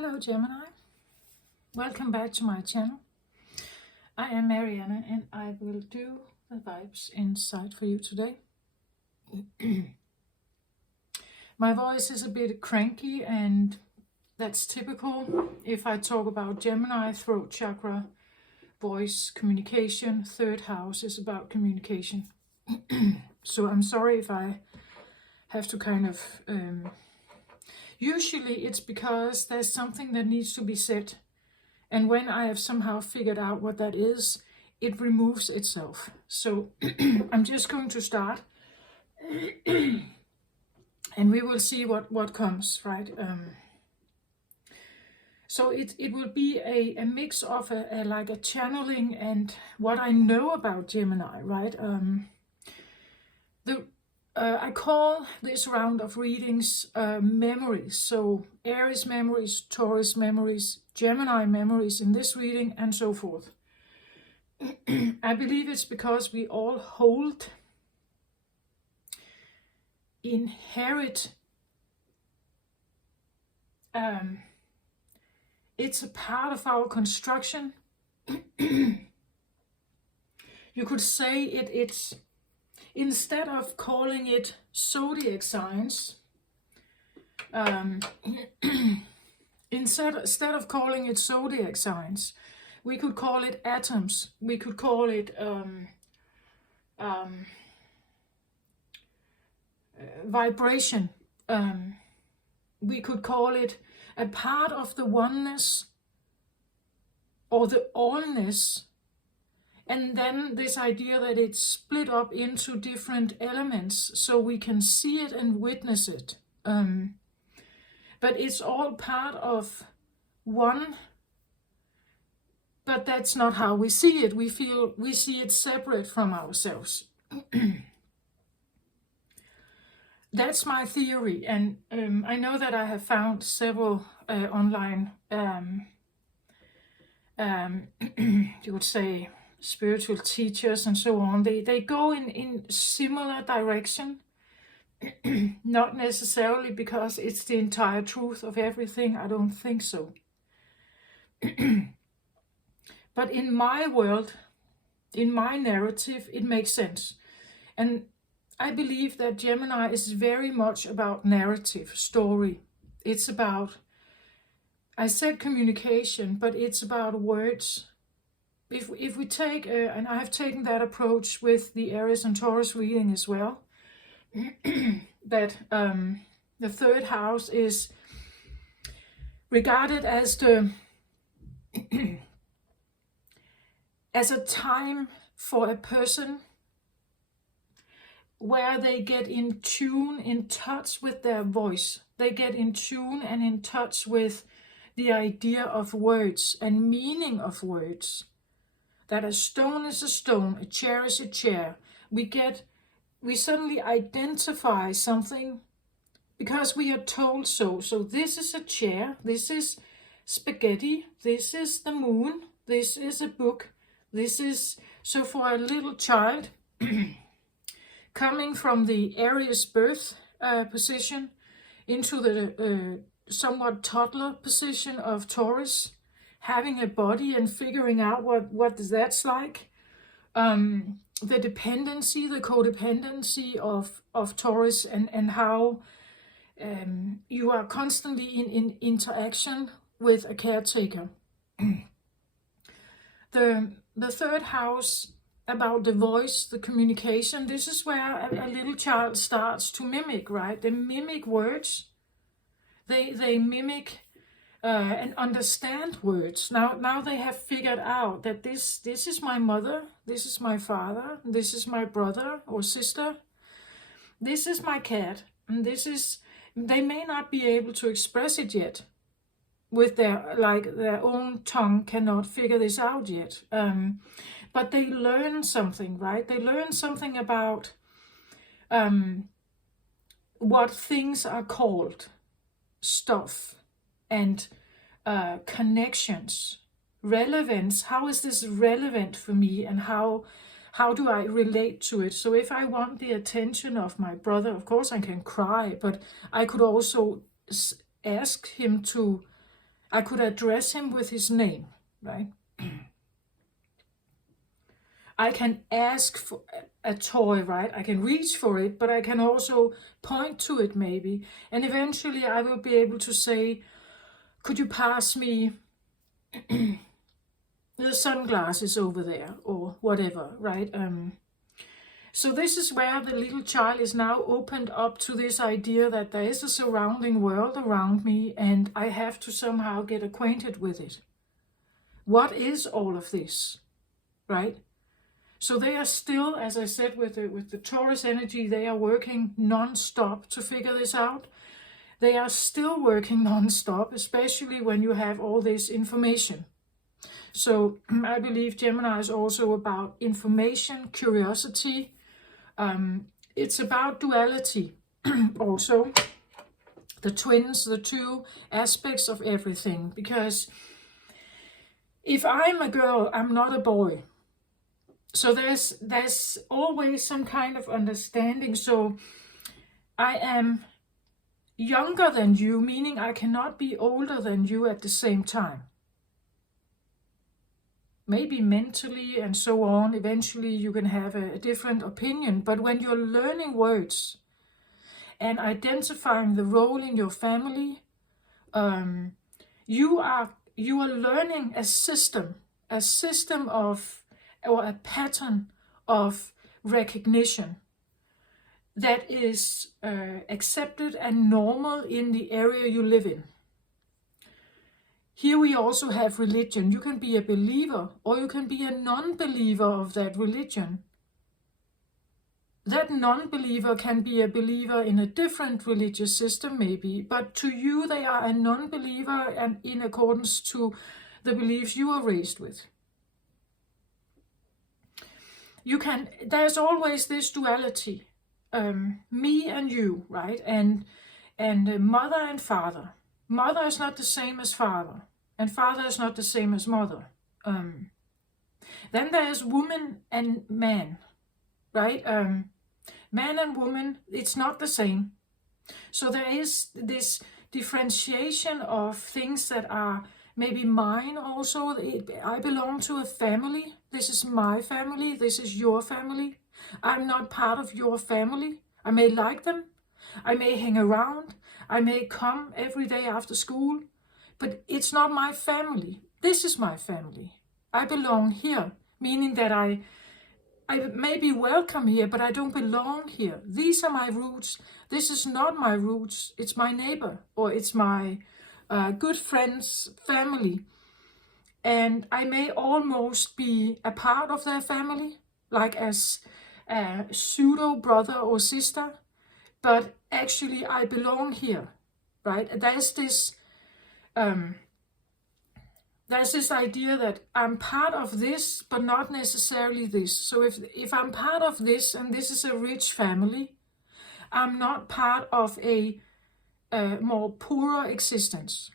Hello Gemini, welcome back to my channel. I am Mariana and I will do the vibes inside for you today. My voice is a bit cranky and that's typical if I talk about Gemini, throat chakra, voice, communication. Third house is about communication. So I'm sorry if I have to kind of... Usually it's because there's something that needs to be said. And when I have somehow figured out what that is, it removes itself. So I'm just going to start. And we will see what comes, right? So it will be a mix of like a channeling and what I know about Gemini, right? I call this round of readings memories. So Aries memories, Taurus memories, Gemini memories in this reading, and so forth. I believe it's because we all hold, inherit. It's a part of our construction. You could say it's instead of calling it zodiac signs, instead of calling it zodiac signs, we could call it atoms. We could call it vibration. We could call it a part of the oneness or the allness. And then this idea that it's split up into different elements so we can see it and witness it. But it's all part of one, but that's not how we see it. We see it separate from ourselves. That's my theory, and I know that I have found several online, you would say, spiritual teachers and so on. They go in similar direction, not necessarily because it's the entire truth of everything. I don't think so. But in my world, in my narrative, it makes sense. And I believe that Gemini is very much about narrative, story. It's about, I said communication, but it's about words. If we take, and I have taken that approach with the Aries and Taurus reading as well, that the third house is regarded as the as a time for a person where they get in tune, in touch with their voice. They get in tune and in touch with the idea of words and meaning of words. That a stone is a stone, a chair is a chair. We suddenly identify something because we are told so. So this is a chair, this is spaghetti, this is the moon, this is a book, this is... So for a little child, coming from the Aries birth position into the somewhat toddler position of Taurus, having a body and figuring out what that's like, the dependency, the codependency of Taurus, and how you are constantly in interaction with a caretaker. The third house, about the voice, the communication, this is where a little child starts to mimic, right? They mimic words. They mimic and understand words. Now they have figured out that this is my mother, this is my father, this is my brother or sister, this is my cat, and this is... They may not be able to express it yet with their own tongue, cannot figure this out yet. But they learn something, right? They learn something about what things are called, stuff, and connections, relevance. How is this relevant for me, and how do I relate to it? So if I want the attention of my brother, of course I can cry, but I could also ask him to I could address him with his name, right? I can ask for a toy, right? I can reach for it, but I can also point to it maybe. And eventually I will be able to say, could you pass me the sunglasses over there or whatever, right? So this is where the little child is now opened up to this idea that there is a surrounding world around me and I have to somehow get acquainted with it. What is all of this, right? So they are still, as I said, with the Taurus energy, they are working non-stop to figure this out. They are still working non-stop, especially when you have all this information. So I believe Gemini is also about information, curiosity. It's about duality also. The twins, the two aspects of everything. Because if I'm a girl, I'm not a boy. So there's always some kind of understanding. So I am younger than you, meaning I cannot be older than you at the same time. Maybe mentally and so on, eventually you can have a different opinion. But when you're learning words and identifying the role in your family, you are learning a system of, or a pattern of recognition that is accepted and normal in the area you live in. Here we also have religion. You can be a believer or you can be a non-believer of that religion. That non-believer can be a believer in a different religious system maybe, but to you they are a non-believer and in accordance to the beliefs you are raised with. There's always this duality, me and you, right? And mother and father. Mother is not the same as father, and father is not the same as mother. Then there's woman and man, right? Man and woman, it's not the same. So there is this differentiation of things that are maybe mine also. I belong to a family. This is my family. This is your family. I'm not part of your family. I may like them. I may hang around. I may come every day after school. But it's not my family. This is my family. I belong here, meaning that I may be welcome here, but I don't belong here. These are my roots. This is not my roots. It's my neighbor, or it's my good friend's family. And I may almost be a part of their family, like as a pseudo brother or sister, but actually I belong here, right? There's this idea that I'm part of this, but not necessarily this. So if I'm part of this, and this is a rich family, I'm not part of a more poorer existence.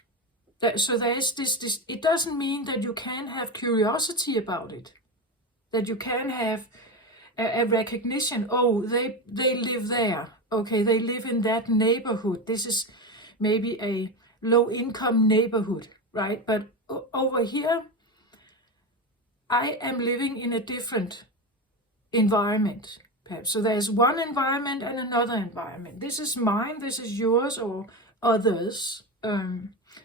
So there is this. It doesn't mean that you can't have curiosity about it, that you can have a recognition. Oh, they live there. Okay, they live in that neighborhood. This is maybe a low-income neighborhood, right? But over here, I am living in a different environment, perhaps. So there's one environment and another environment. This is mine, this is yours, or others.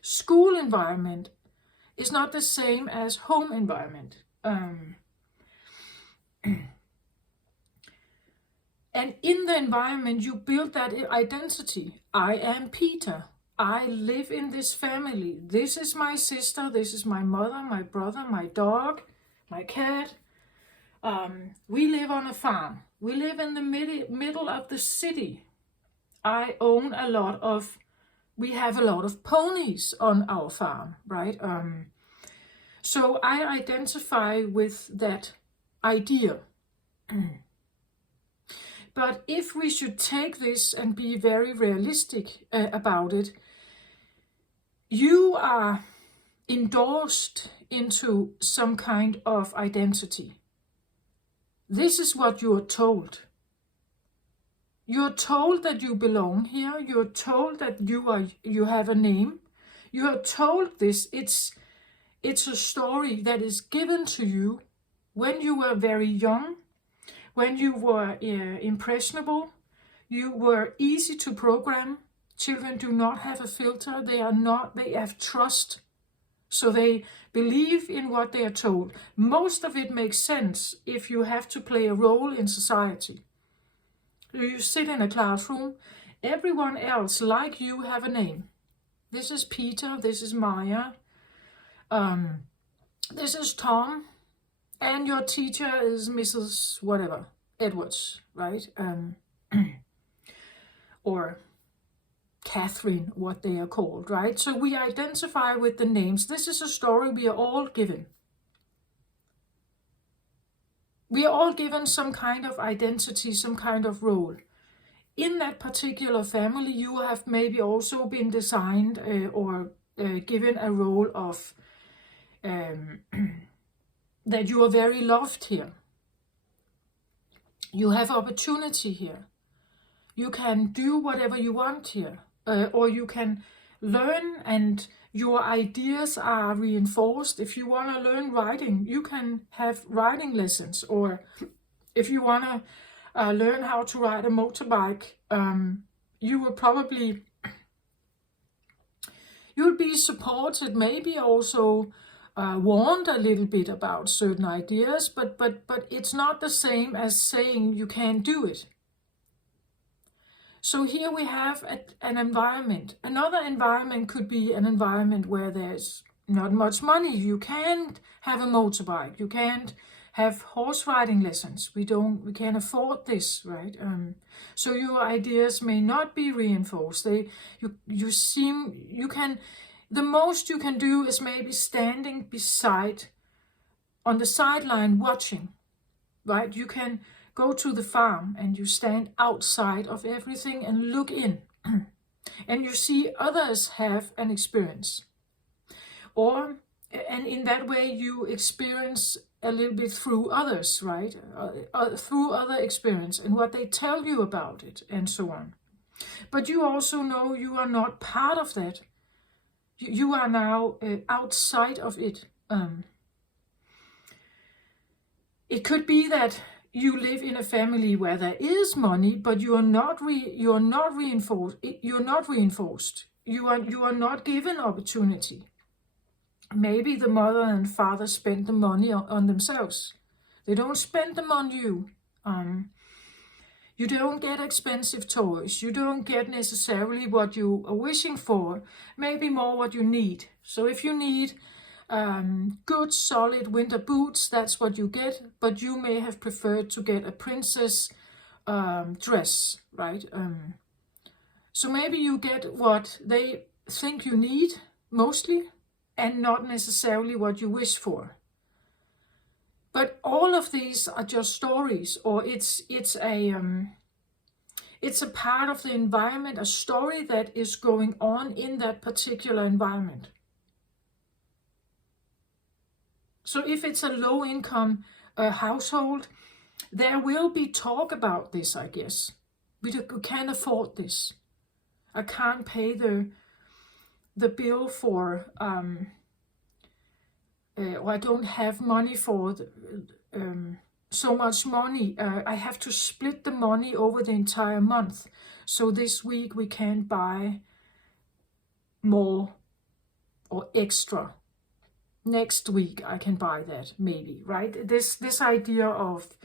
School environment is not the same as home environment. And in the environment, you build that identity. I am Peter. I live in this family. This is my sister. This is my mother, my brother, my dog, my cat. We live on a farm. We live in the middle of the city. I own we have a lot of ponies on our farm, right? So I identify with that idea. But if we should take this and be very realistic about it, you are endorsed into some kind of identity. This is what you are told. You're told that you belong here. You're told that you have a name. You are told this. It's a story that is given to you when you were very young, when you were impressionable, you were easy to program. Children do not have a filter. They have trust. So they believe in what they are told. Most of it makes sense if you have to play a role in society. You sit in a classroom, everyone else like you have a name. This is Peter, this is Maya, this is Tom, and your teacher is Mrs. whatever, Edwards, right? Or Catherine, what they are called, right? So we identify with the names. This is a story we are all given. We are all given some kind of identity, some kind of role. In that particular family, you have maybe also been designed or given a role of that you are very loved here. You have opportunity here. You can do whatever you want here. Or you can learn and your ideas are reinforced. If you want to learn writing, you can have writing lessons. Or if you want to learn how to ride a motorbike, you will be supported, maybe also warned a little bit about certain ideas, but it's not the same as saying you can't do it. So here we have an environment. Another environment could be an environment where there's not much money. You can't have a motorbike. You can't have horse riding lessons. We can't afford this, right? So your ideas may not be reinforced. The most you can do is maybe standing on the sideline watching, right? You can go to the farm and you stand outside of everything and look in and you see others have an experience, and in that way you experience a little bit through others, right? Through other experience and what they tell you about it and so on. But you also know you are not part of that. You are now outside of it. It could be that you live in a family where there is money, but you are not reinforced. You're not reinforced. You are not given opportunity. Maybe the mother and father spend the money on themselves. They don't spend them on you. You don't get expensive toys. You don't get necessarily what you are wishing for. Maybe more what you need. So if you need good solid winter boots, that's what you get, but you may have preferred to get a princess dress, right? So maybe you get what they think you need mostly and not necessarily what you wish for. But all of these are just stories, or it's a part of the environment, a story that is going on in that particular environment. So if it's a low-income household, there will be talk about this, I guess. We can't afford this. I can't pay the bill for, or I don't have money for so much money. I have to split the money over the entire month. So this week we can't buy more or extra. Next week I can buy that, maybe, right? This idea of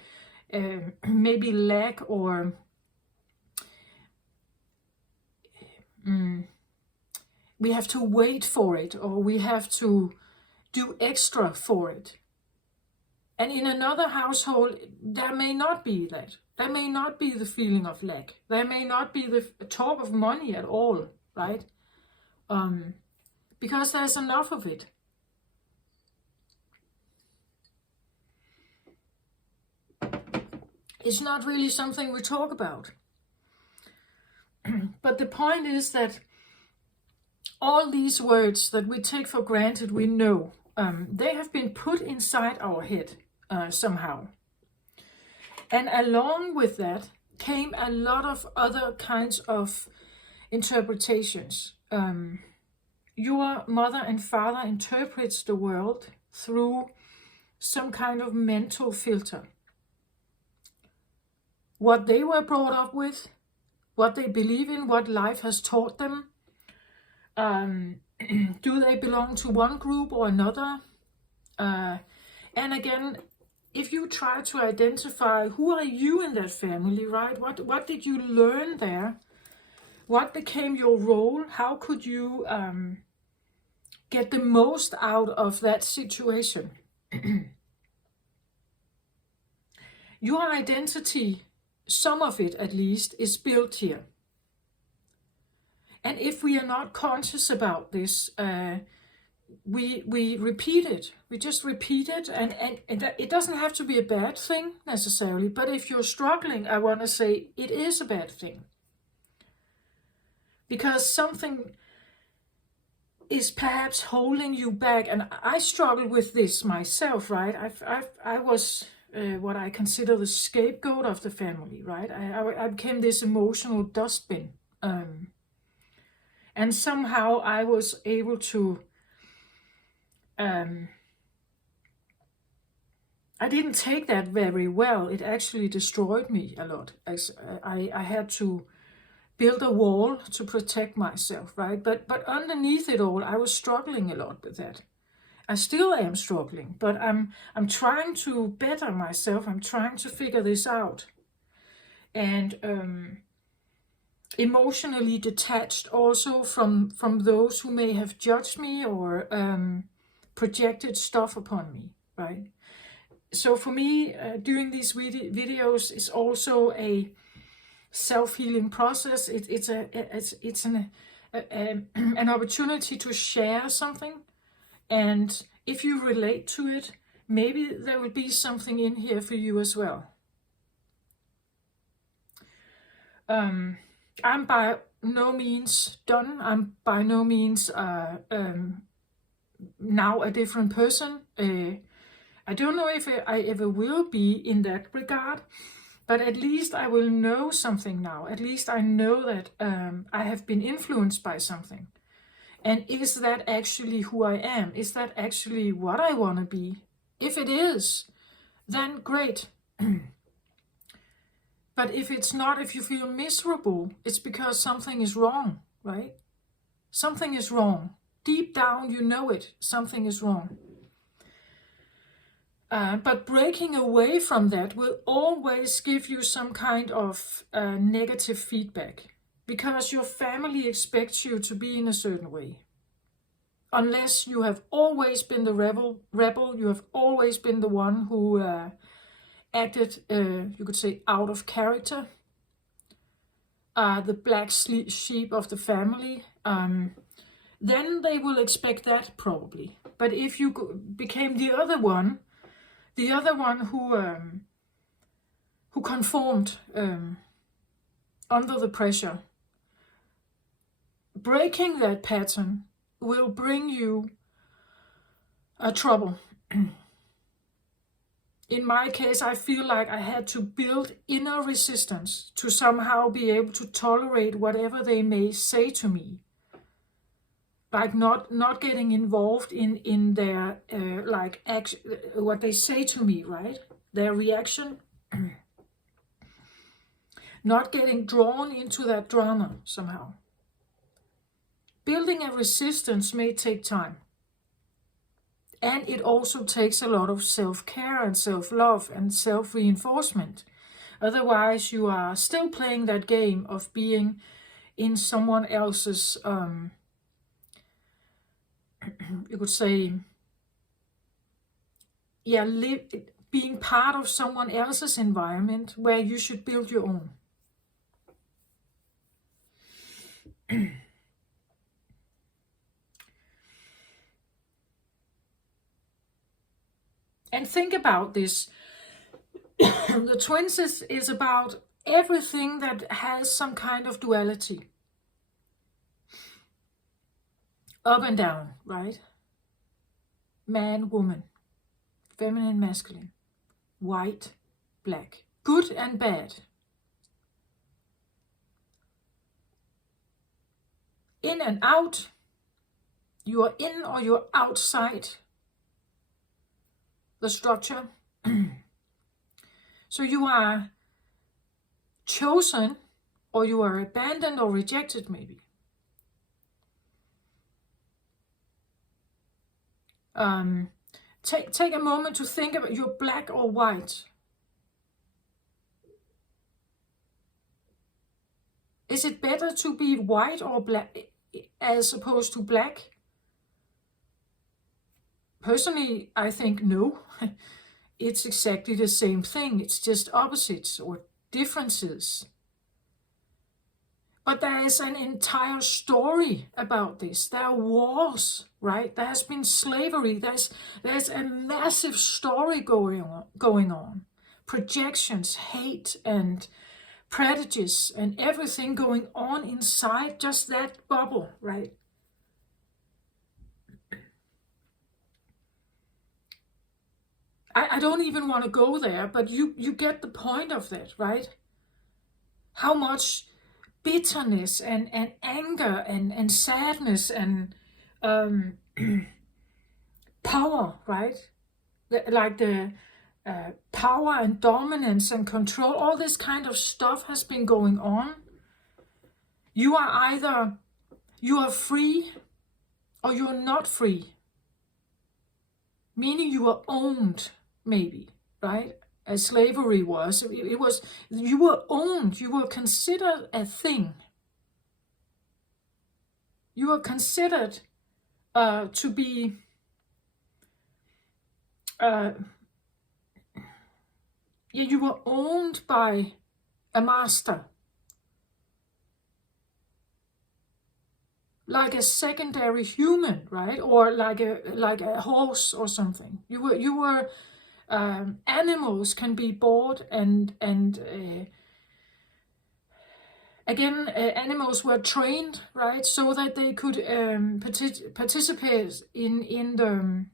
maybe lack or we have to wait for it, or we have to do extra for it. And in another household, there may not be that. There may not be the feeling of lack. There may not be the talk of money at all, right? Because there's enough of it. It's not really something we talk about. But the point is that all these words that we take for granted, we know, they have been put inside our head somehow. And along with that came a lot of other kinds of interpretations. your mother and father interprets the world through some kind of mental filter. What they were brought up with, what they believe in, what life has taught them. Do they belong to one group or another? And again, if you try to identify who are you in that family, right? What did you learn there? What became your role? How could you get the most out of that situation? Your identity, some of it at least, is built here. And if we are not conscious about this, we repeat it. We just repeat it, and it doesn't have to be a bad thing necessarily, but if you're struggling, I want to say it is a bad thing. Because something is perhaps holding you back, and I struggle with this myself, right? I was what I consider the scapegoat of the family, right? I became this emotional dustbin, and somehow I was able to. I didn't take that very well. It actually destroyed me a lot. I had to build a wall to protect myself, right? But underneath it all, I was struggling a lot with that. I still am struggling, but I'm trying to better myself. I'm trying to figure this out. And emotionally detached also from those who may have judged me or projected stuff upon me, right? So for me, doing these videos is also a self-healing process. It's an opportunity to share something, and if you relate to it, maybe there will be something in here for you as well. I'm by no means done. I'm by no means now a different person. I don't know if I ever will be in that regard, but at least I will know something now. At least I know that I have been influenced by something. And is that actually who I am? Is that actually what I want to be? If it is, then great. But if it's not, if you feel miserable, it's because something is wrong, right? Something is wrong. Deep down, you know it. Something is wrong. But breaking away from that will always give you some kind of negative feedback, because your family expects you to be in a certain way. Unless you have always been the rebel, you have always been the one who acted, you could say, out of character, the black sheep of the family, then they will expect that probably. But if you became the other one who conformed under the pressure, breaking that pattern will bring you trouble. In my case, I feel like I had to build inner resistance to somehow be able to tolerate whatever they may say to me. Like not getting involved in their what they say to me, right? Their reaction. Not getting drawn into that drama somehow. Building a resistance may take time. And it also takes a lot of self-care and self-love and self-reinforcement. Otherwise, you are still playing that game of being in someone else's, you could say, being part of someone else's environment where you should build your own. And think about this. The twins is about everything that has some kind of duality. Up and down, right? Man, woman. Feminine, masculine. White, black. Good and bad. In and out. You are in or you're outside the structure. So you are chosen, or you are abandoned or rejected maybe. Take a moment to think about, you're black or white. Is it better to be white or black as opposed to black? Personally, I think no. It's exactly the same thing. It's just opposites or differences. But there is an entire story about this. There are wars, right? There has been slavery. There's a massive story going on. Projections, hate, and prejudice, and everything going on inside just that bubble, right? I don't even want to go there, but you get the point of that, right? How much bitterness and anger and sadness and power, right? Like the power and dominance and control, all this kind of stuff has been going on. You are free or you're not free. Meaning you are owned, maybe, right? As slavery was, it was, you were owned, you were considered a thing. You were considered to be you were owned by a master, like a secondary human, right? Or like a horse or something. You were animals can be bought and again, animals were trained, right, so that they could participate in the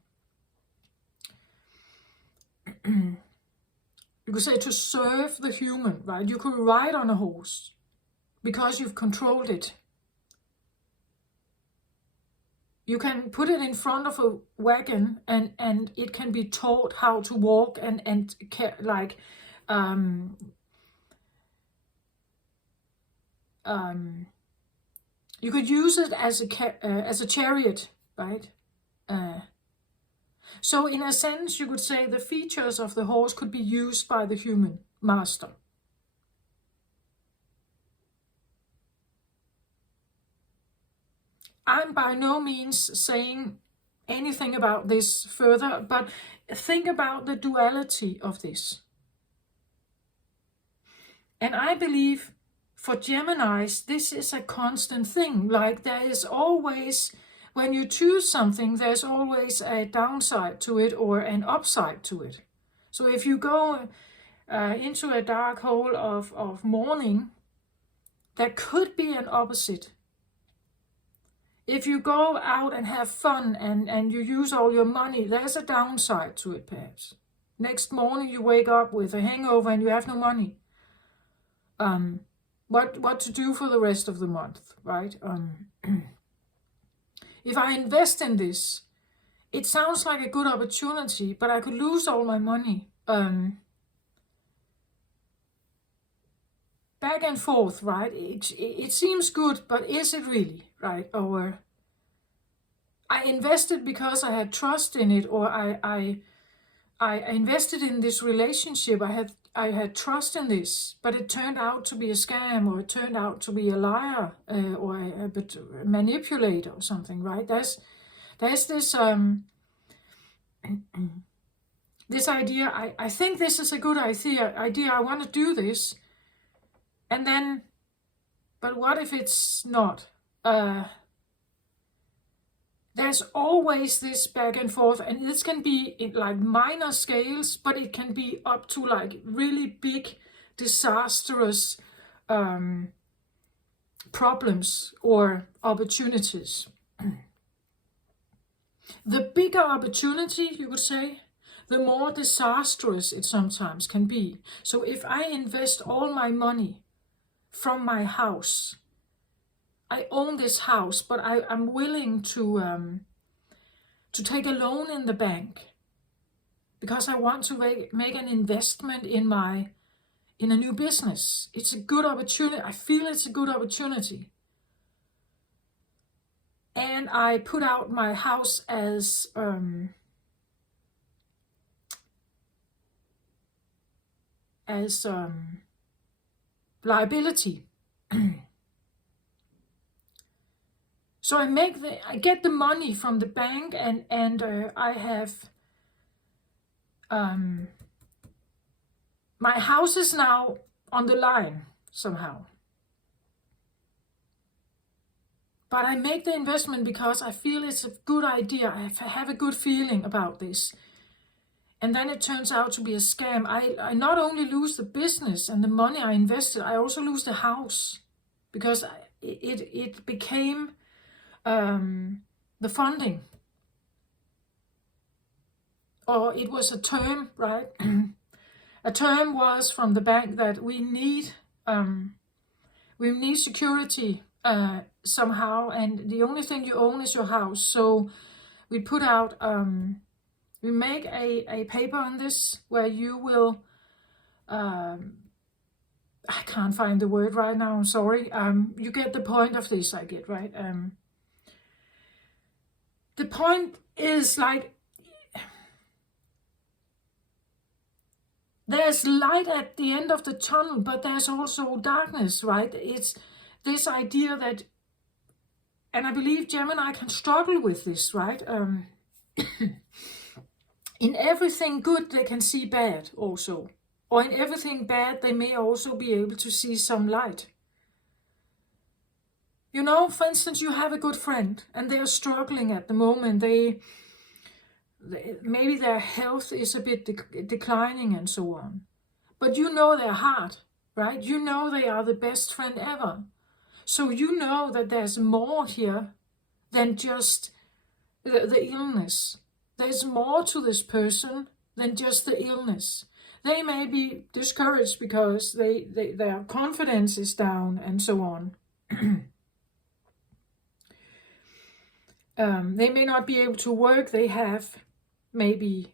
you could say to serve the human, right? You could ride on a horse because you've controlled it. You can put it in front of a wagon and it can be taught how to walk and like you could use it as a chariot, right? So in a sense, you could say the features of the horse could be used by the human master. I'm by no means saying anything about this further, but think about the duality of this. And I believe for Geminis, this is a constant thing. Like there is always, when you choose something, there's always a downside to it or an upside to it. So if you go into a dark hole of mourning, there could be an opposite. If you go out and have fun and you use all your money, there's a downside to it perhaps. Next morning you wake up with a hangover and you have no money. What to do for the rest of the month, right? If I invest in this, it sounds like a good opportunity, but I could lose all my money. Back and forth, right? It seems good, but is it really, right? Or I invested because I had trust in it, or I invested in this relationship. I had trust in this, but it turned out to be a scam, or it turned out to be a liar, or a manipulator or something, right? There's this this idea. I think this is a good idea. I want to do this. And then, but what if it's not? There's always this back and forth, and this can be in like minor scales, but it can be up to like really big, disastrous problems or opportunities. The bigger opportunity, you could say, the more disastrous it sometimes can be. So if I invest all my money from my house I own this house, but I'm willing to take a loan in the bank because I want to make an investment in a new business. It's a good opportunity. I feel it's a good opportunity. And I put out my house as liability. So I get the money from the bank, and I have my house is now on the line somehow. But I make the investment because I feel it's a good idea. I have a good feeling about this. And then it turns out to be a scam. I not only lose the business and the money I invested, I also lose the house. Because it became the funding. Or it was a term, right? A term was from the bank that we need security somehow, and the only thing you own is your house. So we put out, we make a paper on this where you will, I can't find the word right now, I'm sorry. You get the point of this, I get, right? The point is like, there's light at the end of the tunnel, but there's also darkness, right? It's this idea that, and I believe Gemini can struggle with this, right? In everything good, they can see bad also. Or in everything bad, they may also be able to see some light. You know, for instance, you have a good friend and they're struggling at the moment. Maybe their health is a bit declining and so on. But you know their heart, right? You know they are the best friend ever. So you know that there's more here than just the illness. There's more to this person than just the illness. They may be discouraged because their confidence is down and so on. They may not be able to work. They have maybe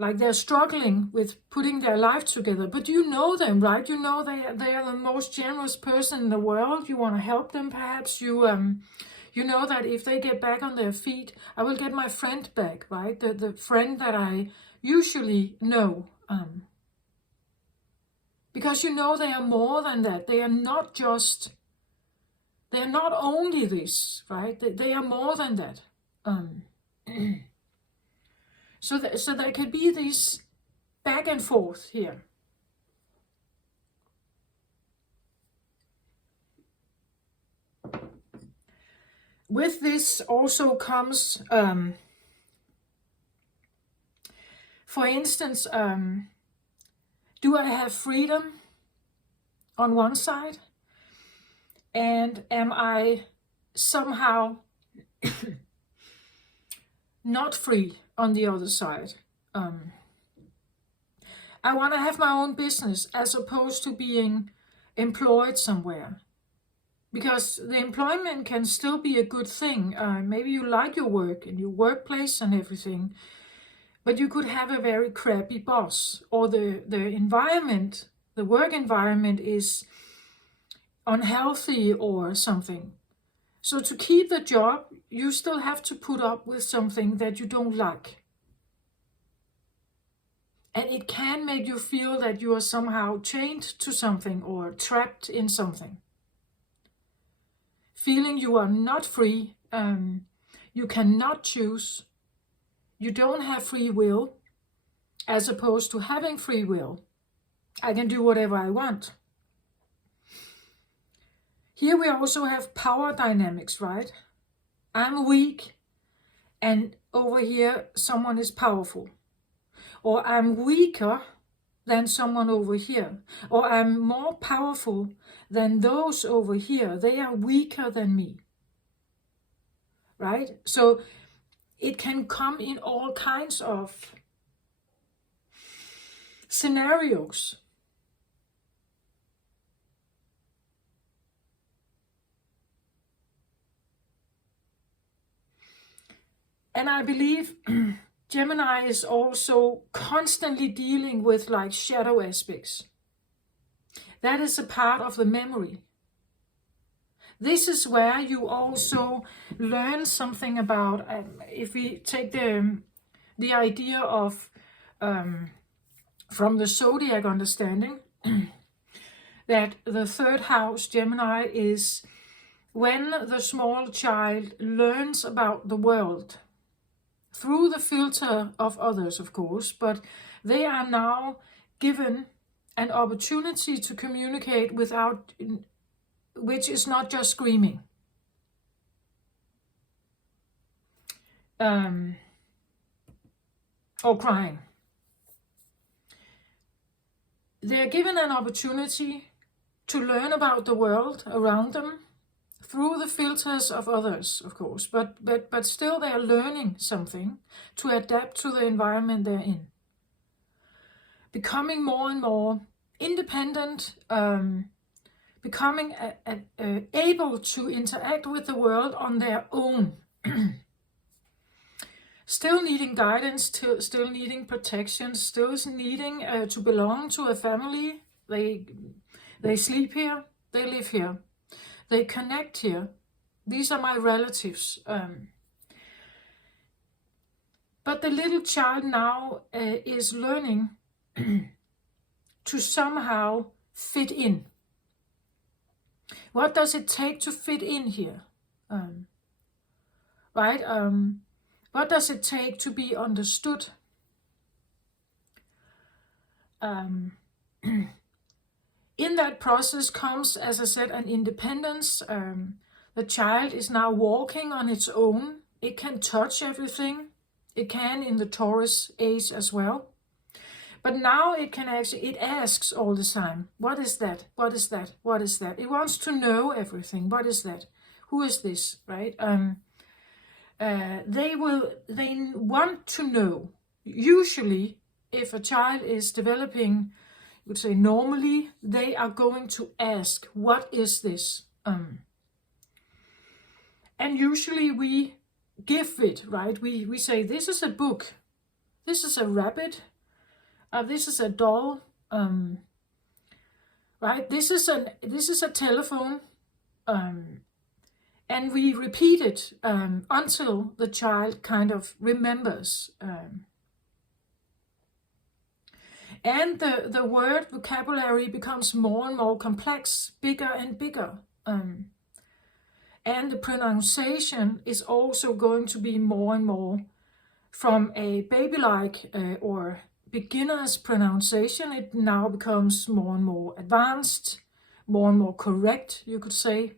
like they're struggling with putting their life together, but you know them, right? You know they are the most generous person in the world. You want to help them, perhaps. You know that if they get back on their feet, I will get my friend back, right? The friend that I usually know. Because you know they are more than that. They are not only this, right? They are more than that. So there could be this back and forth here. With this also comes, for instance, do I have freedom on one side? And am I somehow not free on the other side? I want to have my own business as opposed to being employed somewhere. Because the employment can still be a good thing. Maybe you like your work and your workplace and everything, but you could have a very crappy boss, or the environment, the work environment is unhealthy or something. So to keep the job, you still have to put up with something that you don't like. And it can make you feel that you are somehow chained to something or trapped in something. Feeling you are not free, you cannot choose, you don't have free will, as opposed to having free will. I can do whatever I want. Here we also have power dynamics, right? I'm weak, and over here someone is powerful. Or I'm weaker than someone over here. Or I'm more powerful than those over here. They are weaker than me. Right? So it can come in all kinds of scenarios. And I believe Gemini is also constantly dealing with like shadow aspects. That is a part of the memory. This is where you also learn something about, if we take the idea of, from the zodiac understanding, that the third house, Gemini, is when the small child learns about the world through the filter of others, of course, but they are now given an opportunity to communicate without, which is not just screaming. Or crying. They are given an opportunity to learn about the world around them through the filters of others, of course, but still they are learning something to adapt to the environment they're in. Becoming more and more independent, becoming able to interact with the world on their own. Still needing guidance, still needing protection, still needing to belong to a family. They sleep here, they live here, they connect here. These are my relatives. But the little child now is learning to somehow fit in. What does it take to fit in here? Right? What does it take to be understood? In that process comes, as I said, an independence. The child is now walking on its own. It can touch everything. It can in the Taurus age as well. But now it can actually, it asks all the time, what is that? What is that? What is that? It wants to know everything. What is that? Who is this? Right? They want to know. Usually, if a child is developing, you would say normally, they are going to ask, what is this? And usually we give it, right? We say, this is a book. This is a rabbit. This is a doll. Right? This is a telephone. And we repeat it until the child kind of remembers. And the word vocabulary becomes more and more complex, bigger and bigger. And the pronunciation is also going to be more and more from a baby-like or beginner's pronunciation. It now becomes more and more advanced, more and more correct, you could say.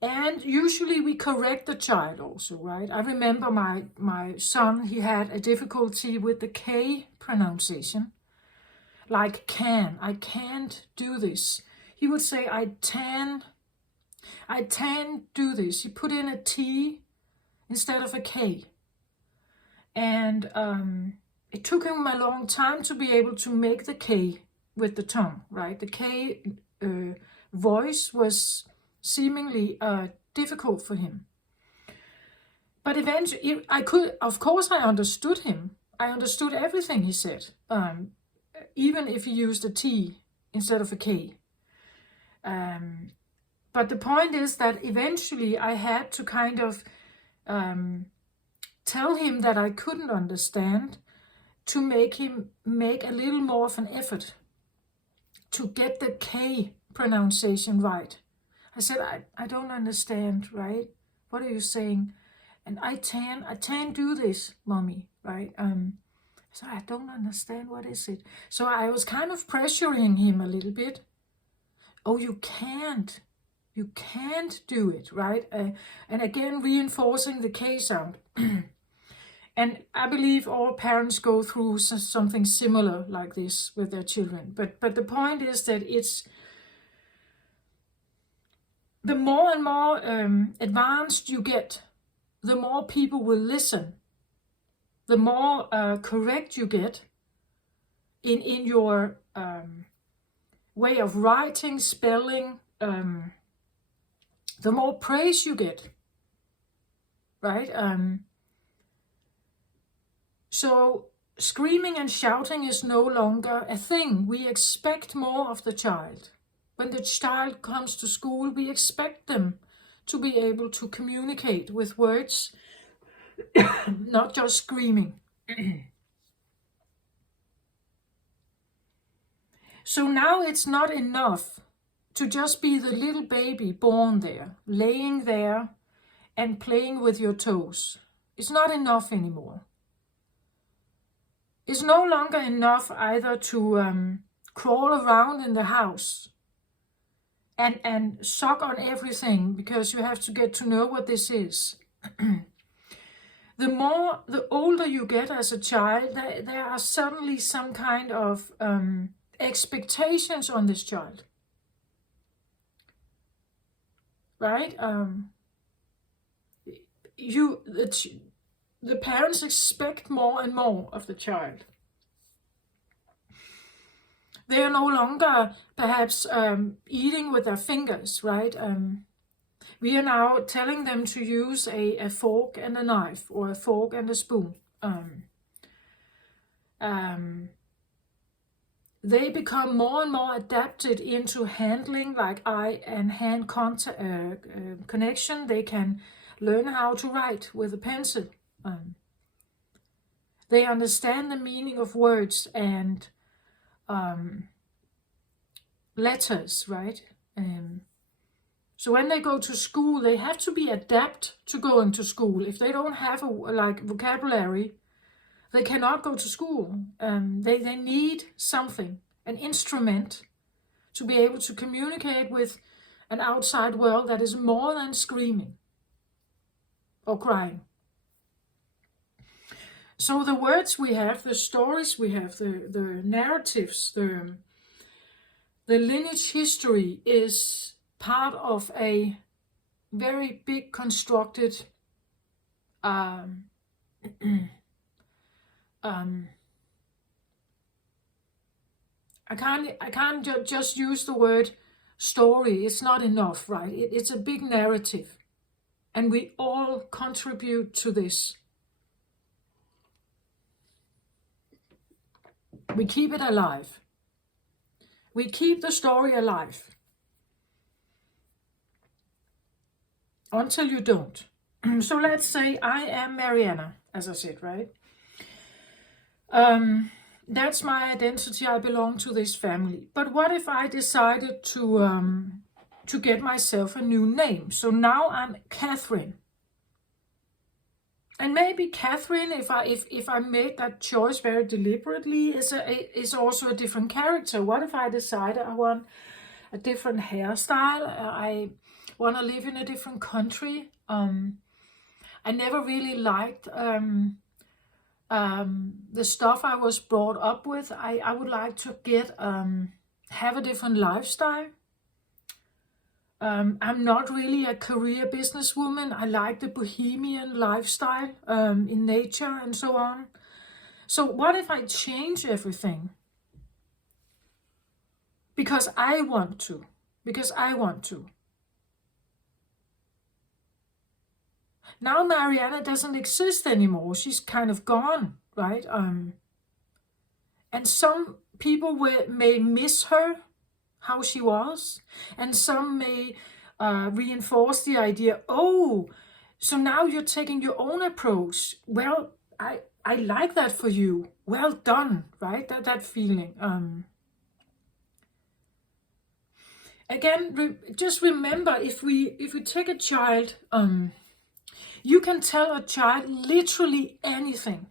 And usually we correct the child also, right? I remember my son, he had a difficulty with the K pronunciation. Like can, I can't do this. He would say, I can do this. He put in a T instead of a K. And it took him a long time to be able to make the K with the tongue, right? The K voice was seemingly difficult for him. But eventually, of course I understood him. I understood everything he said, even if he used a T instead of a K. But the point is that eventually I had to kind of tell him that I couldn't understand, to make him make a little more of an effort to get the K pronunciation right. I said, I don't understand, right? What are you saying? And I can do this, mommy, right? So I don't understand, what is it? So I was kind of pressuring him a little bit. Oh, you can't do it, right? And again, reinforcing the K sound. And I believe all parents go through something similar like this with their children. But the point is that it's the more and more advanced you get, the more people will listen, the more correct you get in your way of writing, spelling, the more praise you get, right? So screaming and shouting is no longer a thing. We expect more of the child. When the child comes to school, we expect them to be able to communicate with words, not just screaming. So now it's not enough to just be the little baby born there, laying there and playing with your toes. It's not enough anymore. It's no longer enough either to crawl around in the house and suck on everything, because you have to get to know what this is. The older you get as a child, there are suddenly some kind of expectations on this child, right? The parents expect more and more of the child. They are no longer perhaps eating with their fingers, right? We are now telling them to use a fork and a knife, or a fork and a spoon. They become more and more adapted into handling like eye and hand connection. They can learn how to write with a pencil. They understand the meaning of words and letters, right? So when they go to school, they have to be adapted to going to school. If they don't have a vocabulary, they cannot go to school. They need something, an instrument, to be able to communicate with an outside world that is more than screaming or crying. So the words we have, the stories we have, the narratives, the lineage history is part of a very big constructed I can't just use the word story. It's not enough, right? It's a big narrative, and we all contribute to this. We keep it alive. We keep the story alive until you don't. So let's say I am Mariana, as I said, right? That's my identity. I belong to this family. But what if I decided to get myself a new name? So now I'm Catherine. And maybe Catherine, if I made that choice very deliberately, is also a different character. What if I decided I want a different hairstyle? I want to live in a different country. I never really liked the stuff I was brought up with. I would like to have a different lifestyle. I'm not really a career businesswoman. I like the bohemian lifestyle in nature and so on. So what if I change everything? Because I want to. Now Mariana doesn't exist anymore. She's kind of gone, right? And some people may miss her, how she was, and some may reinforce the idea, oh, so now you're taking your own approach. Well, I like that for you. Well done, right? That feeling. Again, just remember, if we take a child, you can tell a child literally anything.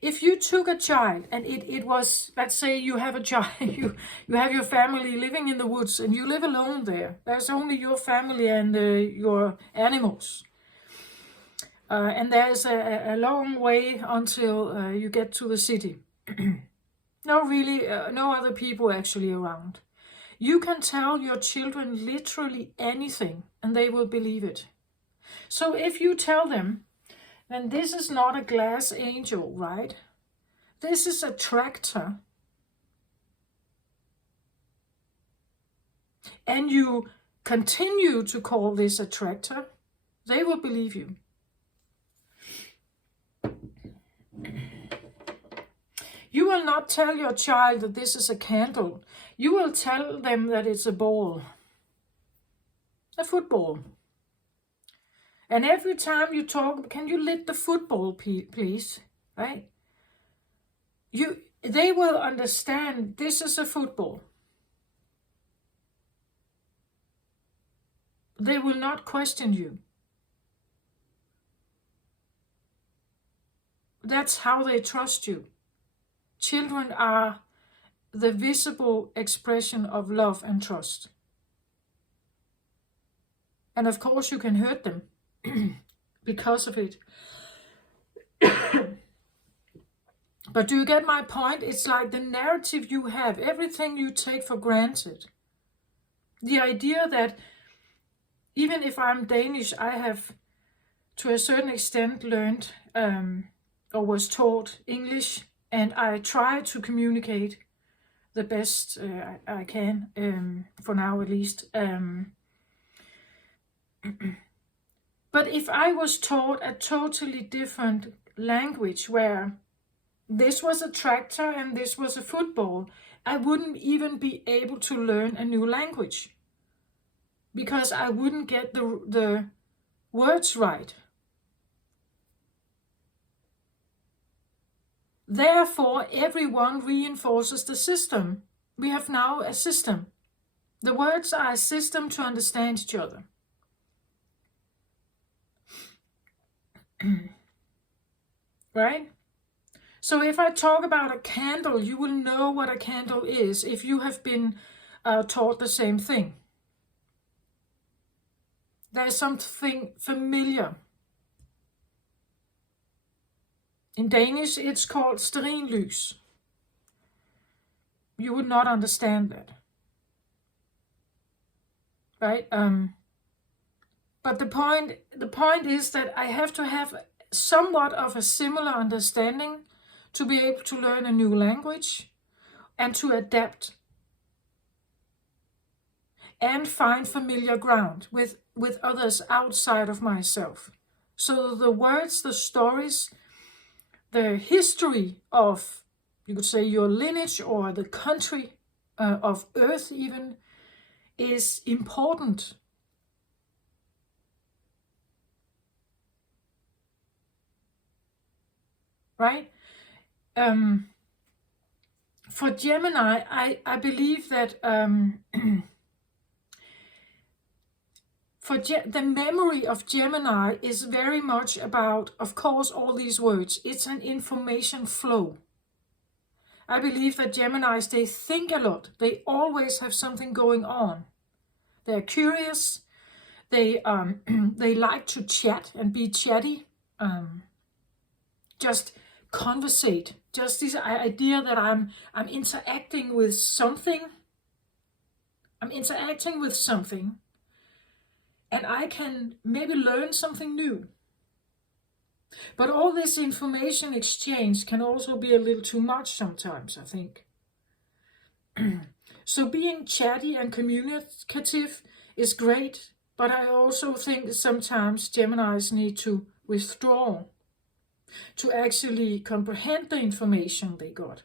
If you took a child and it was, let's say you have a child, you have your family living in the woods and you live alone there. There's only your family and your animals. And there's a long way until you get to the city. No other people actually around. You can tell your children literally anything and they will believe it. So if you tell them, then this is not a glass angel, right? This is a tractor. and you continue to call this attractor, they will believe you. You will not tell your child that this is a candle. You will tell them that it's a ball, a football. And every time you talk, can you lit the football, please? Right? They will understand this is a football. They will not question you. That's how they trust you. Children are the visible expression of love and trust. And of course you can hurt them because of it. But do you get my point? It's like the narrative you have, everything you take for granted. The idea that even if I'm Danish, I have to a certain extent learned or was taught English, and I try to communicate the best I can, for now at least. But if I was taught a totally different language where this was a tractor and this was a football, I wouldn't even be able to learn a new language because I wouldn't get the words right. Therefore, everyone reinforces the system. We have now a system. The words are a system to understand each other. Right? So if I talk about a candle, you will know what a candle is if you have been taught the same thing. There's something familiar. In Danish, it's called stearinlys. You would not understand that. Right? But the point is that I have to have somewhat of a similar understanding to be able to learn a new language and to adapt and find familiar ground with others outside of myself. So the words, the stories, the history of, you could say, your lineage or the country of Earth even is important. Right? For Gemini, I believe that the memory of Gemini is very much about, of course, all these words. It's an information flow. I believe that Geminis, they think a lot. They always have something going on. They're curious. They like to chat and be chatty. Just conversate. Just this idea that I'm interacting with something. I'm interacting with something. And I can maybe learn something new. But all this information exchange can also be a little too much sometimes, I think. So being chatty and communicative is great, but I also think sometimes Geminis need to withdraw to actually comprehend the information they got.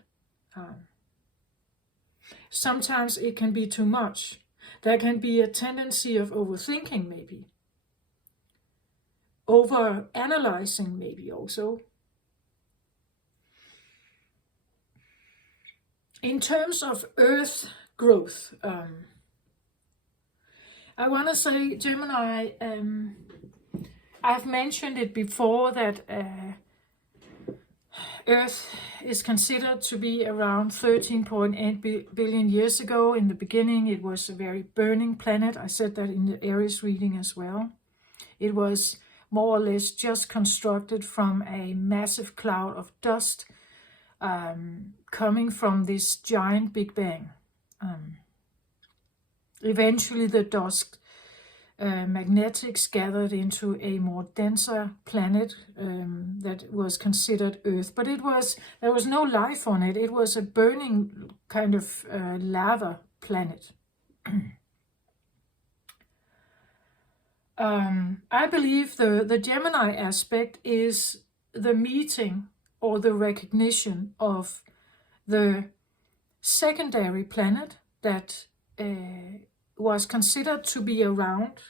Sometimes it can be too much. There can be a tendency of overthinking, maybe. Over-analyzing, maybe also. In terms of Earth growth, I want to say, Gemini, I've mentioned it before that Earth is considered to be around 13.8 billion years ago. In the beginning, it was a very burning planet. I said that in the Aries reading as well. It was more or less just constructed from a massive cloud of dust coming from this giant Big Bang. Eventually, the dust magnetics gathered into a more denser planet that was considered Earth, but there was no life on it. It was a burning kind of lava planet. I believe the Gemini aspect is the meeting or the recognition of the secondary planet that was considered to be around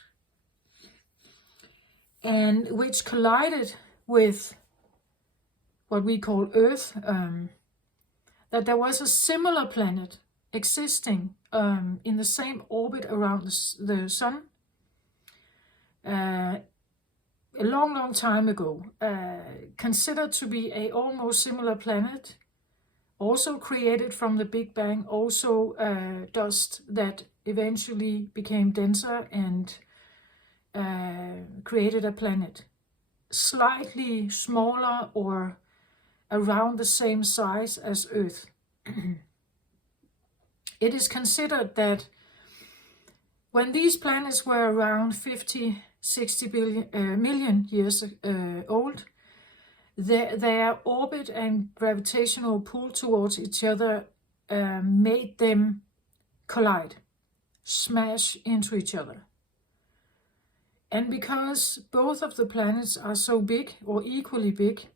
and which collided with what we call Earth, that there was a similar planet existing in the same orbit around the Sun a long time ago, considered to be a almost similar planet, also created from the Big Bang, also dust that eventually became denser and created a planet slightly smaller or around the same size as Earth. It is considered that when these planets were around 50-60 million years old, their orbit and gravitational pull towards each other made them collide, smash into each other. And because both of the planets are so big, or equally big,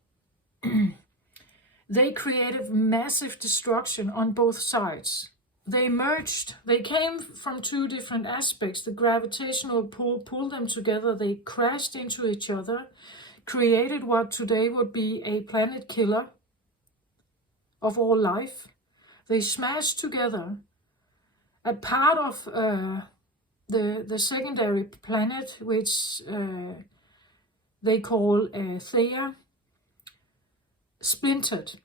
they created massive destruction on both sides. They merged. They came from two different aspects. The gravitational pull pulled them together. They crashed into each other, created what today would be a planet killer of all life. They smashed together. A part of the secondary planet, which they call Theia, splintered.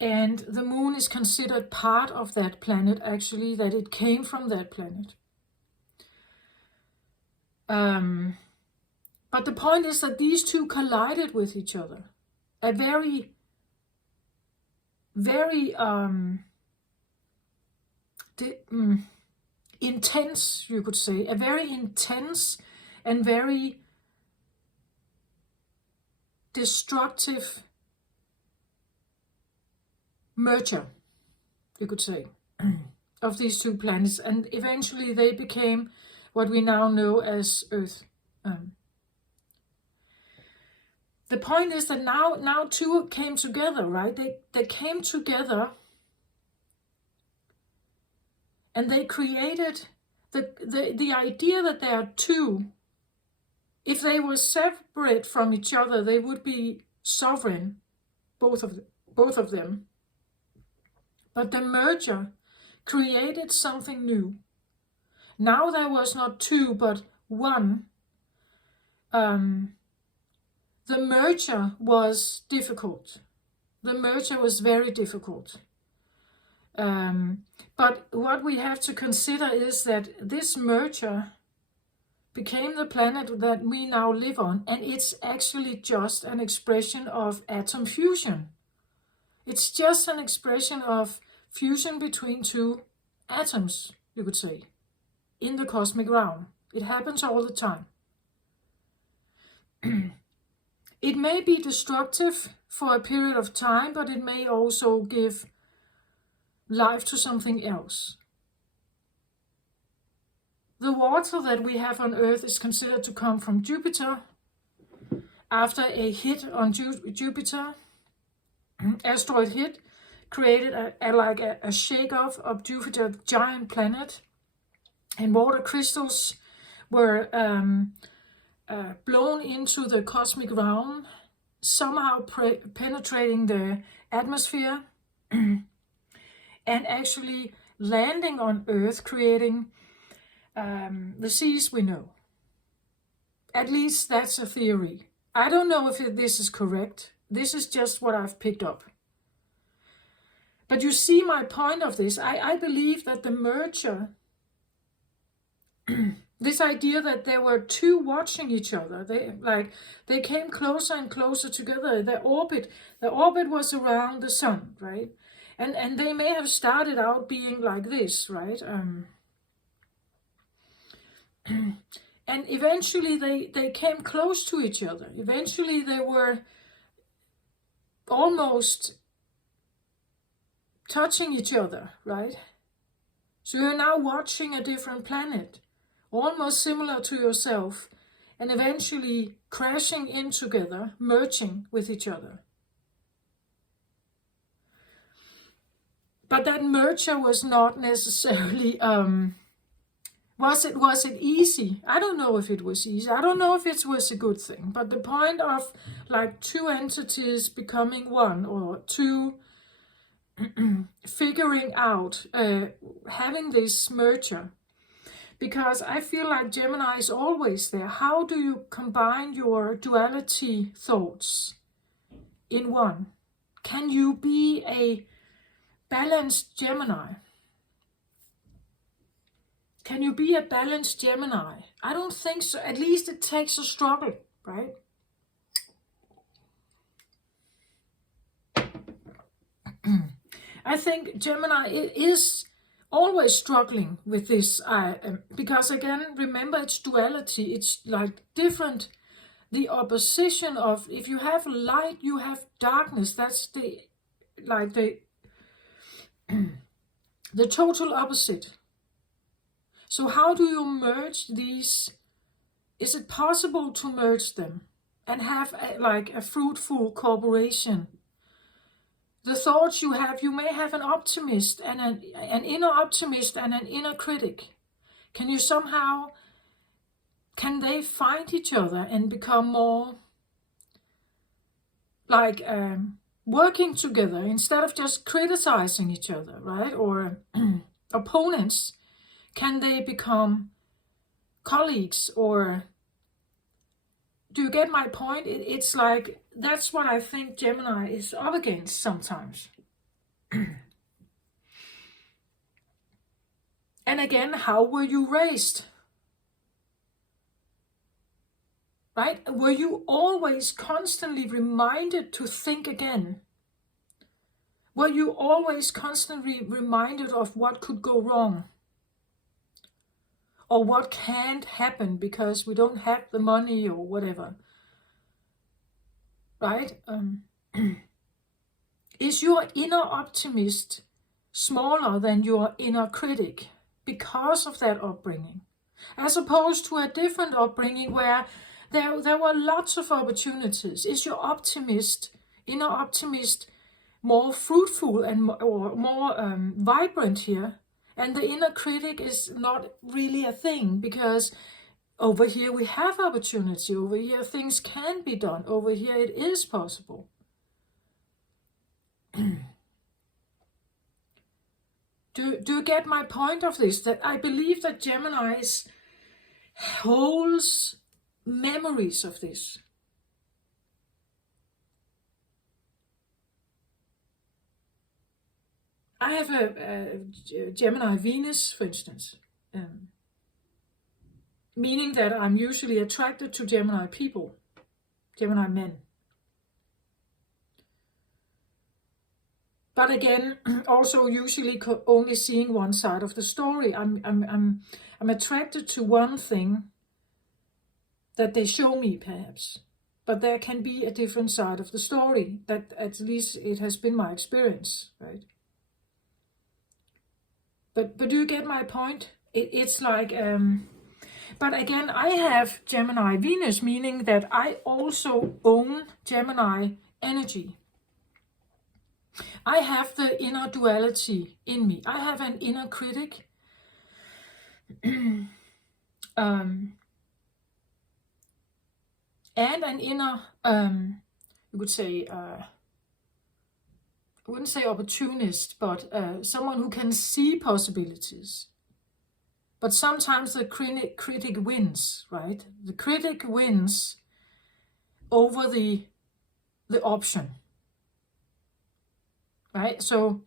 And the moon is considered part of that planet, actually, that it came from that planet. But the point is that these two collided with each other. A very intense, you could say, a very intense and very destructive merger, you could say, of these two planets, and eventually they became what we now know as Earth. The point is that now two came together, right? They came together and they created the idea that there are two. If they were separate from each other, they would be sovereign, both of them. But the merger created something new. Now there was not two, but one. The merger was difficult. The merger was very difficult. But what we have to consider is that this merger became the planet that we now live on, and it's actually just an expression of atom fusion. It's just an expression of fusion between two atoms, you could say, in the cosmic realm. It happens all the time. It may be destructive for a period of time, but it may also give life to something else. The water that we have on Earth is considered to come from Jupiter. After a hit on Jupiter, asteroid hit, created a shake-off of Jupiter's giant planet, and water crystals were blown into the cosmic realm, somehow penetrating the atmosphere and actually landing on Earth, creating the seas we know. At least that's a theory. I don't know if this is correct. This is just what I've picked up. But you see my point of this. I believe that the merger, this idea that there were two watching each other, they came closer and closer together. The orbit was around the sun, right? And they may have started out being like this, right? And eventually they came close to each other. Eventually they were almost touching each other, right? So you're now watching a different planet, almost similar to yourself, and eventually crashing in together, merging with each other. But that merger was not necessarily, was it easy? I don't know if it was easy. I don't know if it was a good thing. But the point of like two entities becoming one, or two figuring out, having this merger, because I feel like Gemini is always there. How do you combine your duality thoughts in one? Can you be a balanced Gemini? Can you be a balanced Gemini? I don't think so. At least it takes a struggle, right? I think Gemini is always struggling with this, because again, remember, it's duality. It's like different, the opposition of, if you have light, you have darkness. That's the the total opposite. So how do you merge these? Is it possible to merge them and have a fruitful cooperation? The thoughts you have, you may have an optimist and an inner optimist and an inner critic. Can you somehow, can they find each other and become more like working together instead of just criticizing each other, right? Or opponents? Can they become colleagues? Or do you get my point? It's like, that's what I think Gemini is up against sometimes. And again, how were you raised? Right? Were you always constantly reminded to think again? Were you always constantly reminded of what could go wrong? Or what can't happen because we don't have the money or whatever? Right? Is your inner optimist smaller than your inner critic because of that upbringing? As opposed to a different upbringing where there were lots of opportunities. Is your inner optimist, more fruitful and more vibrant here? And the inner critic is not really a thing, because over here we have opportunity. Over here things can be done. Over here it is possible. Do you get my point of this? That I believe that Gemini holds memories of this. I have a Gemini Venus, for instance, meaning that I'm usually attracted to Gemini people, Gemini men. But again, also usually only seeing one side of the story. I'm attracted to one thing that they show me, perhaps, but there can be a different side of the story. That, at least, it has been my experience, right? But do you get my point? It's like, but again, I have Gemini Venus, meaning that I also own Gemini energy. I have the inner duality in me. I have an inner critic, and an inner, you could say, I wouldn't say opportunist, but someone who can see possibilities. But sometimes the critic wins, right? The critic wins over the option, right? So,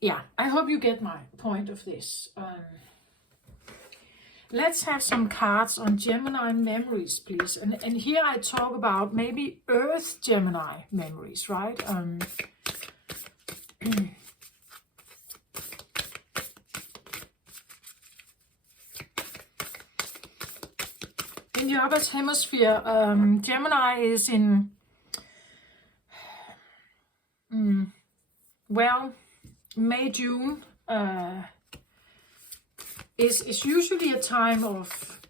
yeah, I hope you get my point of this. Let's have some cards on Gemini memories, please. And here I talk about maybe Earth Gemini memories, right? In the upper hemisphere, Gemini is in, well, May, June. is usually a time of,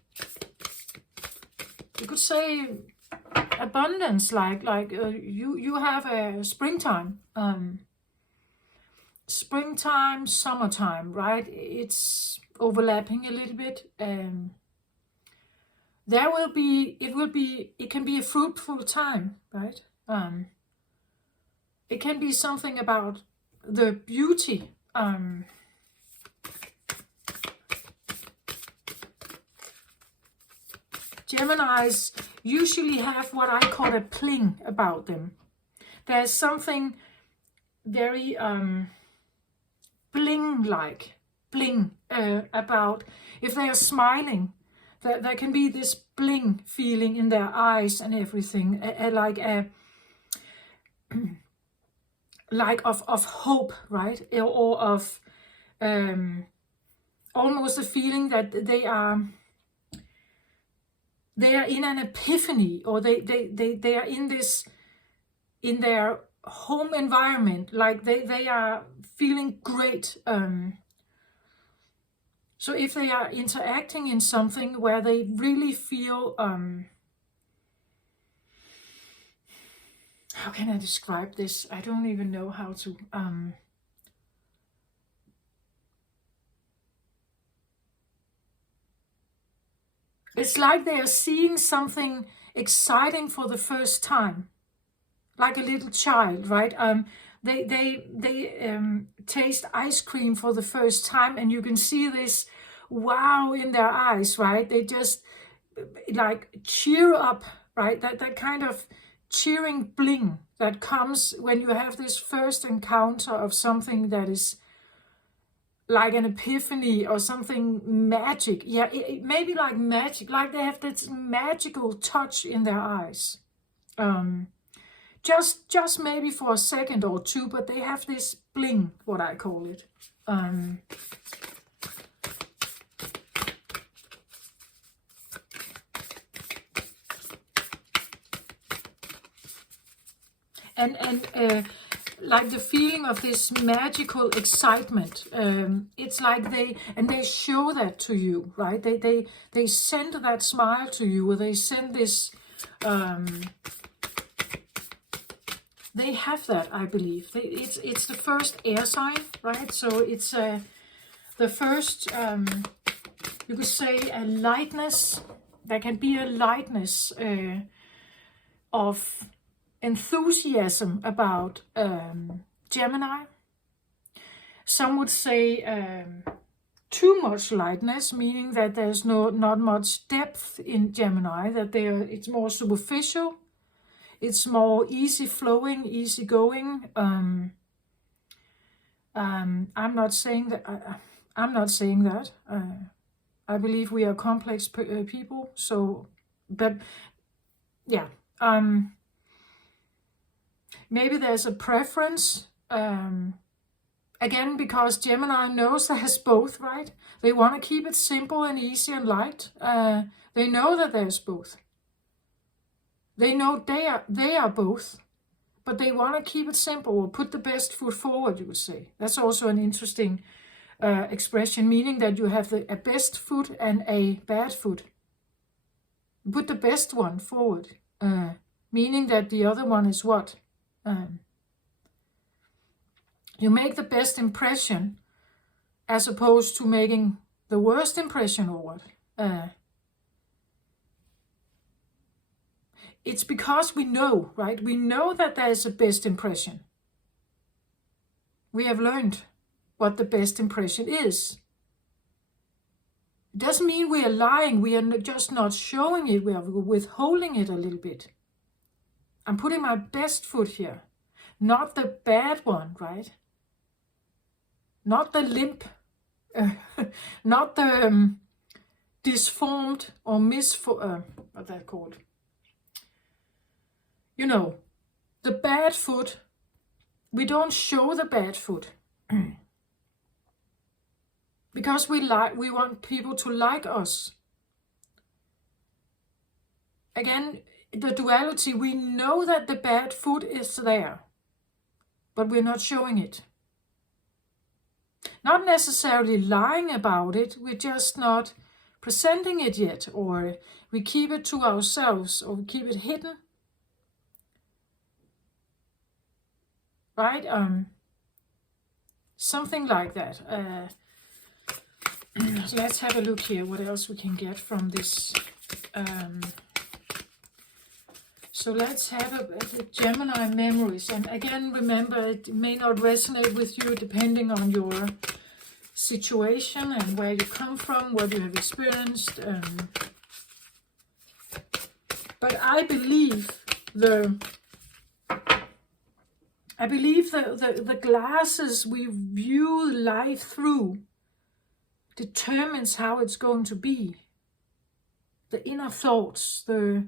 you could say, abundance, like you have a springtime, summertime, right? It's overlapping a little bit. It can be a fruitful time, right? It can be something about the beauty. Geminis usually have what I call a pling about them. There's something very bling about, if they are smiling, there can be this bling feeling in their eyes and everything, like of hope, right? Or of almost a feeling that they are in an epiphany, or they are in their home environment, like they are feeling great. So if they are interacting in something where they really feel, how can I describe this? I don't even know how to. It's like they are seeing something exciting for the first time, like a little child, right? They taste ice cream for the first time, and you can see this wow in their eyes, right? They just like cheer up, right? That kind of cheering bling that comes when you have this first encounter of something that is like an epiphany or something magic. Yeah, it maybe like magic, like they have this magical touch in their eyes. Just maybe for a second or two, but they have this bling, what I call it. And like the feeling of this magical excitement. It's like they show that to you, right? They send that smile to you, or they send this. They have that, I believe. It's the first air sign, right? So it's the first. You could say a lightness. There can be a lightness of enthusiasm about Gemini. Some would say too much lightness, meaning that there's not much depth in Gemini, that it's more superficial, it's more easy flowing, easy going. I'm not saying that. I'm not saying that. I believe we are complex people. So, but yeah. Maybe there's a preference, again, because Gemini knows there's both, right? They want to keep it simple and easy and light. They know that there's both. They know they are both, but they want to keep it simple, or put the best foot forward, you would say. That's also an interesting expression, meaning that you have a best foot and a bad foot. Put the best one forward, meaning that the other one is what? You make the best impression as opposed to making the worst impression, or what? It's because we know, right? We know that there is a best impression. We have learned what the best impression is. It doesn't mean we are lying. We are just not showing it. We are withholding it a little bit. I'm putting my best foot here, not the bad one, right? Not the limp, not the disformed or what's that called? You know, the bad foot. We don't show the bad foot because we want people to like us. Again, the duality, we know that the bad foot is there, but we're not showing it. not necessarily lying about it, we're just not presenting it yet, or we keep it to ourselves, or we keep it hidden, right? Something like that. So let's have a look here, what else we can get from this. So let's have a Gemini memories. And again, remember, it may not resonate with you depending on your situation and where you come from, what you have experienced. But I believe the glasses we view life through determines how it's going to be. The inner thoughts, the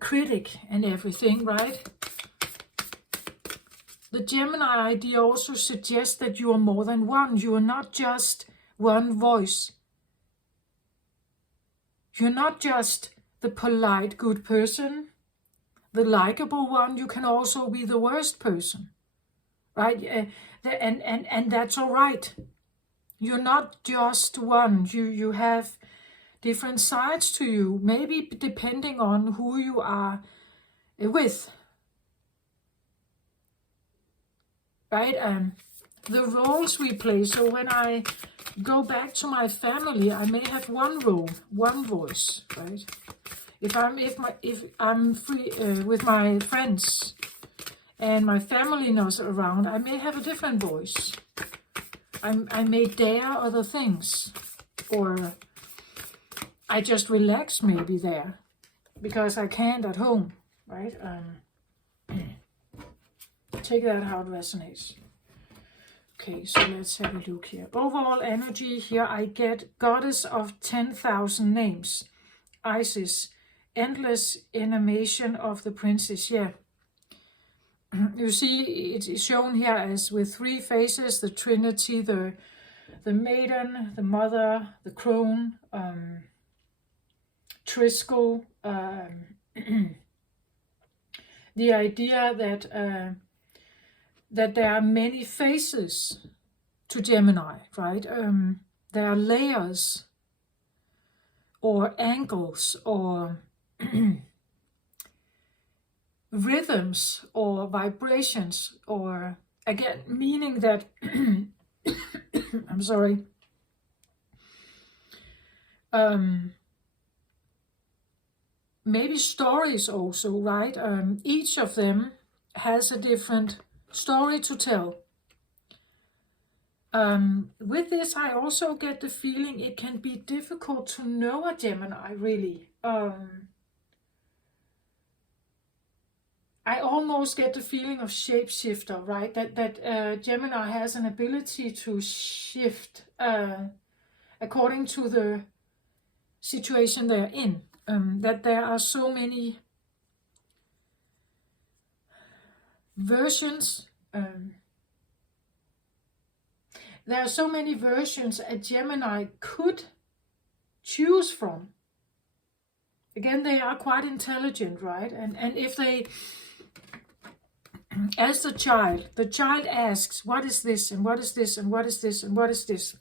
critic and everything, right? The Gemini idea also suggests that you are more than one. You are not just one voice. You're not just the polite, good person, the likable one. You can also be the worst person, right? And that's all right. You're not just one. You have different sides to you, maybe depending on who you are with, right? The roles we play. So when I go back to my family, I may have one role, one voice, right? If I'm free with my friends and my family knows around, I may have a different voice. I may dare other things, or I just relax maybe there because I can't at home, right? Take that how it resonates. Okay, so let's have a look here. Overall energy here, I get Goddess of 10,000 names. Isis, endless animation of the princess. Yeah. You see, it's shown here as with 3 faces, the Trinity, the maiden, the mother, the crone, Triskel. The idea that there are many faces to Gemini, right? There are layers or angles or rhythms or vibrations, or again, meaning that I'm sorry, maybe stories also, right? Each of them has a different story to tell. With this, I also get the feeling it can be difficult to know a Gemini, really. I almost get the feeling of shapeshifter, right? That Gemini has an ability to shift according to the situation they're in. That there are so many versions. There are so many versions a Gemini could choose from. Again, they are quite intelligent, right? And if they, as the child asks, what is this, and what is this, and what is this, and what is this?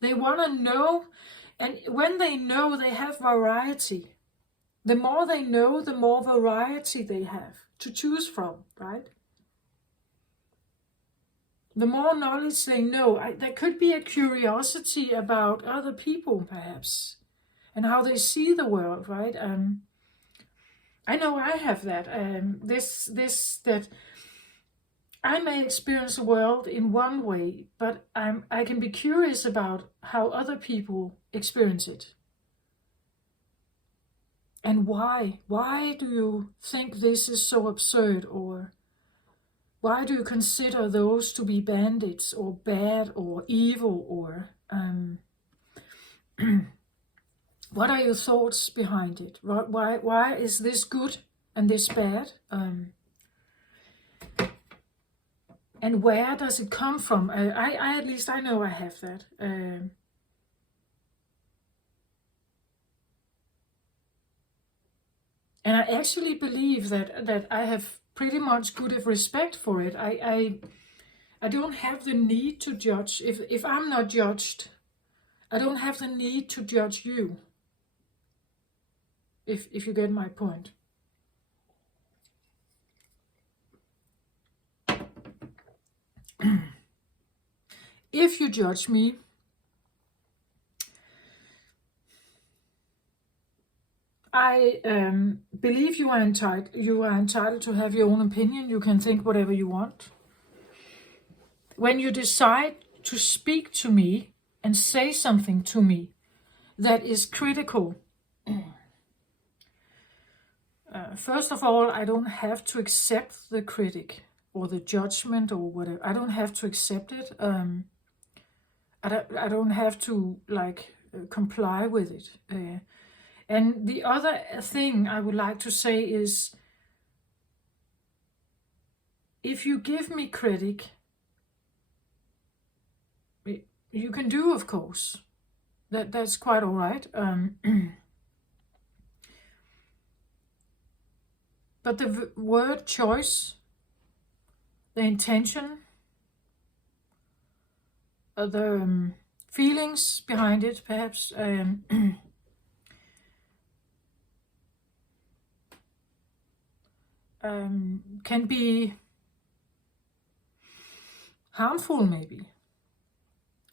They want to know, and when they know, they have variety. The more they know, the more variety they have to choose from, right? The more knowledge they know, there could be a curiosity about other people, perhaps, and how they see the world, right? I know I have that. That I may experience the world in one way, but I can be curious about how other people experience it. And why? Why do you think this is so absurd? Or why do you consider those to be bandits or bad or evil? Or what are your thoughts behind it? Why is this good and this bad? And where does it come from? I at least I know I have that. And I actually believe that I have pretty much good of respect for it. I I don't have the need to judge. If I'm not judged, I don't have the need to judge you. If you get my point. If you judge me, I believe you are entitled to have your own opinion. You can think whatever you want. When you decide to speak to me and say something to me that is critical, first of all, I don't have to accept the critic or the judgment or whatever. I don't have to accept it. I don't have to comply with it. And the other thing I would like to say is, if you give me critic, you can do, of course. That's quite all right. But the word choice, the intention, the feelings behind it, perhaps, can be harmful, maybe.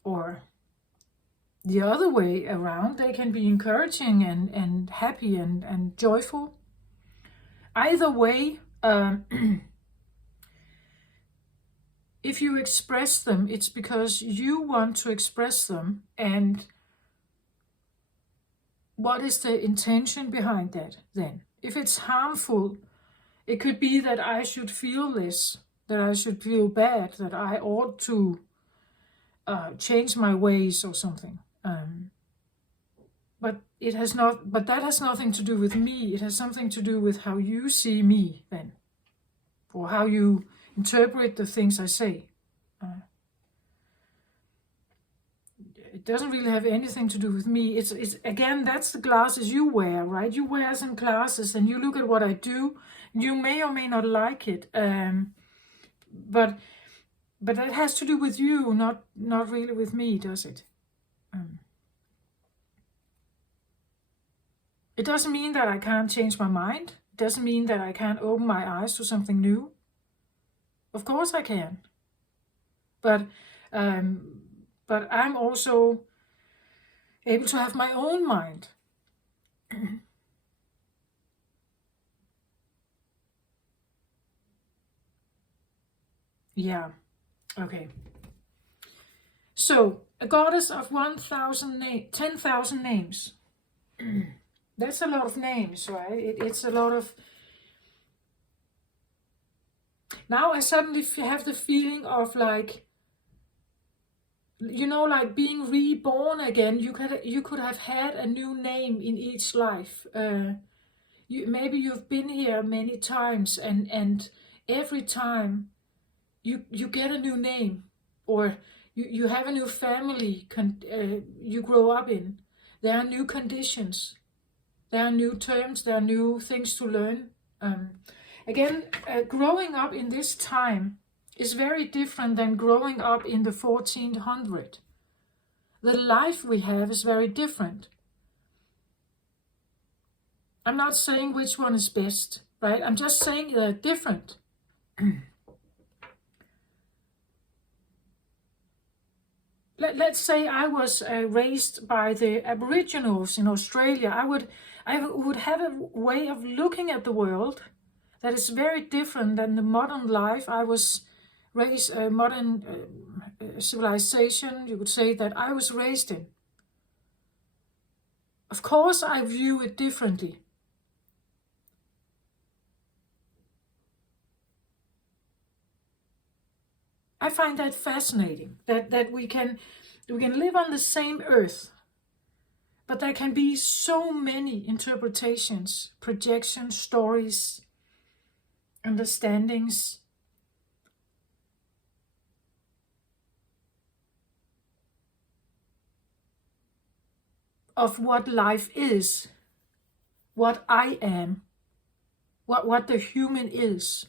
Or the other way around, they can be encouraging and happy and joyful. Either way, if you express them, it's because you want to express them. And what is the intention behind that then? If it's harmful, it could be that I should feel this, that I should feel bad, that I ought to change my ways or something. But that has nothing to do with me. It has something to do with how you see me then, or how you interpret the things I say. It doesn't really have anything to do with me. It's again, that's the glasses you wear, right? You wear some glasses and you look at what I do. You may or may not like it, but that has to do with you, not really with me, does it? It doesn't mean that I can't change my mind. It doesn't mean that I can't open my eyes to something new. Of course I can. But I'm also able to have my own mind. Yeah, okay. So, a goddess of 10,000 names. That's a lot of names, right? It's a lot of... Now I suddenly have the feeling of like being reborn again. You could have had a new name in each life. Maybe you've been here many times, and every time you get a new name, or you have a new family you grow up in. There are new conditions. There are new terms. There are new things to learn. Again, growing up in this time is very different than growing up in the 1400. The life we have is very different. I'm not saying which one is best, right? I'm just saying they're different. Let's say I was raised by the Aboriginals in Australia. I would have a way of looking at the world that is very different than the modern life. I was raised modern civilization, you could say, that I was raised in. Of course, I view it differently. I find that fascinating, that we can live on the same earth, but there can be so many interpretations, projections, stories, understandings of what life is, what I am, what the human is,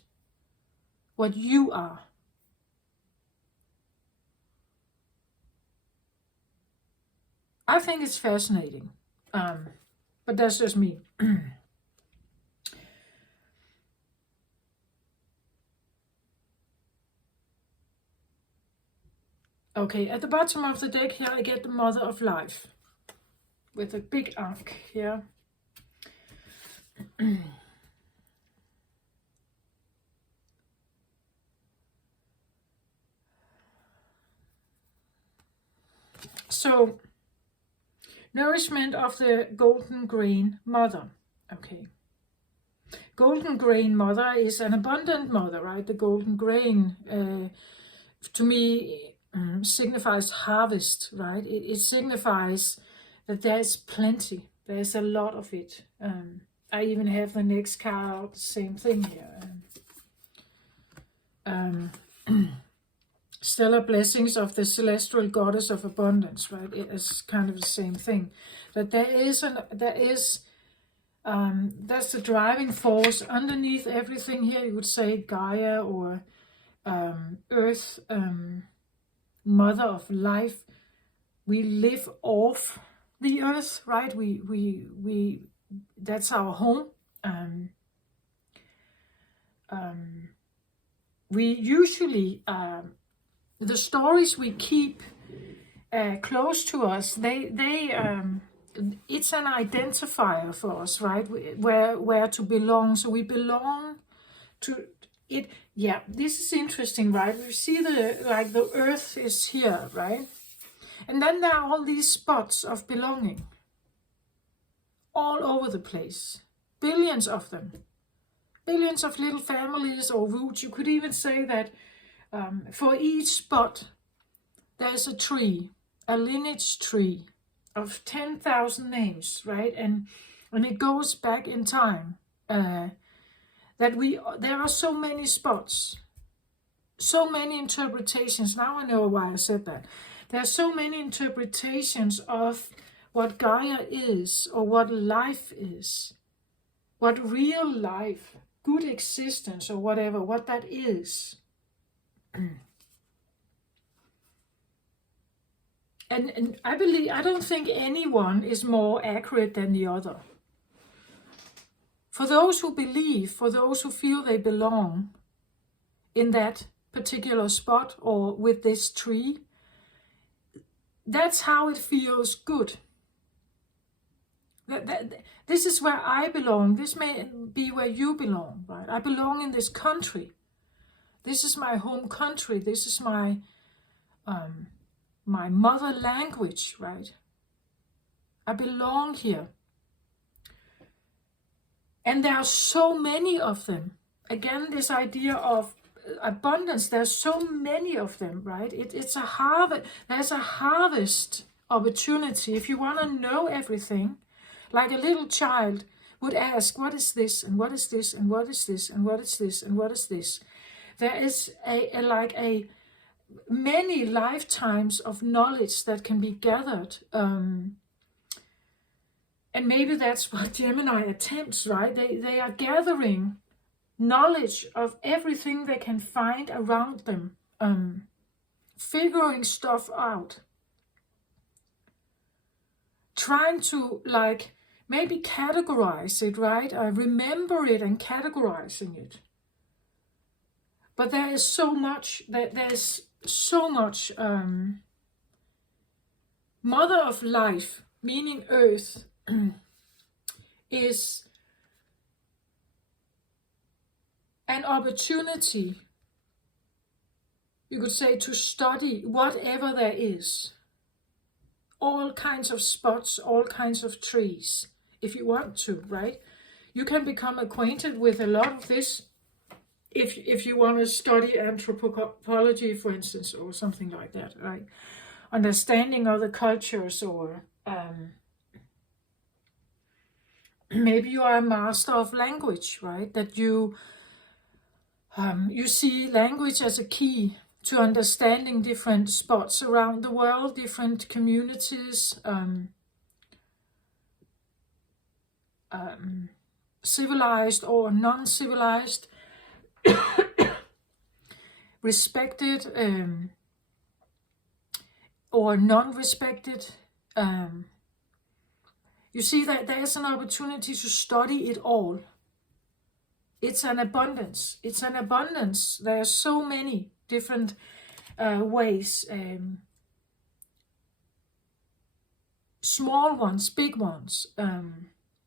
what you are. I think it's fascinating, but that's just me. Okay, at the bottom of the deck here, I get the Mother of Life with a big ankh here. So, nourishment of the golden grain mother. Okay. Golden grain mother is an abundant mother, right? The golden grain, to me, signifies harvest, right? It signifies that there's plenty. There's a lot of it. I even have the next card out, the same thing here. Stellar blessings of the celestial goddess of abundance, right? It is kind of the same thing. That that's the driving force underneath everything here. You would say Gaia or Earth, Mother of Life. We live off the Earth, right? We that's our home. We usually the stories we keep close to us, it's an identifier for us, right? Where to belong. So we belong to it. Yeah, this is interesting, right? We see the earth is here, right? And then there are all these spots of belonging all over the place. Billions of them. Billions of little families or roots. You could even say that for each spot, there's a tree, a lineage tree of 10,000 names, right? And it goes back in time. There are so many spots, so many interpretations. Now I know why I said that. There are so many interpretations of what Gaia is, or what life is, what real life, good existence, or whatever, what that is. And I don't think anyone is more accurate than the other. For those who believe, for those who feel they belong in that particular spot or with this tree, that's how it feels good. This is where I belong. This may be where you belong, right? I belong in this country. This is my home country. This is my mother language, right? I belong here. And there are so many of them. Again, this idea of abundance, there's so many of them, right? It's a harvest. There's a harvest opportunity. If you want to know everything, like a little child would ask, what is this, and what is this, and what is this, and what is this, and what is this? There is a many lifetimes of knowledge that can be gathered. And maybe that's what Gemini attempts, right? They are gathering knowledge of everything they can find around them, figuring stuff out, trying to maybe categorize it, right? Remember it and categorizing it. But there is so much, there's so much Mother of Life, meaning Earth, is an opportunity, you could say, to study whatever there is. All kinds of spots, all kinds of trees, if you want to, right? You can become acquainted with a lot of this if you want to study anthropology, for instance, or something like that, right? Understanding other cultures, or maybe you are a master of language, right? That you see language as a key to understanding different spots around the world, different communities, civilized or non-civilized, respected or non-respected, You see that there is an opportunity to study it all. It's an abundance. It's an abundance. There are so many different ways. Small ones, big ones.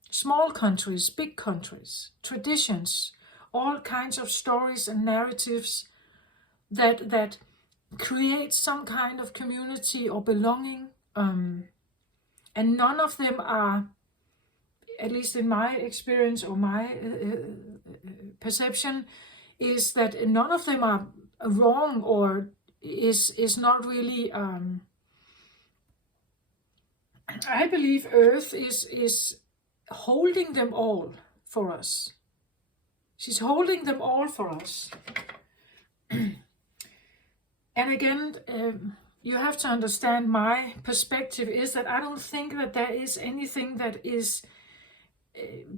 Small countries, big countries. Traditions. All kinds of stories and narratives that create some kind of community or belonging. And none of them are, at least in my experience or my perception, is that none of them are wrong or is not really. I believe Earth is holding them all for us. She's holding them all for us. And again, you have to understand my perspective is that I don't think that there is anything that is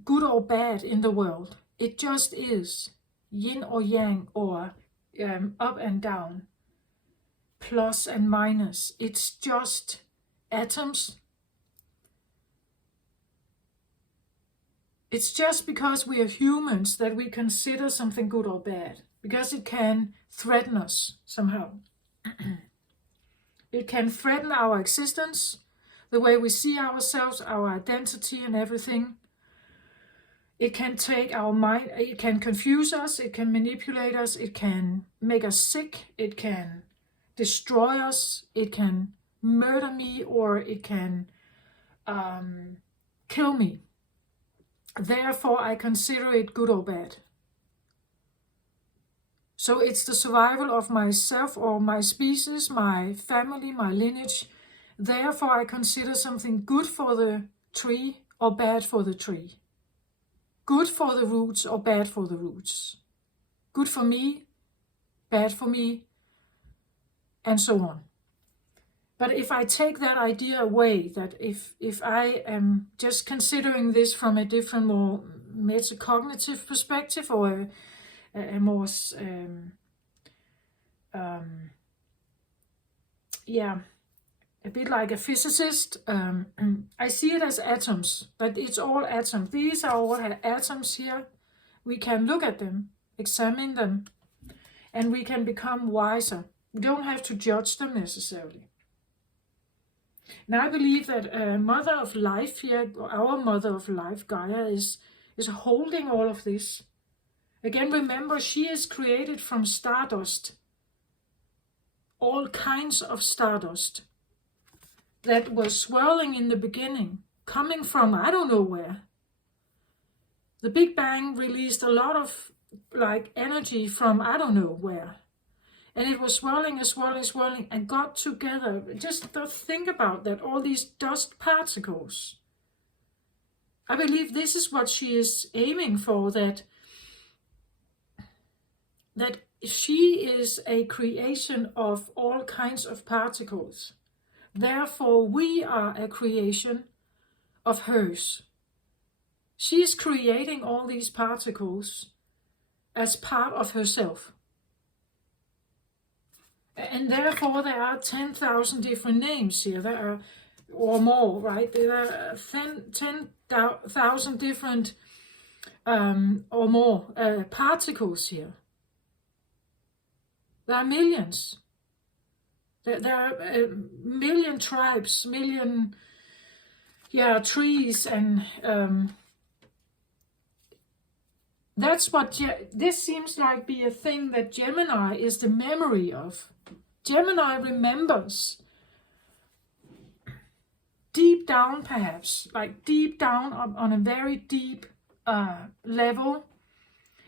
good or bad in the world. It just is yin or yang, or up and down, plus and minus. It's just atoms. It's just because we are humans that we consider something good or bad, because it can threaten us somehow. It can threaten our existence, the way we see ourselves, our identity and everything. It can take our mind, it can confuse us, it can manipulate us, it can make us sick, it can destroy us, it can murder me, or it can kill me. Therefore, I consider it good or bad. So it's the survival of myself or my species, my family, my lineage. Therefore, I consider something good for the tree or bad for the tree. Good for the roots or bad for the roots. Good for me, bad for me, and so on. But if I take that idea away, that if I am just considering this from a different, more metacognitive perspective, or a more, a bit like a physicist, I see it as atoms, that it's all atoms. These are all atoms here. We can look at them, examine them, and we can become wiser. We don't have to judge them necessarily. And I believe that Mother of Life here, our Mother of Life, Gaia, is holding all of this. Again, remember, she is created from stardust. All kinds of stardust that was swirling in the beginning, coming from I don't know where. The Big Bang released a lot of energy from I don't know where. And it was swirling and swirling, swirling, and got together. Just think about that, all these dust particles. I believe this is what she is aiming for, that she is a creation of all kinds of particles. Therefore, we are a creation of hers. She is creating all these particles as part of herself. And therefore, there are 10,000 different names here. There are, or more, right? There are 10,000 different or more particles here. There are millions. There are a million tribes, million trees, and that's what this seems like be a thing that Gemini is the memory of. Gemini remembers deep down, perhaps, like deep down on a very deep level,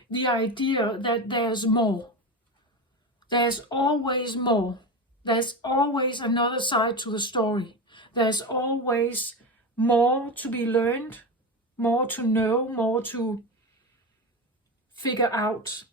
the idea that there's more. There's always more. There's always another side to the story. There's always more to be learned, more to know, more to figure out.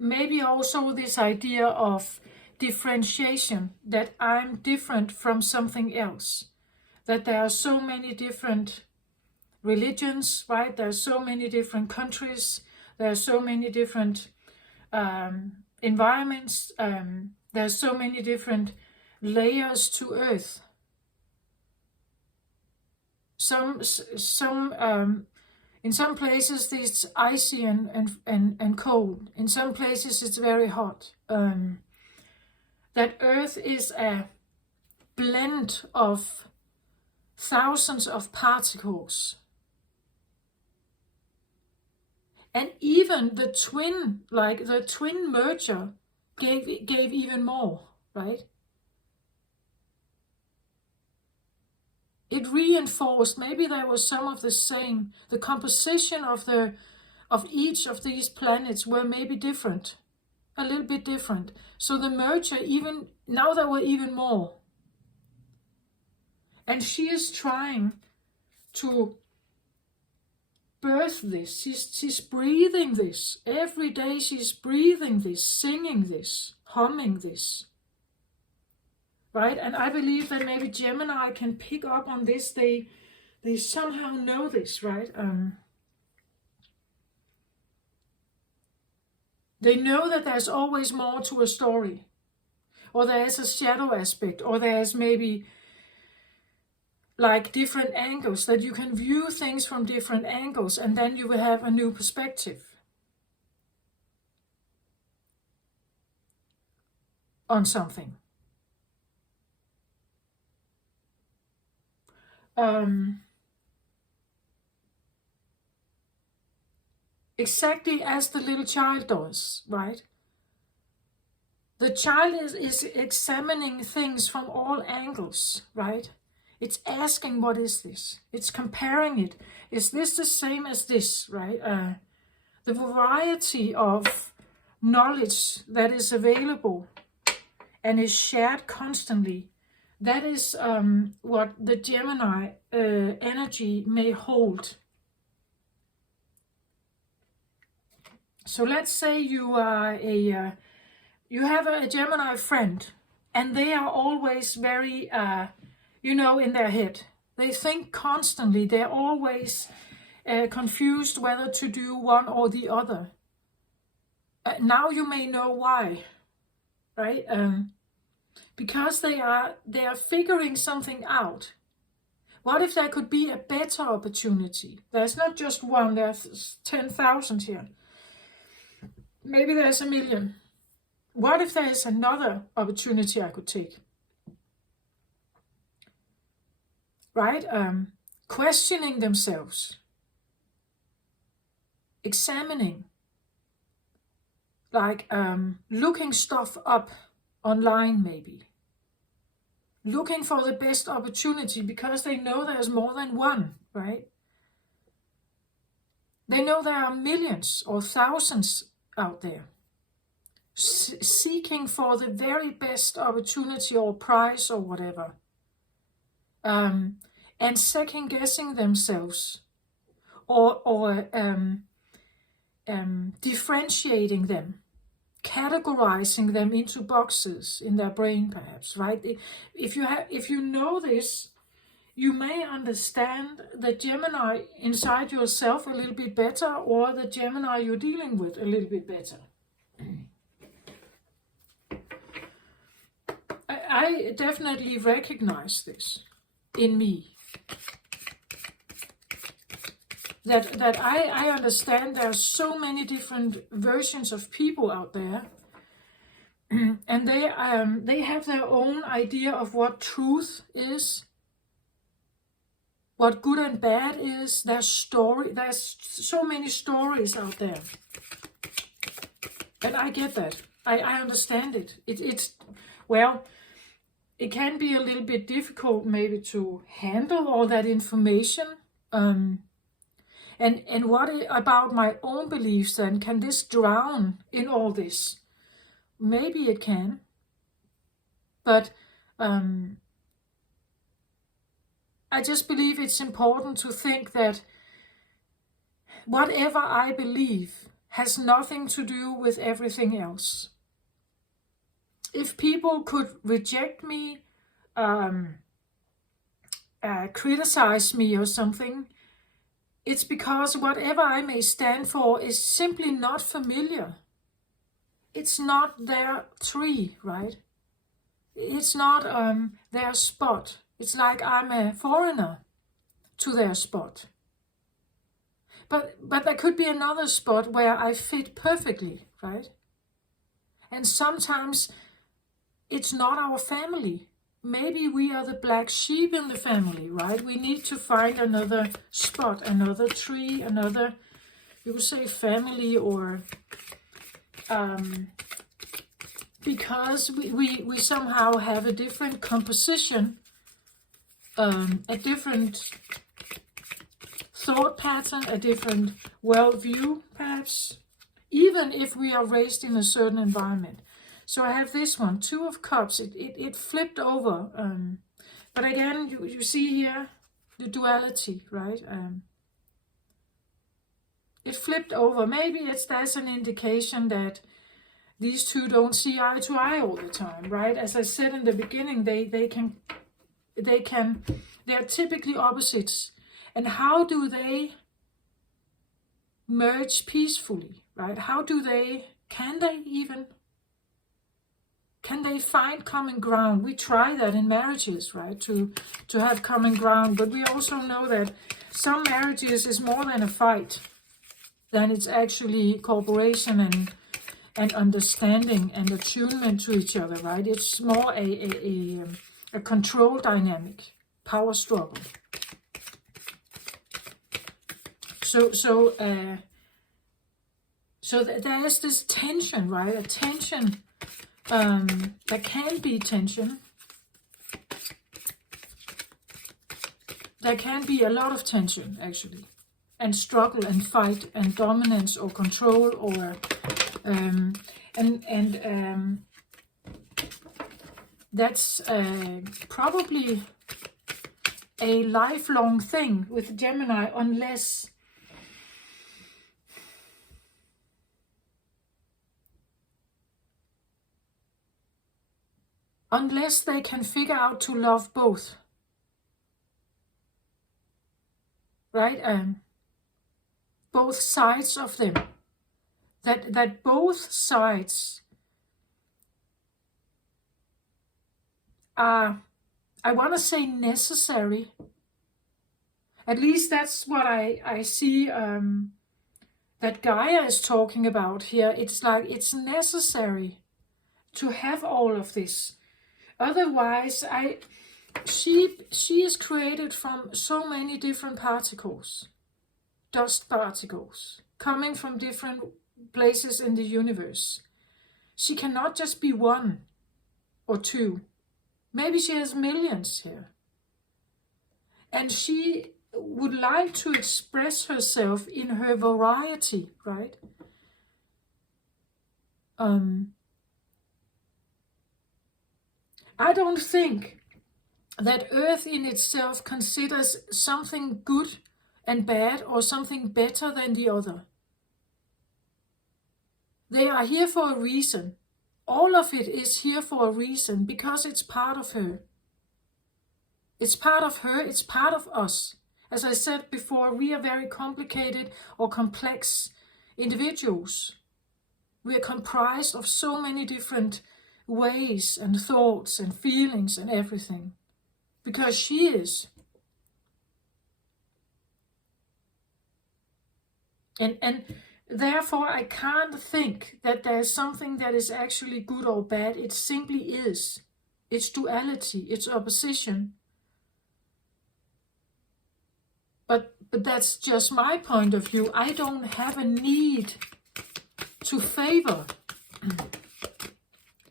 Maybe also this idea of differentiation, that I'm different from something else, that there are so many different religions, right? There are so many different countries, there are so many different environments. There's so many different layers to Earth. In some places it's icy and cold. In some places it's very hot. That Earth is a blend of thousands of particles. And even the twin merger gave even more, right? It reinforced, maybe there was some of the same. The composition of each of these planets were maybe different, a little bit different. So the merger, even now there were even more. And she is trying to birth this. She's breathing this. Every day she's breathing this, singing this, humming this. Right? And I believe that maybe Gemini can pick up on this. They somehow know this, right? They know that there's always more to a story. Or there's a shadow aspect. Or there's maybe like different angles, that you can view things from different angles, and then you will have a new perspective on something. Exactly as the little child does, right? The child is examining things from all angles, right? It's asking, what is this? It's comparing it. Is this the same as this, right? The variety of knowledge that is available and is shared constantly, that is what the Gemini energy may hold. So let's say you are you have a Gemini friend, and they are always very, in their head. They think constantly. They're always confused whether to do one or the other. Now you may know why, right? Because they are figuring something out. What if there could be a better opportunity? There's not just one, there's 10,000 here. Maybe there's 1 million. What if there is another opportunity I could take? Right? Questioning themselves. Examining. Like looking stuff up online maybe. Looking for the best opportunity because they know there's more than one, right? They know there are millions or thousands out there. Seeking for the very best opportunity or prize or whatever. And second guessing themselves. Or differentiating them. Categorizing them into boxes in their brain, perhaps, right? If you know this, you may understand the Gemini inside yourself a little bit better, or the Gemini you're dealing with a little bit better. I definitely recognize this in me. That I understand there are so many different versions of people out there, and they have their own idea of what truth is, what good and bad is. There's so many stories out there, and I get that. I understand it. It can be a little bit difficult maybe to handle all that information. And what about my own beliefs then? Can this drown in all this? Maybe it can. But I just believe it's important to think that whatever I believe has nothing to do with everything else. If people could reject me, criticize me or something, it's because whatever I may stand for is simply not familiar it's not their tree, right? It's not their spot. It's like I'm a foreigner to their spot. But there could be another spot where I fit perfectly, right? And sometimes it's not our family. Maybe we are the black sheep in the family, right? We need to find another spot, another tree, another, you would say family, or because we somehow have a different composition, a different thought pattern, a different worldview, perhaps, even if we are raised in a certain environment. So I have this one, Two of Cups. It flipped over. But again, you see here the duality, right? It flipped over. Maybe that's an indication that these two don't see eye to eye all the time, right? As I said in the beginning, they're typically opposites. And how do they merge peacefully, right? Can they find common ground? We try that in marriages, right? To have common ground, but we also know that some marriages is more than a fight, than it's actually cooperation and understanding and attunement to each other, right? It's more a control dynamic, power struggle. So there is this tension, right? A tension. There can be tension. There can be a lot of tension, actually, and struggle and fight and dominance or control, or that's probably a lifelong thing with Gemini, unless they can figure out to love both, right? Both sides of them. That both sides are, I want to say, necessary. At least that's what I see that Gaia is talking about here. It's like it's necessary to have all of this. Otherwise, she is created from so many different particles, dust particles, coming from different places in the universe. She cannot just be one or two. Maybe she has millions here. And she would like to express herself in her variety, right? I don't think that Earth in itself considers something good and bad or something better than the other. They are here for a reason. All of it is here for a reason, because it's part of her. It's part of her, it's part of us. As I said before, we are very complicated or complex individuals. We are comprised of so many different ways and thoughts and feelings and everything, because she is. And therefore I can't think that there's something that is actually good or bad. It simply is. It's duality, it's opposition. But that's just my point of view. I don't have a need to favor.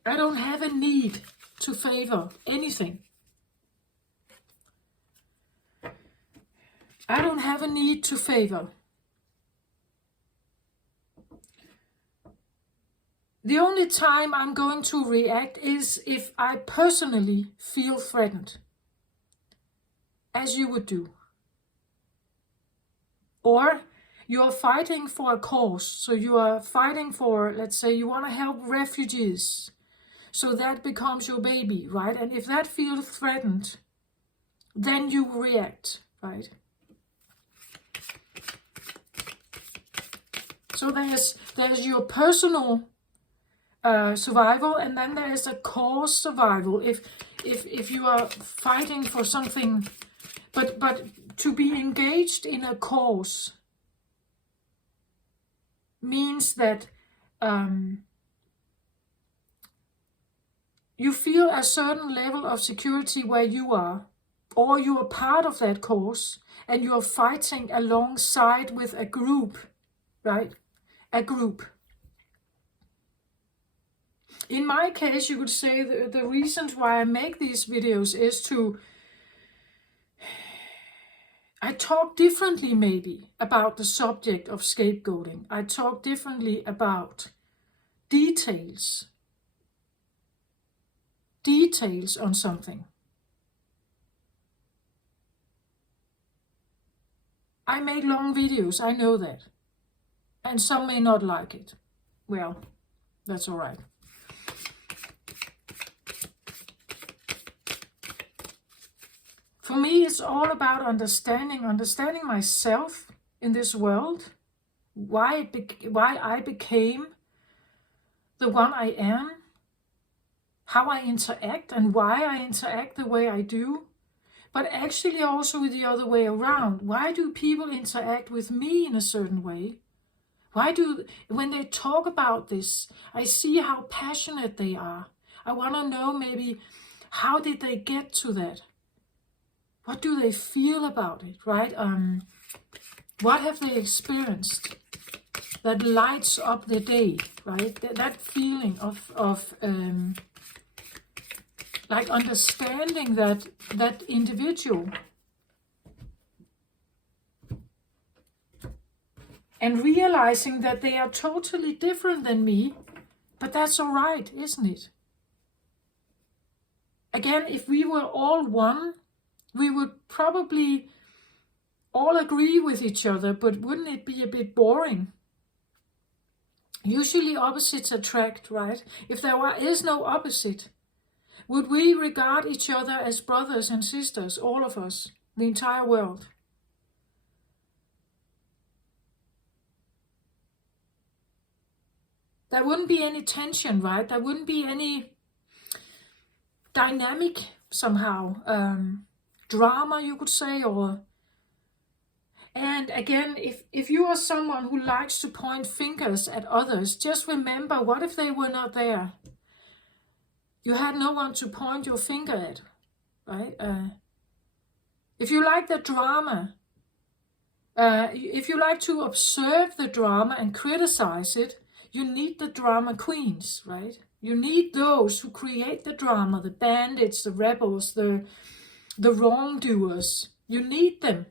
I don't have a need to favor anything. I don't have a need to favor. The only time I'm going to react is if I personally feel threatened, as you would do. Or you're fighting for a cause. So you are fighting for, let's say you want to help refugees. So that becomes your baby, right? And if that feels threatened, then you react, right? So there's your personal survival, and then there is a cause survival. If you are fighting for something, but to be engaged in a cause means that you feel a certain level of security where you are, or you are part of that cause, and you are fighting alongside with a group, right? A group. In my case, you could say the reasons why I make these videos is I talk differently maybe about the subject of scapegoating. I talk differently about details on something. I make long videos, I know that. And some may not like it. Well, that's all right. For me, it's all about understanding myself in this world, why I became the one I am, how I interact and why I interact the way I do, but actually also the other way around. Why do people interact with me in a certain way? When they talk about this, I see how passionate they are. I want to know maybe how did they get to that? What do they feel about it, right? What have they experienced that lights up the day, right? That feeling of like understanding that individual and realizing that they are totally different than me, but that's all right, isn't it? Again, if we were all one, we would probably all agree with each other, but wouldn't it be a bit boring? Usually opposites attract, right? If there is no opposite, would we regard each other as brothers and sisters, all of us, the entire world? There wouldn't be any tension, right? There wouldn't be any dynamic somehow, drama, you could say, or... And again, if you are someone who likes to point fingers at others, just remember, what if they were not there? You had no one to point your finger at, right? If you like the drama, if you like to observe the drama and criticize it, you need the drama queens, right? You need those who create the drama, the bandits, the rebels, the wrongdoers. You need them.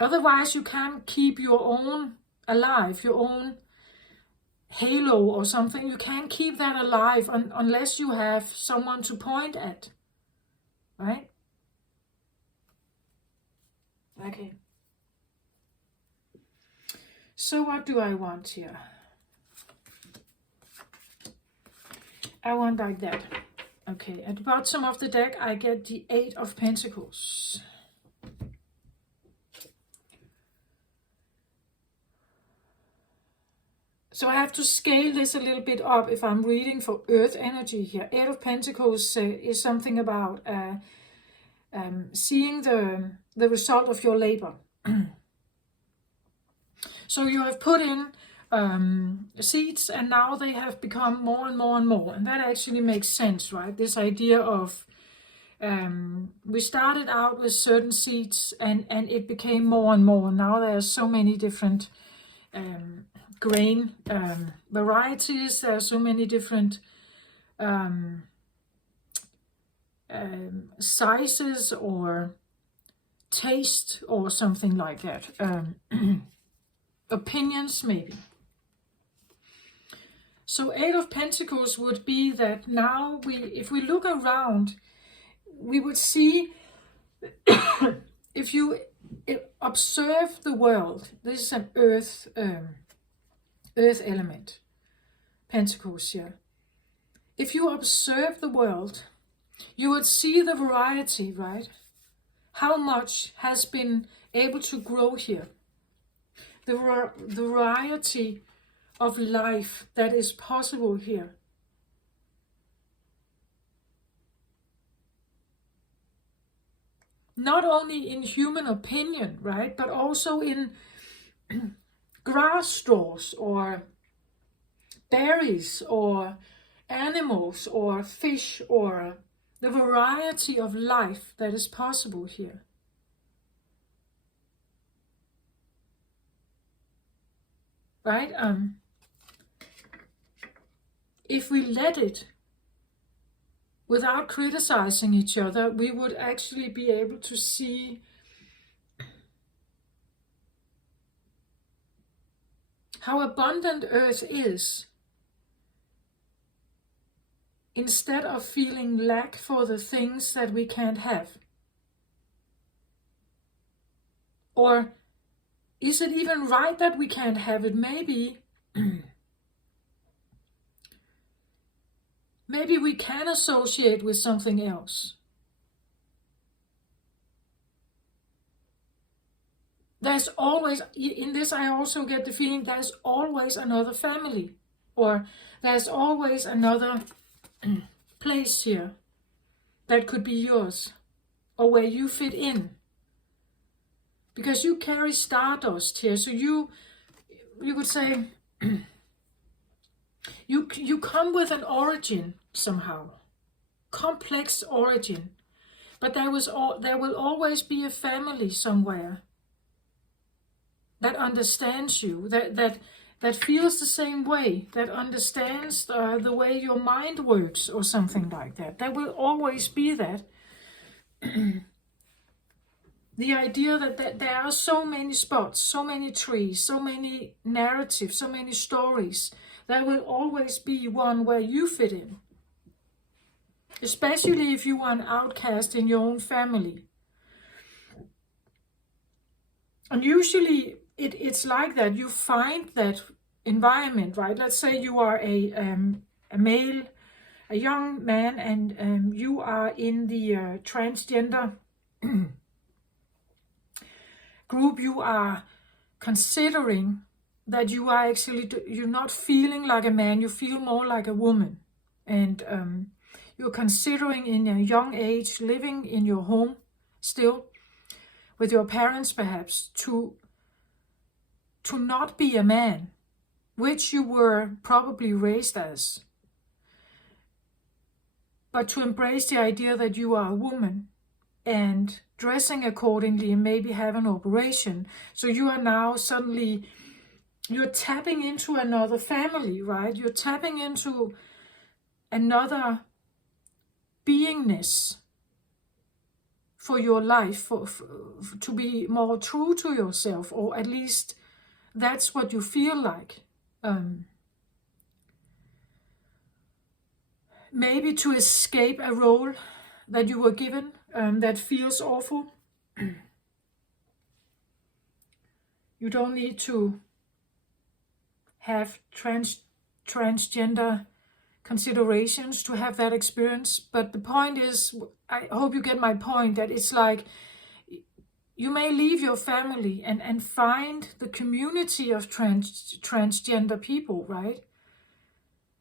Otherwise, you can't keep your own alive, your own halo or something. You can't keep that alive unless you have someone to point at, right? Okay. So what do I want here? I want like that. Okay, at the bottom of the deck, I get the 8 of Pentacles. So I have to scale this a little bit up if I'm reading for Earth energy here. 8 of Pentacles is something about seeing the result of your labor. So you have put in seeds, and now they have become more and more and more. And that actually makes sense, right? This idea of we started out with certain seeds and it became more and more. Now there are so many different grain varieties. There are so many different sizes or taste or something like that. Opinions maybe. So 8 of Pentacles would be that now if we look around, we would see if you observe the world. This is an earth element, Pentacles here. If you observe the world, you would see the variety, right? How much has been able to grow here. The variety of life that is possible here. Not only in human opinion, right, but also in grass straws or berries or animals or fish or the variety of life that is possible here. Right? If we let it, without criticizing each other, we would actually be able to see how abundant Earth is, instead of feeling lack for the things that we can't have. Or is it even right that we can't have it? Maybe maybe we can associate with something else. There's always, in this I also get the feeling there's always another family, or there's always another place here that could be yours, or where you fit in. Because you carry stardust here, so you could say you come with an origin somehow, complex origin, but there will always be a family somewhere that understands you, that feels the same way, that understands the way your mind works or something like that. There will always be that. The idea that there are so many spots, so many trees, so many narratives, so many stories, there will always be one where you fit in. Especially if you are an outcast in your own family. And usually it's like that. You find that environment, right? Let's say you are a male, a young man, and you are in the transgender group. You are considering that you are actually, you're not feeling like a man, you feel more like a woman. And you're considering in a young age, living in your home still, with your parents perhaps, to not be a man, which you were probably raised as, but to embrace the idea that you are a woman and dressing accordingly and maybe have an operation. So you are now suddenly, you're tapping into another family, right? You're tapping into another beingness for your life, to be more true to yourself, or at least that's what you feel like. Maybe to escape a role that you were given that feels awful. You don't need to have transgender considerations to have that experience. But the point is, I hope you get my point, that it's like you may leave your family and find the community of transgender people, right?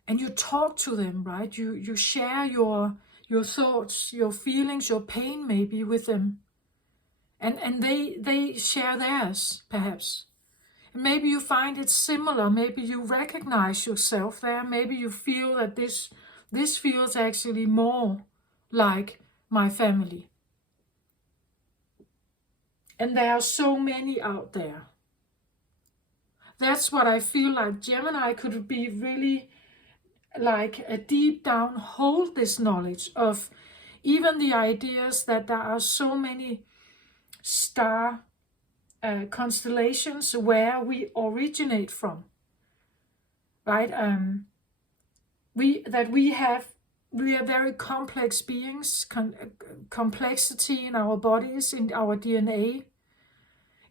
And you talk to them, right? You share your thoughts, your feelings, your pain maybe with them. And they share theirs, perhaps. And maybe you find it similar. Maybe you recognize yourself there. Maybe you feel that this feels actually more like my family. And there are so many out there. That's what I feel like Gemini could be really like a deep down, hold this knowledge of even the ideas that there are so many star constellations where we originate from, right? We are very complex beings. Complexity in our bodies, in our DNA,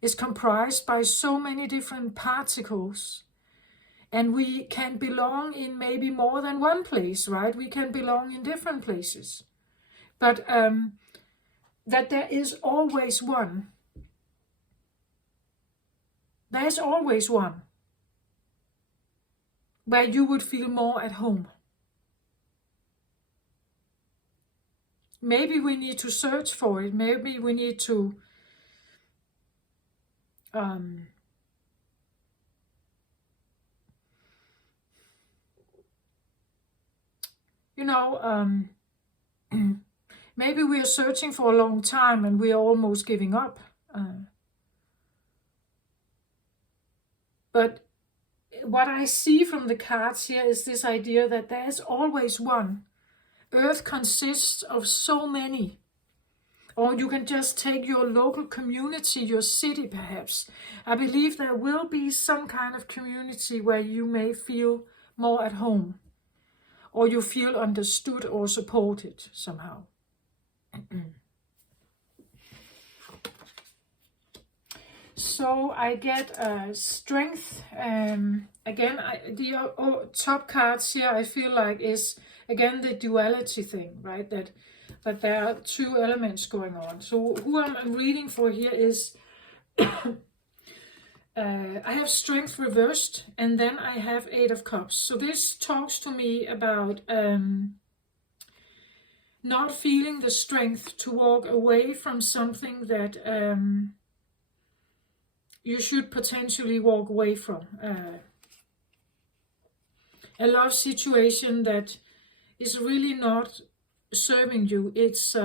is comprised by so many different particles. And we can belong in maybe more than one place, right? We can belong in different places. But that there is always one. There is always one. where you would feel more at home. Maybe we need to search for it. Maybe we need to maybe we are searching for a long time and we are almost giving up. But what I see from the cards here is this idea that there's always one. Earth consists of so many. Or you can just take your local community, your city perhaps. I believe there will be some kind of community where you may feel more at home. Or you feel understood or supported somehow. So I get strength. Again, the top cards here I feel like is again the duality thing, right? That there are two elements going on. So who I'm reading for here is I have strength reversed, and then I have 8 of Cups. So this talks to me about not feeling the strength to walk away from something that you should potentially walk away from. A love situation that is really not serving you. It's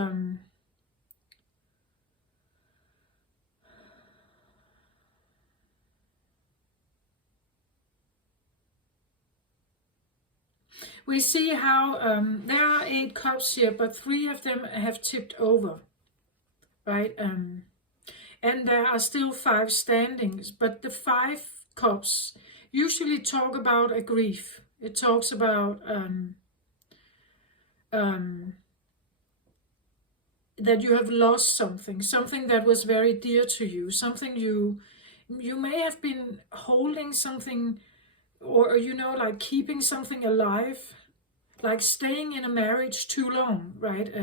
we see how there are 8 cups here, but 3 of them have tipped over, right? And there are still 5 standings, but the 5 cups usually talk about a grief. It talks about that you have lost something that was very dear to you, something you may have been holding something, or like keeping something alive, like staying in a marriage too long, right?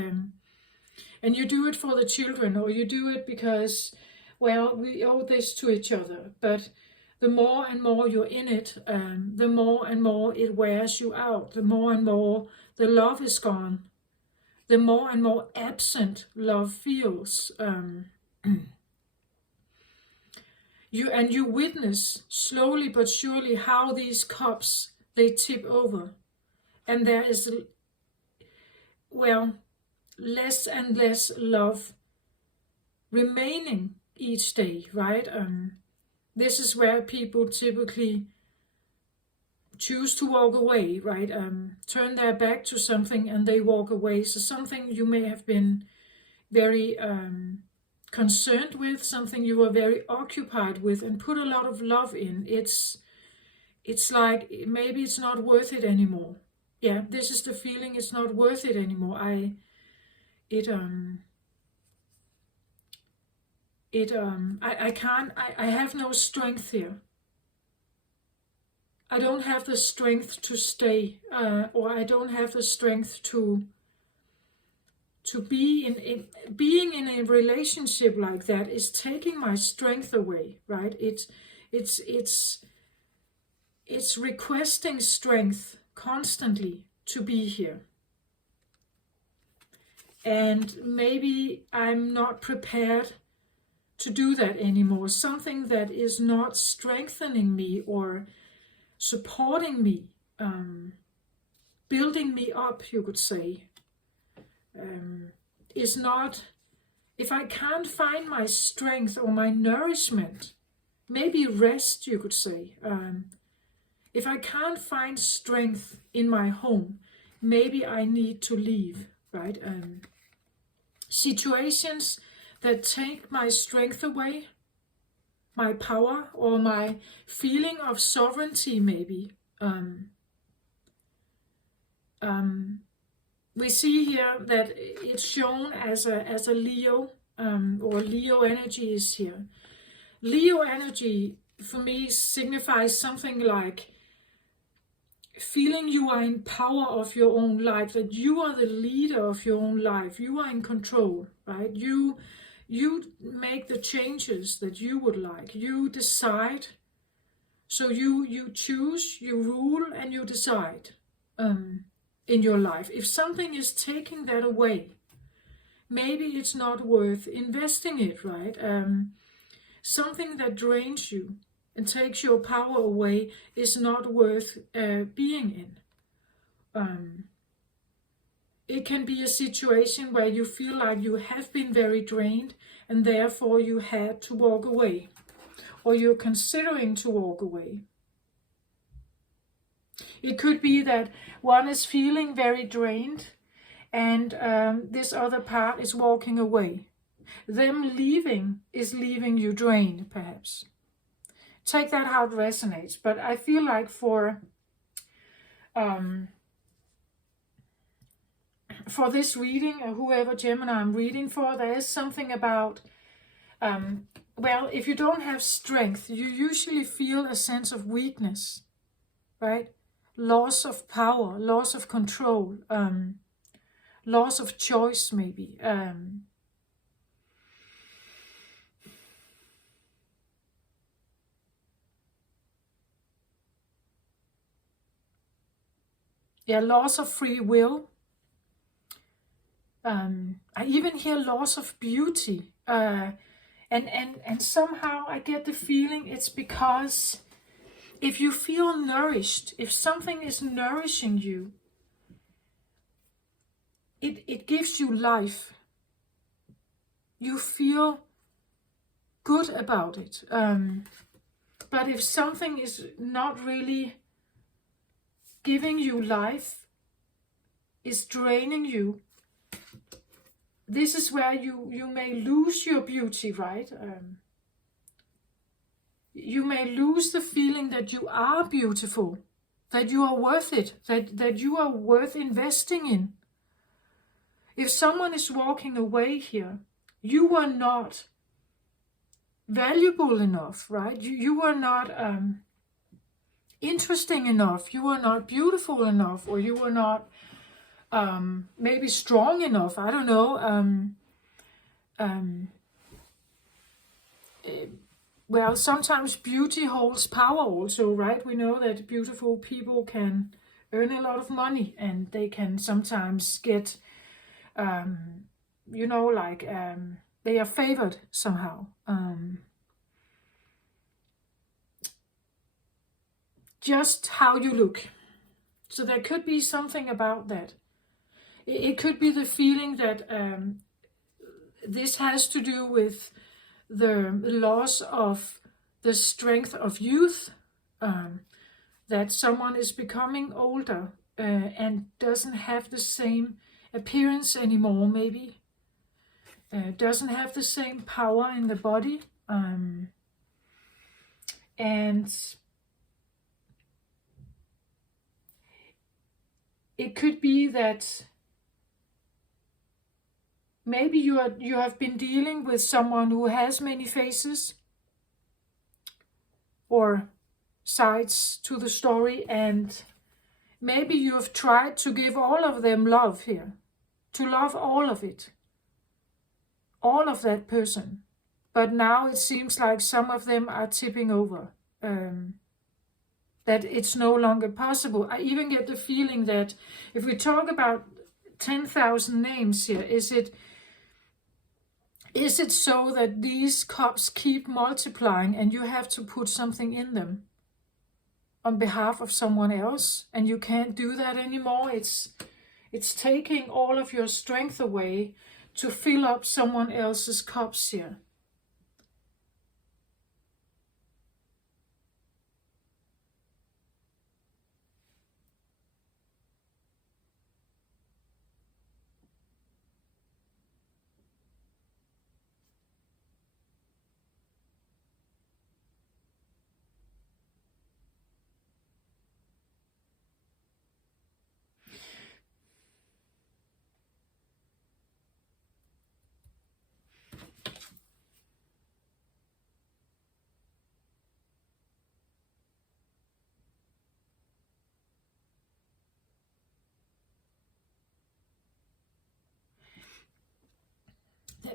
And you do it for the children, or you do it because, well, we owe this to each other. But the more and more you're in it, the more and more it wears you out. The more and more the love is gone. The more and more absent love feels. You witness slowly but surely how these cups, they tip over. And there is, well, less and less love remaining each day, right? This is where people typically choose to walk away, right? Turn their back to something and they walk away. So something you may have been very concerned with, something you were very occupied with and put a lot of love in. It's like maybe it's not worth it anymore. Yeah, this is the feeling, it's not worth it anymore. I have no strength here. I don't have the strength to stay, or I don't have the strength to be being in a relationship like that is taking my strength away, right? It's requesting strength constantly to be here. And maybe I'm not prepared to do that anymore. Something that is not strengthening me or supporting me, building me up, you could say, is not, if I can't find my strength or my nourishment, maybe rest, you could say, if I can't find strength in my home, maybe I need to leave, right? Situations that take my strength away, my power, or my feeling of sovereignty, maybe. We see here that it's shown as a Leo, or Leo energy is here. Leo energy, for me, signifies something like feeling you are in power of your own life, that you are the leader of your own life, you are in control, right? You make the changes that you would like, you decide So you choose, you rule, and you decide in your life. If something is taking that away, maybe it's not worth investing it, right? Something that drains you and takes your power away is not worth being in. It can be a situation where you feel like you have been very drained and therefore you had to walk away, or you're considering to walk away. It could be that one is feeling very drained and this other part is walking away. Them leaving is leaving you drained, perhaps. Take that how it resonates. But I feel like for this reading, or whoever Gemini I'm reading for, there is something about, well, if you don't have strength, you usually feel a sense of weakness, right? Loss of power, loss of control, loss of choice, maybe. Yeah, loss of free will. I even hear loss of beauty. And somehow I get the feeling it's because if you feel nourished, if something is nourishing you, it gives you life. You feel good about it. But if something is not really giving you life, is draining you, this is where you may lose your beauty, right? You may lose the feeling that you are beautiful, that you are worth it, that you are worth investing in. If someone is walking away here, you are not valuable enough, right? You are not interesting enough, you are not beautiful enough, or you are not maybe strong enough, I don't know. Well, sometimes beauty holds power also, right? We know that beautiful people can earn a lot of money and they can sometimes get, you know, like they are favored somehow. Just how you look. So there could be something about that. It could be the feeling that this has to do with the loss of the strength of youth, that someone is becoming older and doesn't have the same appearance anymore, maybe, doesn't have the same power in the body, and it could be that maybe you have been dealing with someone who has many faces or sides to the story, and maybe you have tried to give all of them love here, to love all of it, all of that person. But now it seems like some of them are tipping over, that it's no longer possible. I even get the feeling that if we talk about 10,000 names here, is it so that these cups keep multiplying and you have to put something in them on behalf of someone else, and you can't do that anymore? It's taking all of your strength away to fill up someone else's cups here.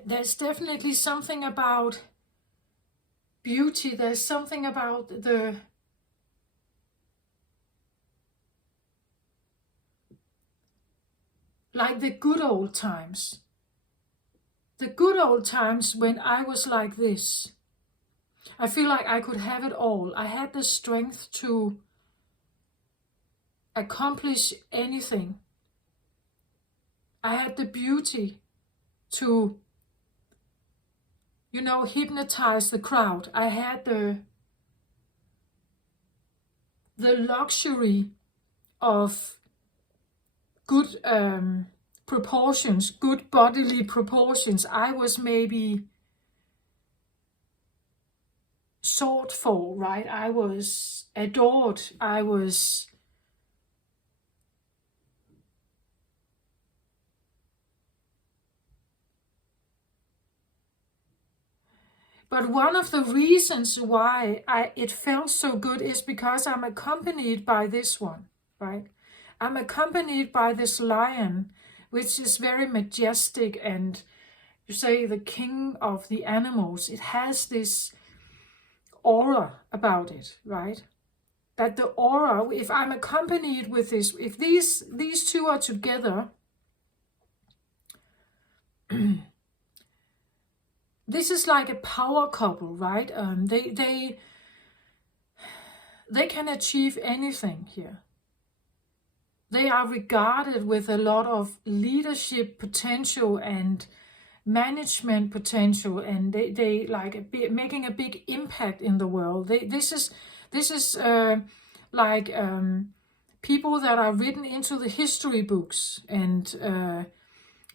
There's definitely something about beauty. There's something about the like the good old times. The good old times when I was like this. I feel like I could have it all. I had the strength to accomplish anything. I had the beauty to, hypnotize the crowd. I had the luxury of good proportions, good bodily proportions. I was maybe sought for, right? I was adored. But one of the reasons why it felt so good is because I'm accompanied by this one, right? I'm accompanied by this lion, which is very majestic and, you say, the king of the animals. It has this aura about it, right? That the aura, if I'm accompanied with this, if these two are together, this is like a power couple, right? They can achieve anything here. They are regarded with a lot of leadership potential and management potential, and they like making a big impact in the world. This is like people that are written into the history books, and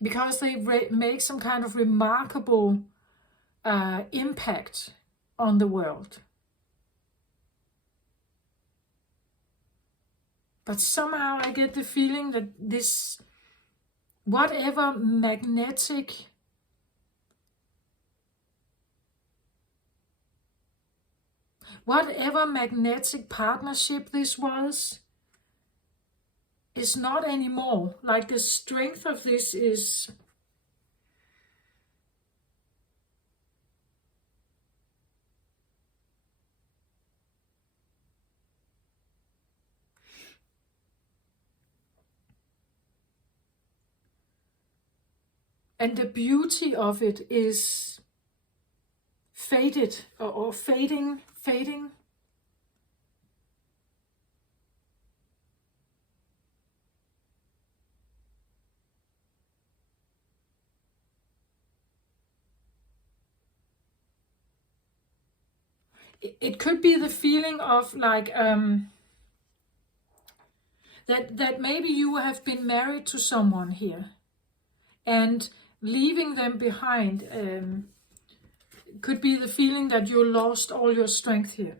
because they make some kind of remarkable impact on the world. But somehow I get the feeling that this, whatever magnetic partnership this was, is not anymore. Like the strength of this is and the beauty of it is faded or fading. It could be the feeling of like that maybe you have been married to someone here, and leaving them behind could be the feeling that you lost all your strength here.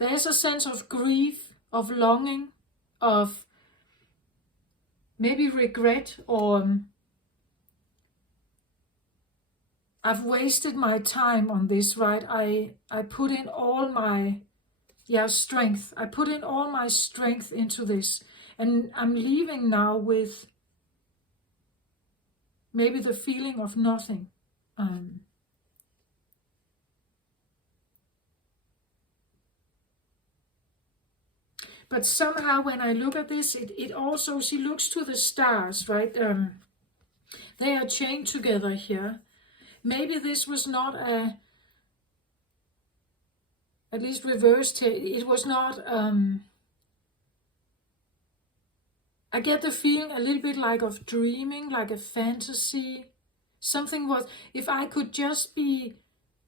There's a sense of grief, of longing, of maybe regret, or I've wasted my time on this, right? I put in all my strength. I put in all my strength into this, and I'm leaving now with maybe the feeling of nothing. But somehow when I look at this, it also, she looks to the stars, right? They are chained together here. Maybe this was not at least reversed here. It was not, I get the feeling a little bit like of dreaming, like a fantasy. Something was, if I could just be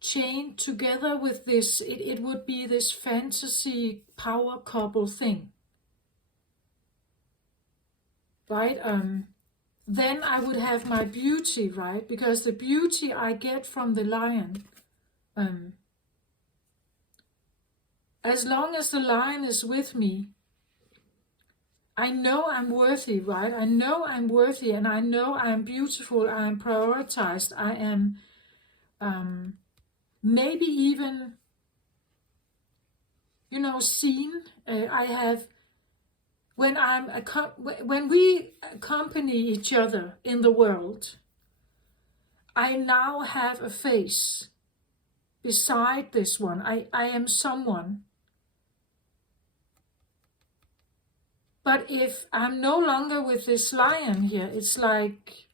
chained together with this, it would be this fantasy power couple thing, right? Then I would have my beauty, right? Because the beauty I get from the lion, as long as the lion is with me, I know I'm worthy, right? I know I'm worthy, and I know I'm beautiful, I am prioritized, I am maybe even, seen. I have, when we accompany each other in the world, I now have a face. beside this one. I am someone. But if I'm no longer with this lion here, it's like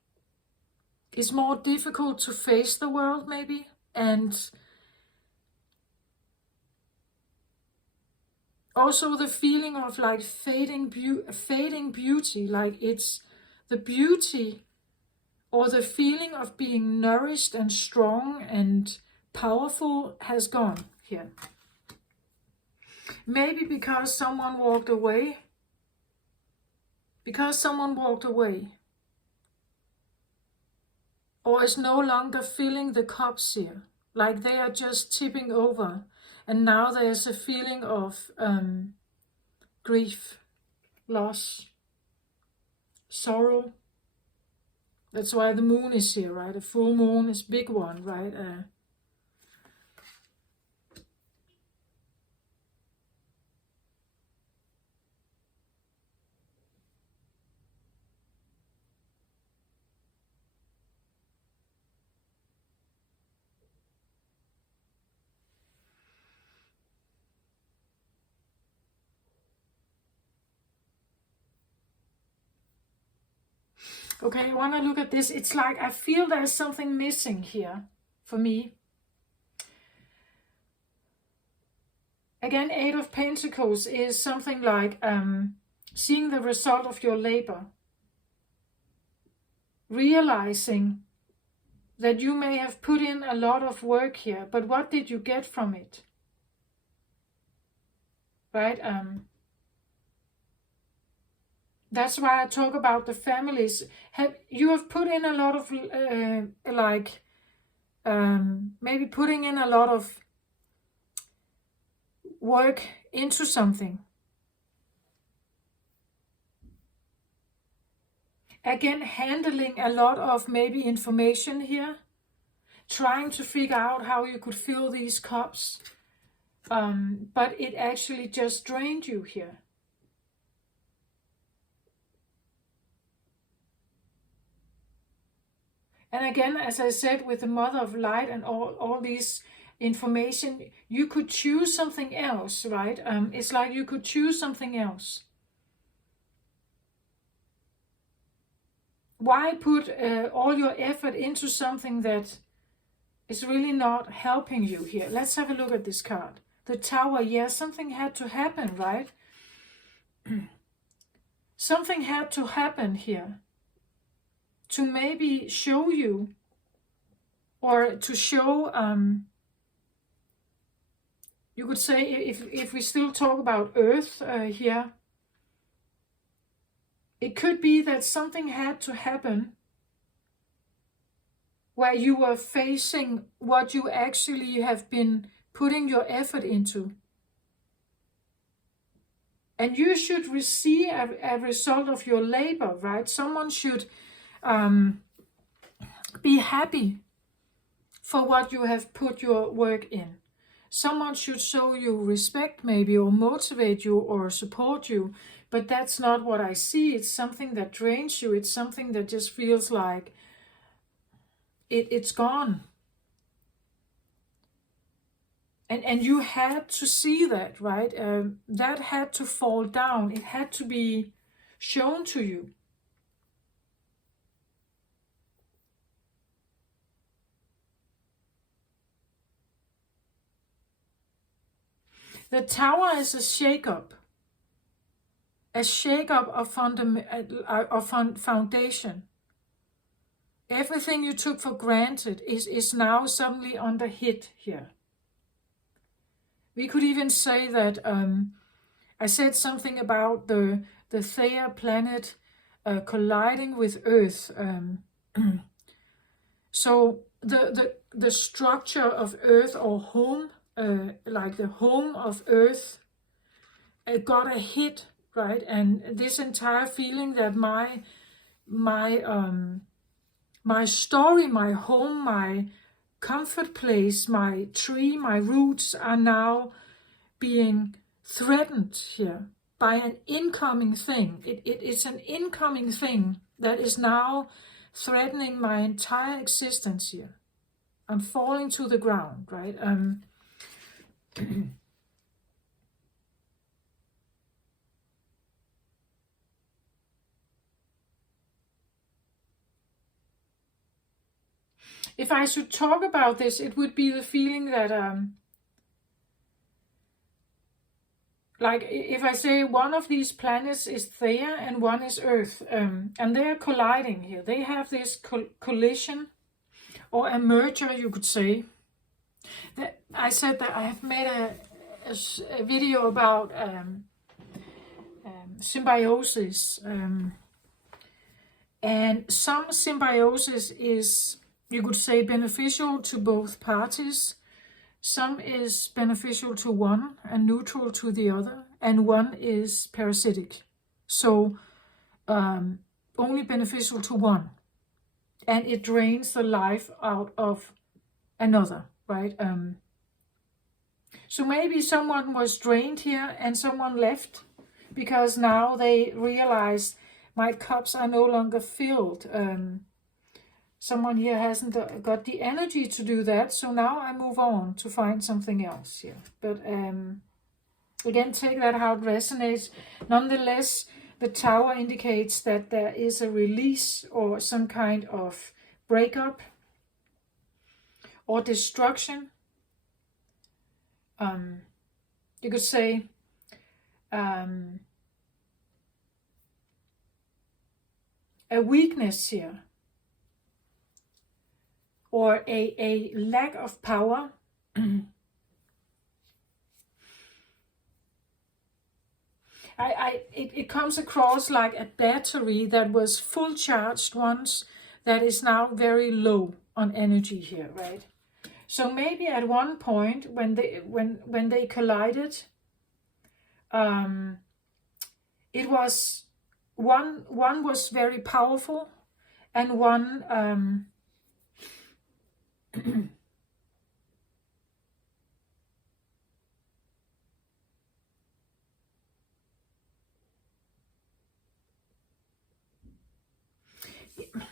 it's more difficult to face the world maybe. And also the feeling of like fading beauty, like it's the beauty or the feeling of being nourished and strong and powerful has gone here. Maybe because someone walked away. Because someone walked away. Or is no longer filling the cups here. Like they are just tipping over. And now there's a feeling of grief, loss, sorrow. That's why the moon is here, right? A full moon is a big one, right? Okay, when I look at this, it's like I feel there's something missing here for me. Again, Eight of Pentacles is something like seeing the result of your labor. Realizing that you may have put in a lot of work here, but what did you get from it? Right? That's why I talk about the families. You have put in a lot of maybe putting in a lot of work into something. Again, handling a lot of maybe information here, trying to figure out how you could fill these cups, but it actually just drained you here. And again, as I said, with the Mother of Light and all these information, you could choose something else, right? It's like you could choose something else. Why put all your effort into something that is really not helping you here? Let's have a look at this card. The Tower, yeah, something had to happen, right? Something had to happen here to maybe show you, or to show, you could say, if we still talk about Earth here, it could be that something had to happen where you were facing what you actually have been putting your effort into. And you should receive a result of your labor, right? Someone should be happy for what you have put your work in. Someone should show you respect maybe, or motivate you, or support you. But that's not what I see. It's something that drains you. It's something that just feels like it's gone. And you had to see that, right? That had to fall down. It had to be shown to you. The Tower is a shake-up. A shake-up of foundation. Everything you took for granted is now suddenly under hit here. We could even say that I said something about the Theia planet colliding with Earth. So the structure of Earth, or home, like the home of Earth, got a hit, right? And this entire feeling that my story, my home, my comfort place, my tree, my roots are now being threatened here by an incoming thing. It's an incoming thing that is now threatening my entire existence here. I'm falling to the ground, right? If I should talk about this, it would be the feeling that, like if I say one of these planets is Theia and one is Earth, and they're colliding here. They have this collision, or a merger, you could say. I said that I have made a video about symbiosis, and some symbiosis is, you could say, beneficial to both parties. Some is beneficial to one and neutral to the other, and one is parasitic. So only beneficial to one, and it drains the life out of another, right? So maybe someone was drained here and someone left because now they realized my cups are no longer filled. Someone here hasn't got the energy to do that, so now I move on to find something else here. But again, take that how it resonates. Nonetheless, the tower indicates that there is a release or some kind of breakup or destruction. You could say a weakness here, or a lack of power. It comes across like a battery that was full charged once, that is now very low on energy here, right? So maybe at one point when they collided, it was one was very powerful, and one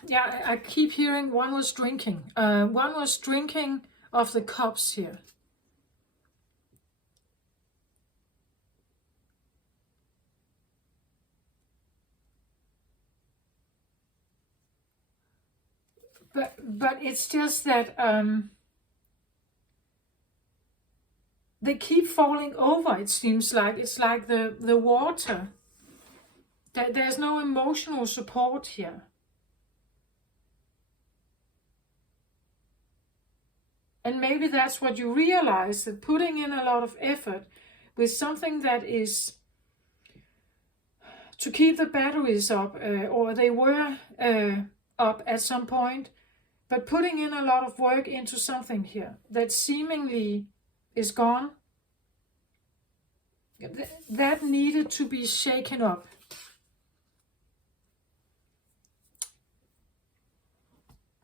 yeah, I keep hearing one was drinking. One was drinking of the cups here. But it's just that they keep falling over. It seems like it's like the water. There's no emotional support here. And maybe that's what you realize, that putting in a lot of effort with something that is to keep the batteries up, or they were up at some point, but putting in a lot of work into something here that seemingly is gone, that needed to be shaken up.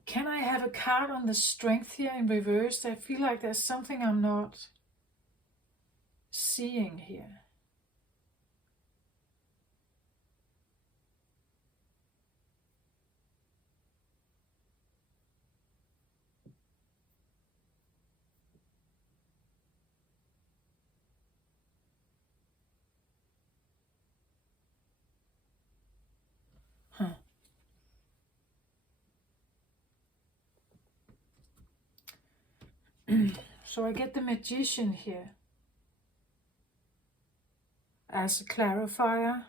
Can I have a card on the strength here in reverse? I feel like there's something I'm not seeing here. So I get the Magician here as a clarifier.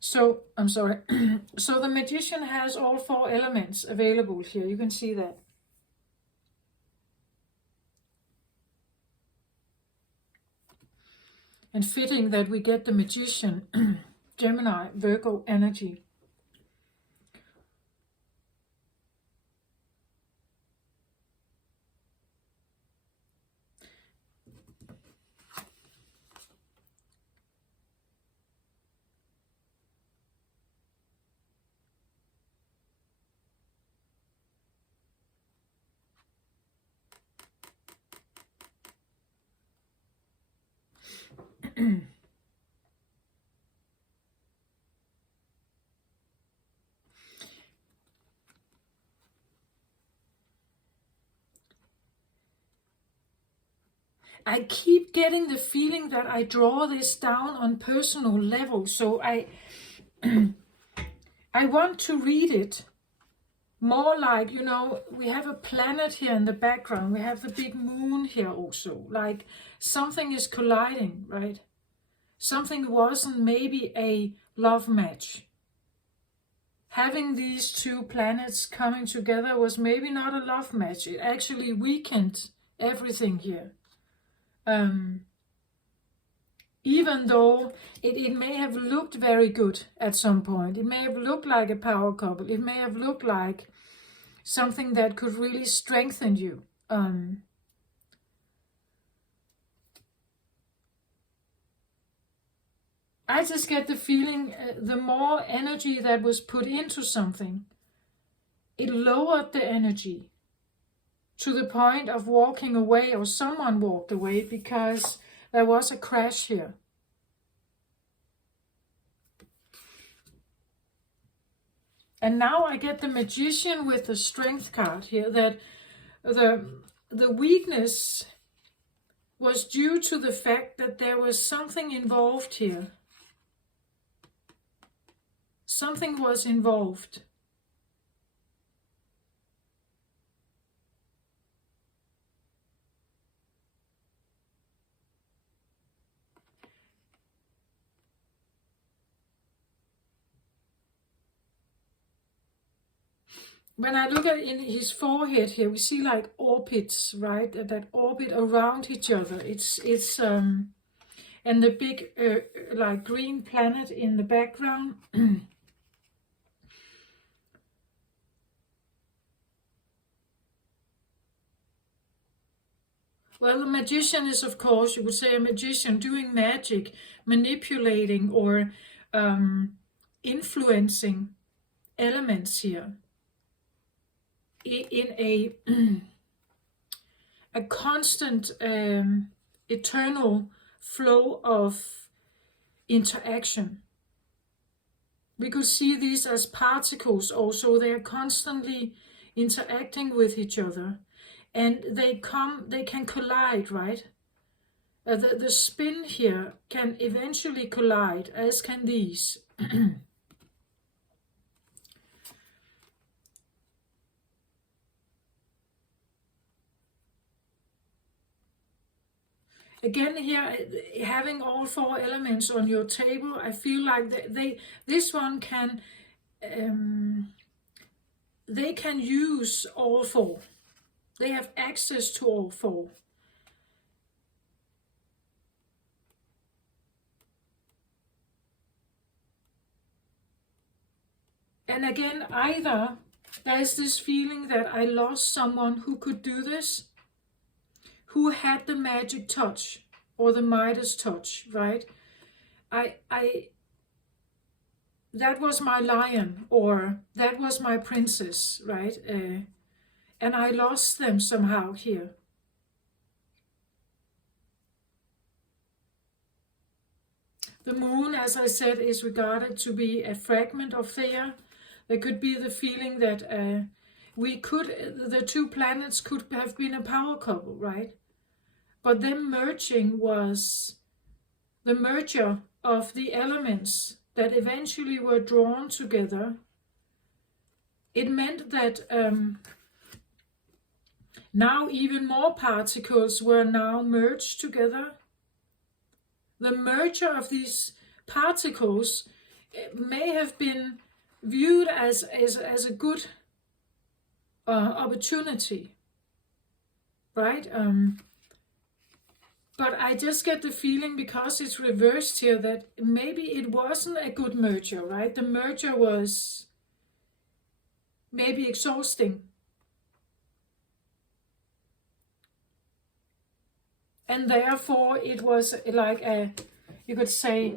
So, I'm sorry. So the Magician has all 4 elements available here. You can see that. And fitting that we get the Magician, Gemini, Virgo energy. I keep getting the feeling that I draw this down on personal level. So I want to read it more like, you know, we have a planet here in the background. We have the big moon here also. Like something is colliding, right? Something wasn't maybe a love match. Having these two planets coming together was maybe not a love match. It actually weakened everything here. Even though it may have looked very good at some point. It may have looked like a power couple. It may have looked like something that could really strengthen you. I just get the feeling the more energy that was put into something, it lowered the energy to the point of walking away, or someone walked away because there was a crash here. And now I get the Magician with the Strength card here, that the weakness was due to the fact that there was something involved here. Something was involved. When I look at in his forehead here, we see like orbits, right? That orbit around each other. It's and the big like green planet in the background. Well, the Magician is, of course, you would say a magician doing magic, manipulating or influencing elements here in a constant eternal flow of interaction. We could see these as particles also. They are constantly interacting with each other, and they can collide, right? The spin here can eventually collide, as can these. Again here, having all four elements on your table, I feel like this one can, they can use all four. They have access to all four. And again, either there's this feeling that I lost someone who could do this, who had the magic touch or the Midas touch, right? That was my lion, or that was my princess, right? And I lost them somehow here. The moon, as I said, is regarded to be a fragment of Thea. There could be the feeling that the two planets could have been a power couple, right? But them merging was the merger of the elements that eventually were drawn together. It meant that now even more particles were now merged together. The merger of these particles may have been viewed as a good opportunity, right? But I just get the feeling, because it's reversed here, that maybe it wasn't a good merger, right? The merger was maybe exhausting. And therefore it was like you could say,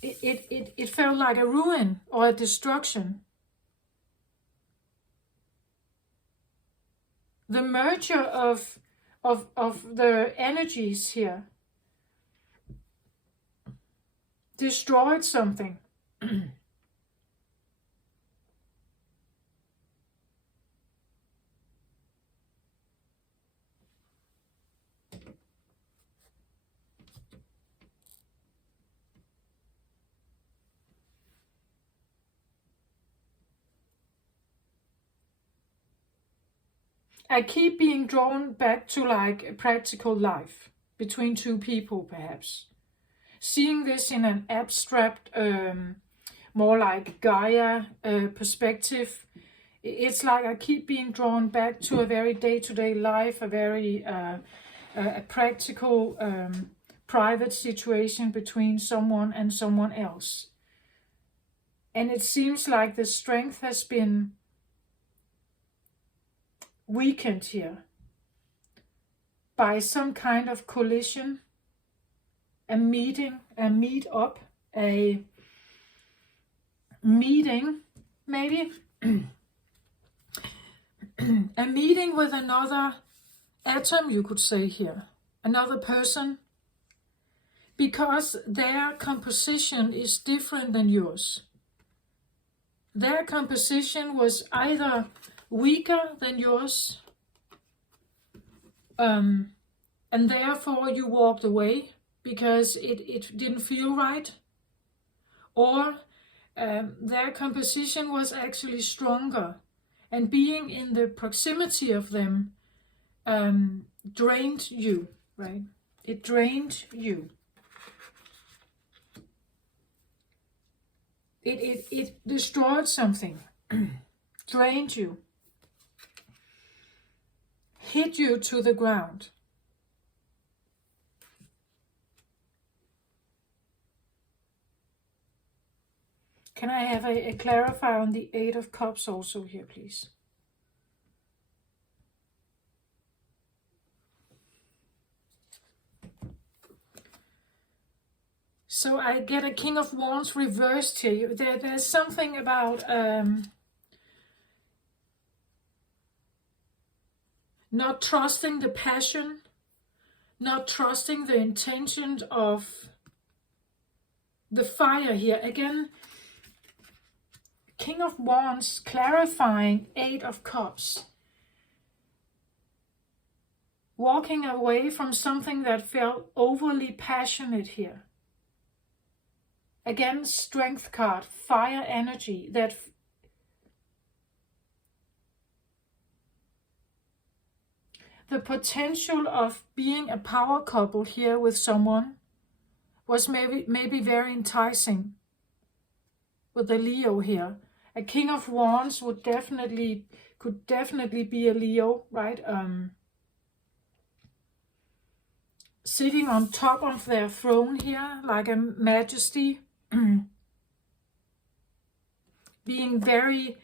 it felt like a ruin or a destruction. The merger of of the energies here. Destroyed something. I keep being drawn back to like a practical life between two people, perhaps. Seeing this in an abstract, more like Gaia perspective, it's like I keep being drawn back to a very day-to-day life, a very a practical, private situation between someone and someone else. And it seems like the strength has been weakened here by some kind of collision, a meeting, a meet-up, a meeting, maybe, a meeting with another atom, you could say here, another person, because their composition is different than yours. Their composition was either weaker than yours, and therefore you walked away because it didn't feel right, or their composition was actually stronger, and being in the proximity of them drained you, right? It drained you. It destroyed something, drained you, hit you to the ground. Can I have a clarifier on the Eight of Cups also here, please? So I get a King of Wands reversed here. There's something about not trusting the passion, not trusting the intention of the fire here. Again, King of Wands clarifying Eight of Cups. Walking away from something that felt overly passionate here. Again, Strength card, fire energy, that the potential of being a power couple here with someone was maybe very enticing with the Leo here. A King of Wands could definitely be a Leo, right? Sitting on top of their throne here, like a majesty. Being very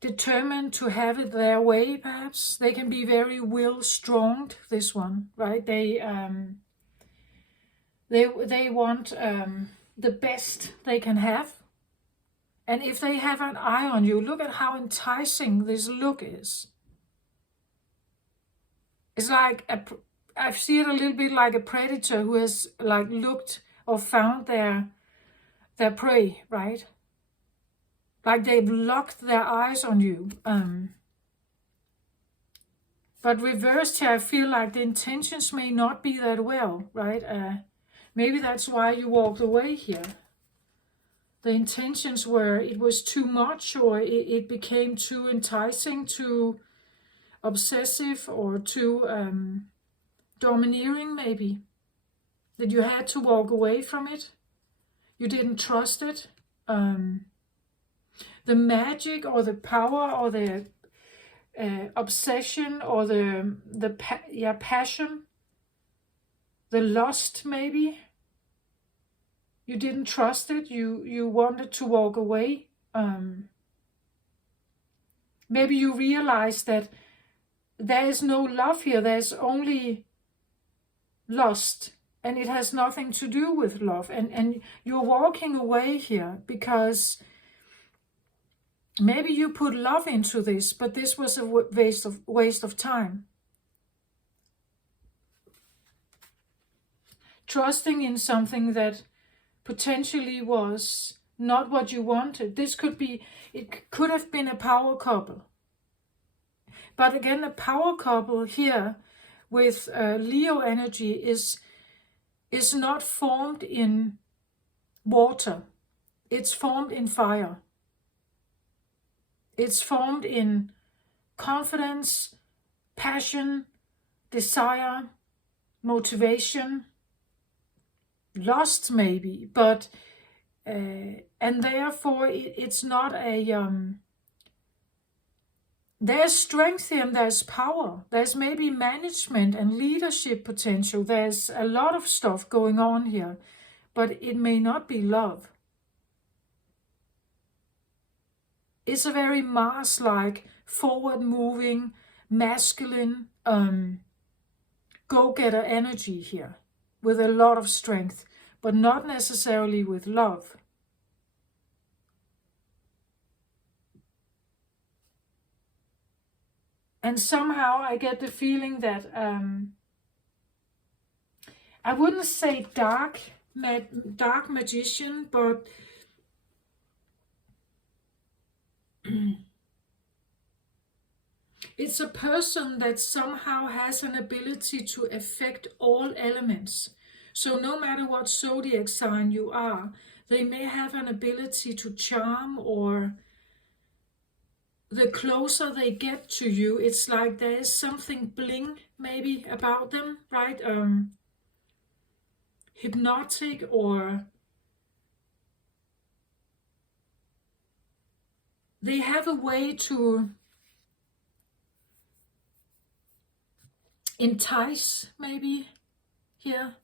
determined to have it their way, perhaps. They can be very will-strong, this one, right? They want the best they can have. And if they have an eye on you, look at how enticing this look is. It's like I see it a little bit like a predator who has like looked or found their prey, right? Like they've locked their eyes on you. But reversed here, I feel like the intentions may not be that well, right? Maybe that's why you walked away here. The intentions were, it was too much, or it became too enticing, too obsessive, or too domineering, maybe. That you had to walk away from it. You didn't trust it. The magic or the power or the obsession or the passion, the lust, maybe. You didn't trust it. You wanted to walk away. Maybe you realized that there is no love here. There's only lust. And it has nothing to do with love. And you're walking away here because maybe you put love into this, but this was a waste of time. trusting in something that potentially was not what you wanted. This could be, it could have been a power couple. But again, a power couple here with Leo energy is not formed in water. It's formed in fire. It's formed in confidence, passion, desire, motivation, lust maybe, but and therefore it's not a there's strength here and there's power. There's maybe management and leadership potential. There's a lot of stuff going on here, but it may not be love. It's a very Mars-like, forward-moving, masculine, go-getter energy here, with a lot of strength, but not necessarily with love. And somehow I get the feeling that, I wouldn't say dark magician, but it's a person that somehow has an ability to affect all elements. So no matter what zodiac sign you are, they may have an ability to charm, or the closer they get to you, it's like there is something bling maybe about them, right? Hypnotic, or they have a way to entice maybe here.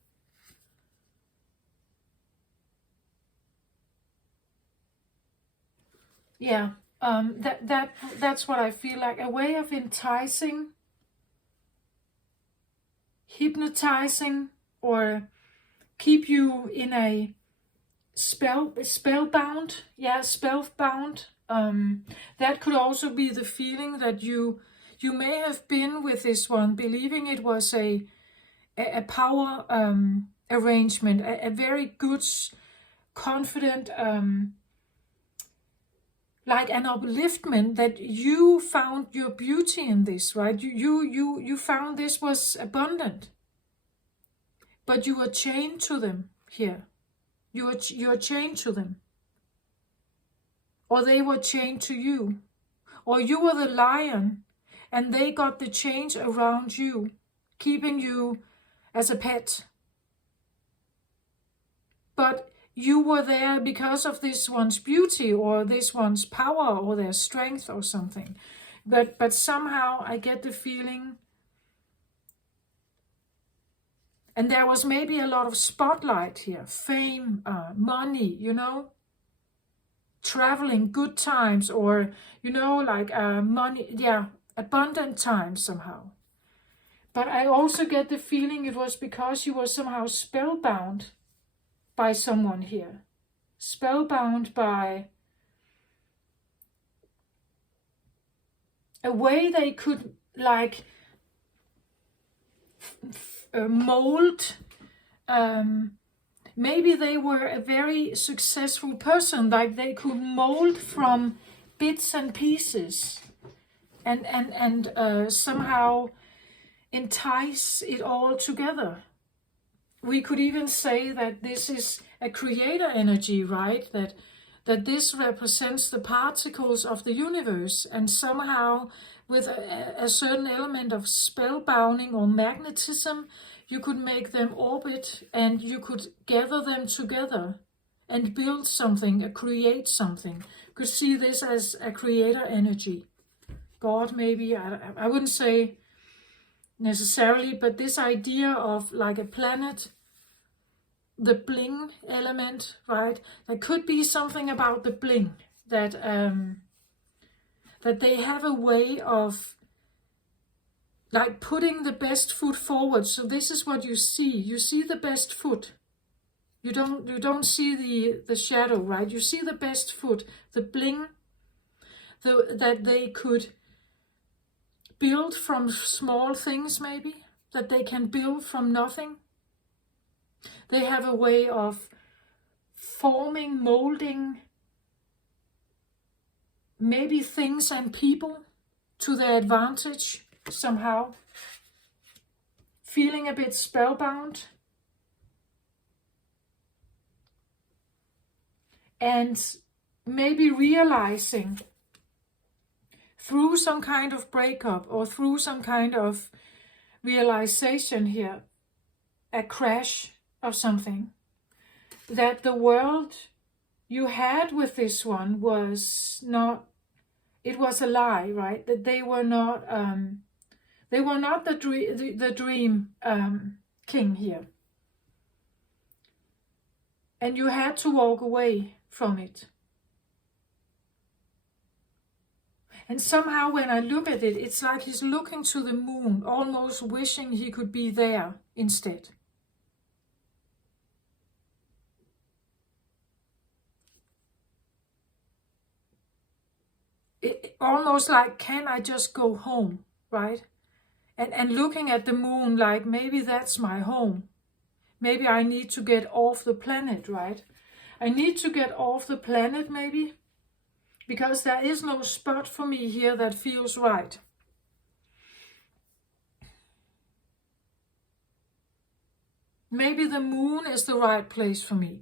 Yeah, that's what I feel like, a way of enticing, hypnotizing, or keep you in a spellbound. Yeah, spellbound. That could also be the feeling that you may have been with this one, believing it was a power arrangement, a very good, confident, like an upliftment, that you found your beauty in this, right? You found this was abundant, but you were chained to them here. You are chained to them, or they were chained to you, or you were the lion and they got the chains around you, keeping you as a pet. But you were there because of this one's beauty, or this one's power, or their strength, or something. But somehow I get the feeling, and there was maybe a lot of spotlight here, fame, money, traveling, good times, or, like money, yeah, abundant times somehow. But I also get the feeling it was because you were somehow spellbound by someone here. Spellbound by a way they could, like, mold. Maybe they were a very successful person, like they could mold from bits and pieces and somehow entice it all together. We could even say that this is a creator energy, right? That this represents the particles of the universe, and somehow with a certain element of spellbinding or magnetism, you could make them orbit and you could gather them together and build something, create something. You could see this as a creator energy. God, maybe, I wouldn't say necessarily, but this idea of like a planet, the bling element, right? There could be something about the bling that that they have a way of like putting the best foot forward. So this is what you see. You see the best foot. You don't see the shadow, right? You see the best foot, the bling, that they could build from small things, maybe, that they can build from nothing. They have a way of forming, molding maybe things and people to their advantage somehow. Feeling a bit spellbound. And maybe realizing through some kind of breakup or through some kind of realization here, a crash of something, that the world you had with this one was not, it was a lie, right? That they were not the dream king here. And you had to walk away from it. And somehow when I look at it, it's like he's looking to the moon, almost wishing he could be there instead. Almost like, can I just go home, right? And looking at the moon like, maybe that's my home. Maybe I need to get off the planet, right? I need to get off the planet maybe, because there is no spot for me here that feels right. Maybe the moon is the right place for me.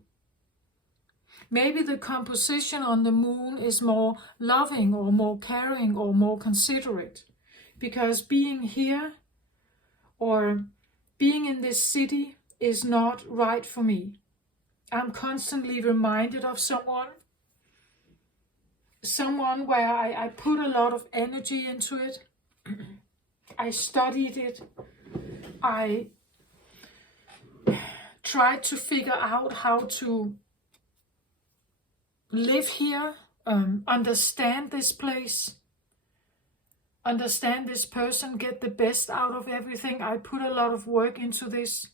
Maybe the composition on the moon is more loving or more caring or more considerate, because being here or being in this city is not right for me. I'm constantly reminded of someone where I put a lot of energy into it. I studied it. I tried to figure out how to live here, understand this place, understand this person, get the best out of everything. I put a lot of work into this.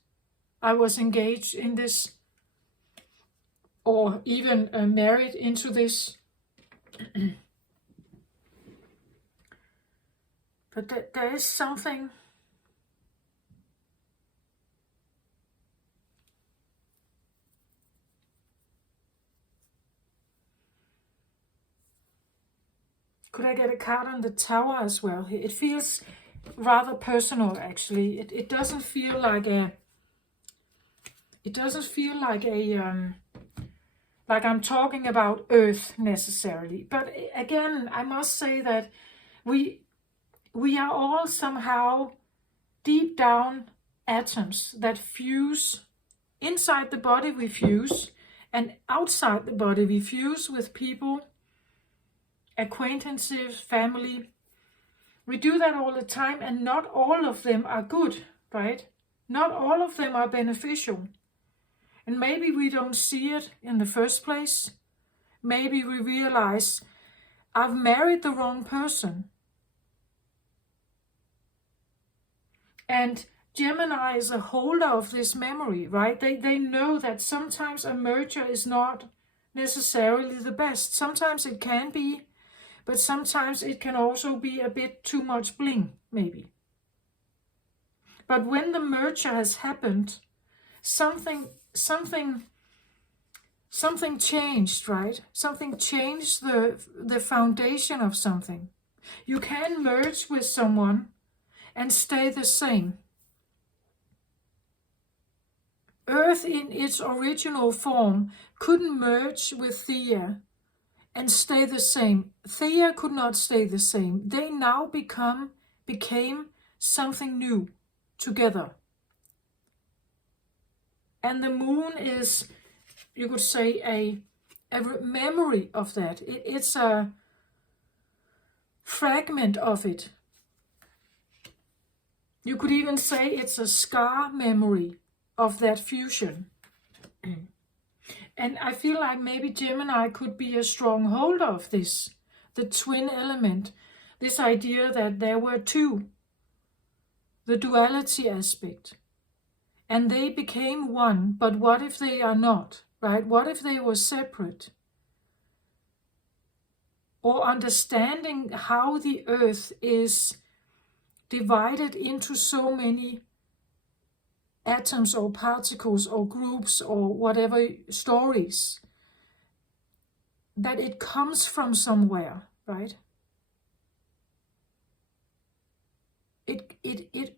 I was engaged in this, or even married into this. But there is something Could I get a card on the Tower as well? It feels rather personal, actually. It doesn't feel like a. It doesn't feel like a. Like I'm talking about Earth necessarily. But again, I must say that we are all somehow deep down atoms that fuse. Inside the body we fuse, and outside the body we fuse with people, acquaintances, family. We do that all the time, and not all of them are good, right? Not all of them are beneficial. And maybe we don't see it in the first place. Maybe we realize, I've married the wrong person. And Gemini is a holder of this memory, right? They know that sometimes a merger is not necessarily the best. Sometimes it can be, but sometimes it can also be a bit too much bling, maybe. But when the merger has happened, something changed, right? Something changed the foundation of something. You can merge with someone and stay the same. Earth in its original form couldn't merge with Thea and stay the same. Thea could not stay the same. They now became something new together. And the moon is, you could say, a memory of that. It's a fragment of it. You could even say it's a scar memory of that fusion. And I feel like maybe Gemini could be a stronghold of this, the twin element, this idea that there were two, the duality aspect, and they became one. But what if they are not, right? What if they were separate? Or understanding how the earth is divided into so many atoms or particles or groups or whatever stories, that it comes from somewhere, right? It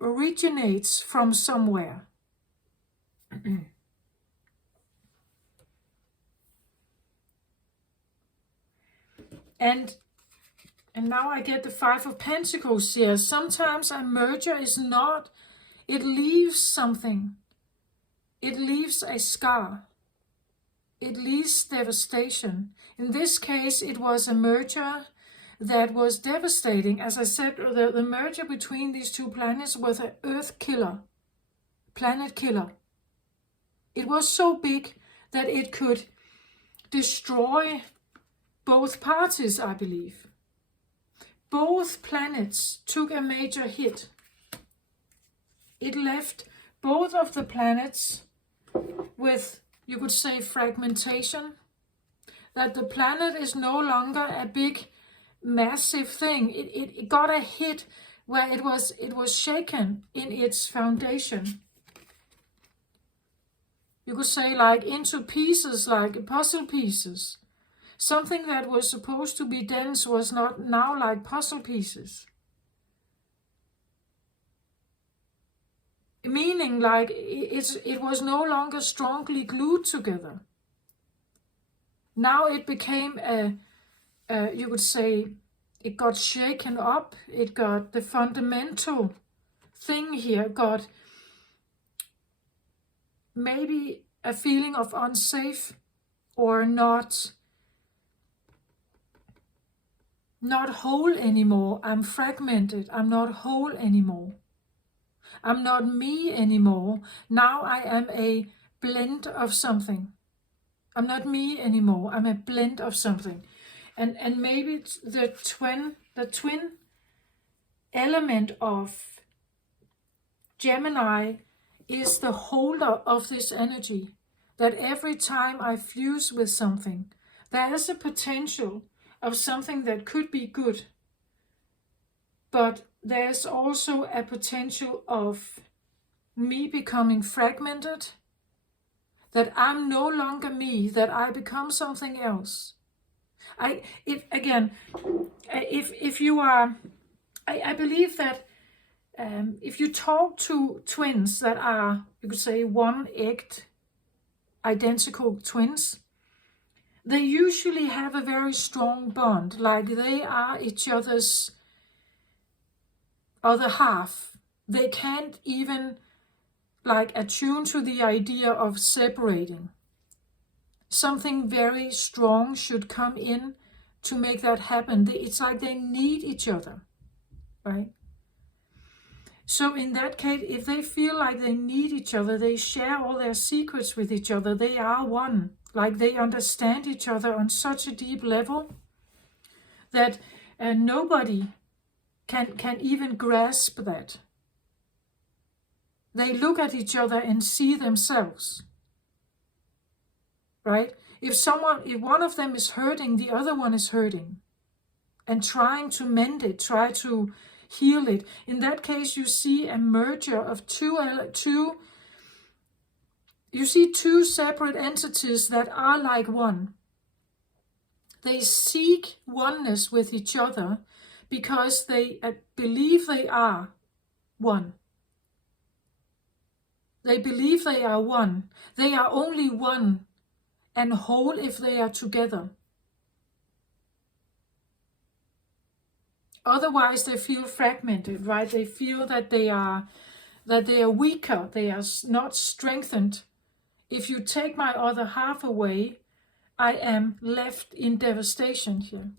originates from somewhere. And now I get the Five of Pentacles here. Sometimes a merger is not, it leaves something. It leaves a scar. It leaves devastation. In this case, it was a merger that was devastating. As I said, the merger between these two planets was an Earth killer, planet killer. It was so big that it could destroy both parties, I believe. Both planets took a major hit. It left both of the planets with, you could say, fragmentation. That the planet is no longer a big, massive thing. It got a hit where it was shaken in its foundation. You could say, like, into pieces, like puzzle pieces. Something that was supposed to be dense was not now like puzzle pieces. Meaning, like, it was no longer strongly glued together. Now it became you could say, it got shaken up. It got, the fundamental thing here got maybe a feeling of unsafe, or not whole anymore. I'm fragmented. I'm not whole anymore. I'm not me anymore. Now I am a blend of something. I'm not me anymore. I'm a blend of something. And maybe the twin element of Gemini is the holder of this energy. That every time I fuse with something, there is a potential of something that could be good. But there's also a potential of me becoming fragmented, that I'm no longer me, that I become something else. If you are, I believe that if you talk to twins that are, you could say, one-egged, identical twins, they usually have a very strong bond, like they are each other's other half. They can't even like attune to the idea of separating. Something very strong should come in to make that happen. It's like they need each other, right? So in that case, if they feel like they need each other, they share all their secrets with each other, they are one. Like they understand each other on such a deep level that nobody can even grasp that. They look at each other and see themselves, right? If one of them is hurting, the other one is hurting and trying to mend it, try to heal it. In that case, you see a merger of two separate entities that are like one. They seek oneness with each other because they believe they are one. They believe they are one. They are only one and whole if they are together. Otherwise, they feel fragmented, right? They feel that they are weaker. They are not strengthened. If you take my other half away, I am left in devastation here.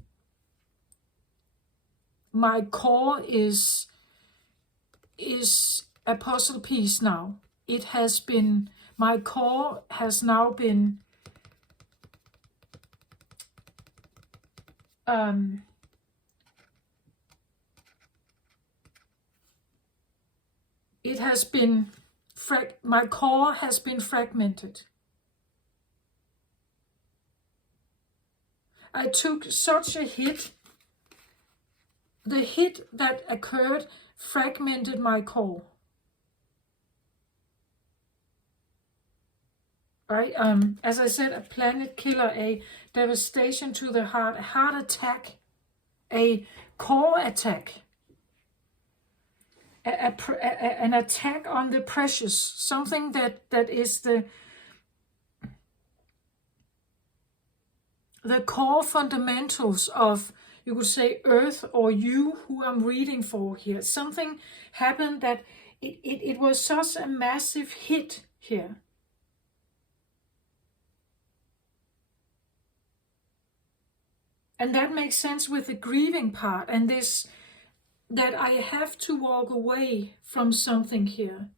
My core is a puzzle piece now. It has been, my core has now been my core has been fragmented. I took such a hit. The hit that occurred fragmented my core. right? As I said, a planet killer, a devastation to the heart, a heart attack, a core attack, an attack on the precious, something that is the core fundamentals of, you could say, Earth, or you who I'm reading for here. Something happened that it was such a massive hit here. And that makes sense with the grieving part, and this, that I have to walk away from something here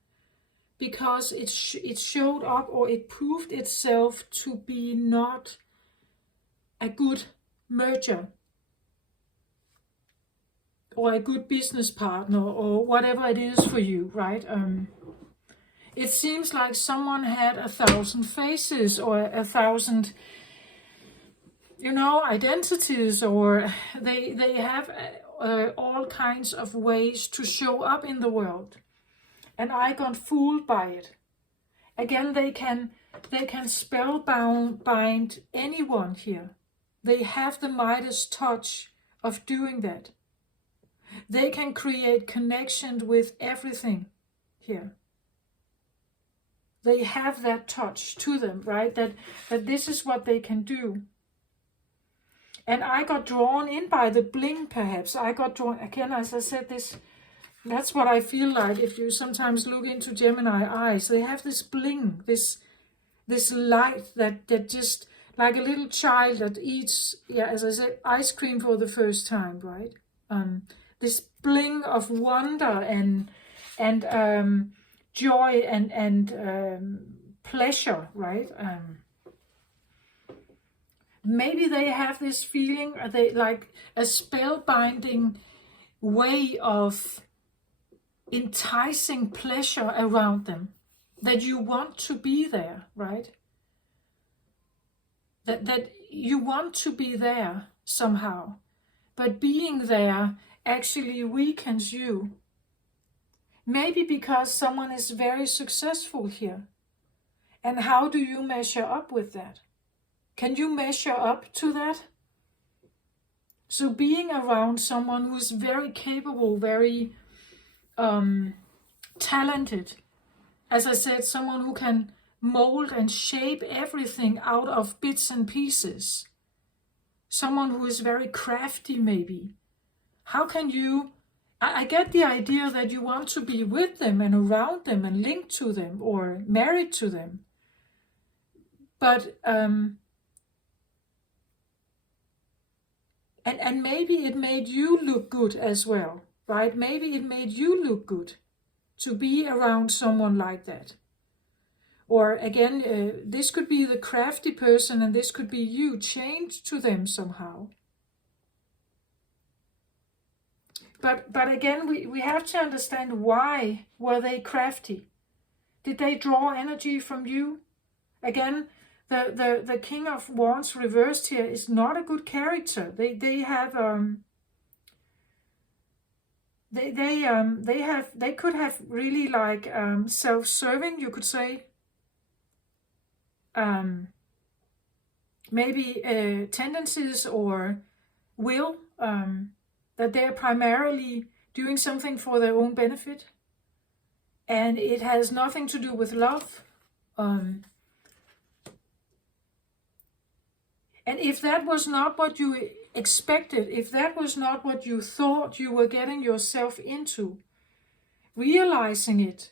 because it showed up, or it proved itself to be not a good merger or a good business partner, or whatever it is for you, right? It seems like someone had 1,000 faces, or 1,000, identities, or they have all kinds of ways to show up in the world. And I got fooled by it. Again, they can spellbind anyone here. They have the Midas touch of doing that. They can create connection with everything here. They have that touch to them, right? That this is what they can do. And I got drawn in by the bling, perhaps. I got drawn, again, as I said, that's what I feel like if you sometimes look into Gemini eyes. They have this bling, this light that just, like a little child that eats, as I said, ice cream for the first time, right? This bling of wonder and joy and pleasure, right? Maybe they have this feeling, they like a spellbinding way of enticing pleasure around them, that you want to be there, right? That you want to be there somehow, but being there actually weakens you. Maybe because someone is very successful here. And how do you measure up with that? Can you measure up to that? So being around someone who is very capable, very talented, as I said, someone who can mold and shape everything out of bits and pieces, someone who is very crafty maybe. How can you, I get the idea that you want to be with them and around them and linked to them or married to them. But, and maybe it made you look good as well, right? Maybe it made you look good to be around someone like that. Or again, this could be the crafty person and this could be you, chained to them somehow. But again, we have to understand, why were they crafty? Did they draw energy from you? Again, the King of Wands reversed here is not a good character. They could have really like self-serving, you could say. Maybe tendencies or will, that they're primarily doing something for their own benefit, and it has nothing to do with love. And if that was not what you expected, if that was not what you thought you were getting yourself into, realizing it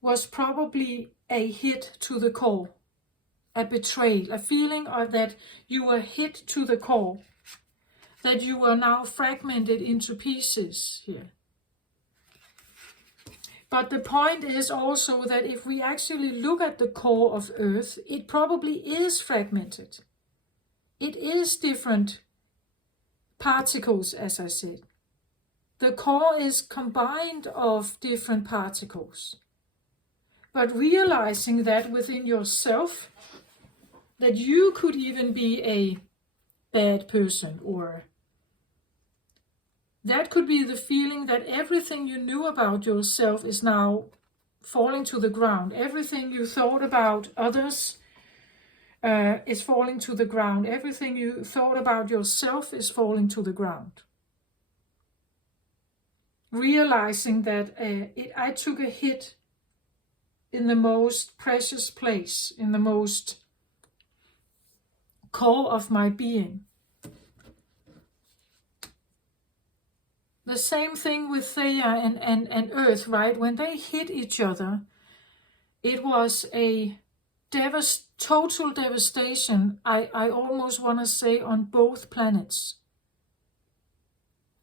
was probably a hit to the core, a betrayal, a feeling of that you were hit to the core, that you are now fragmented into pieces here. But the point is also that if we actually look at the core of Earth, it probably is fragmented. It is different particles, as I said. The core is combined of different particles. But realizing that within yourself, that you could even be a bad person, or that could be the feeling that everything you knew about yourself is now falling to the ground. Everything you thought about others is falling to the ground. Everything you thought about yourself is falling to the ground. Realizing that I took a hit in the most precious place, in the most core of my being. The same thing with Theia and Earth, right? When they hit each other, it was a total devastation, I almost want to say, on both planets.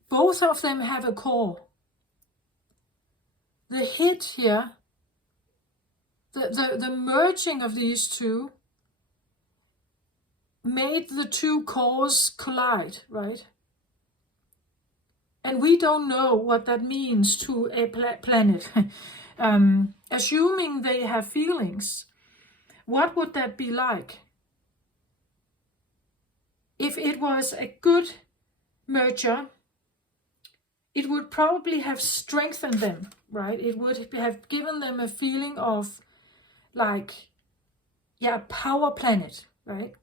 Both of them have a core. The hit here, the merging of these two, made the two cores collide, right? And we don't know what that means to a planet. Assuming they have feelings, what would that be like? If it was a good merger, it would probably have strengthened them, right? It would have given them a feeling of like, yeah, a power planet, right?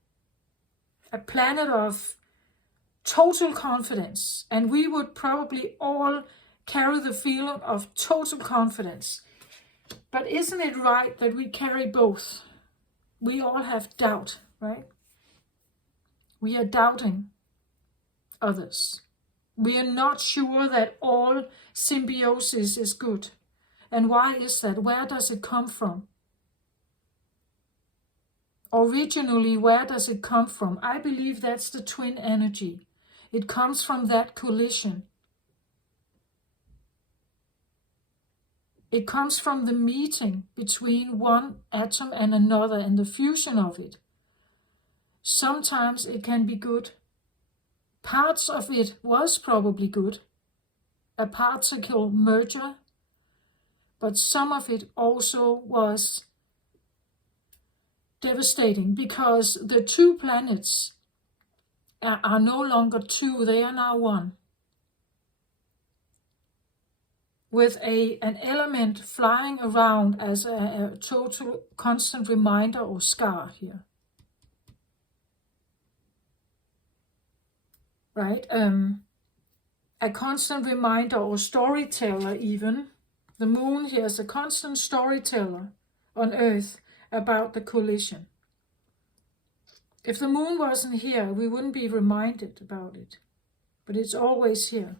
A planet of total confidence. And we would probably all carry the feeling of total confidence. But isn't it right that we carry both? We all have doubt, right? We are doubting others. We are not sure that all symbiosis is good. And why is that? Where does it come from? Originally, where does it come from? I believe that's the twin energy. It comes from that collision. It comes from the meeting between one atom and another and the fusion of it. Sometimes it can be good. Parts of it was probably good, a particle merger, but some of it also was devastating because the two planets are no longer two, they are now one. With an element flying around as a total constant reminder or scar here. Right? A constant reminder or storyteller even. The moon here is a constant storyteller on Earth about the collision. If the moon wasn't here, we wouldn't be reminded about it. But it's always here.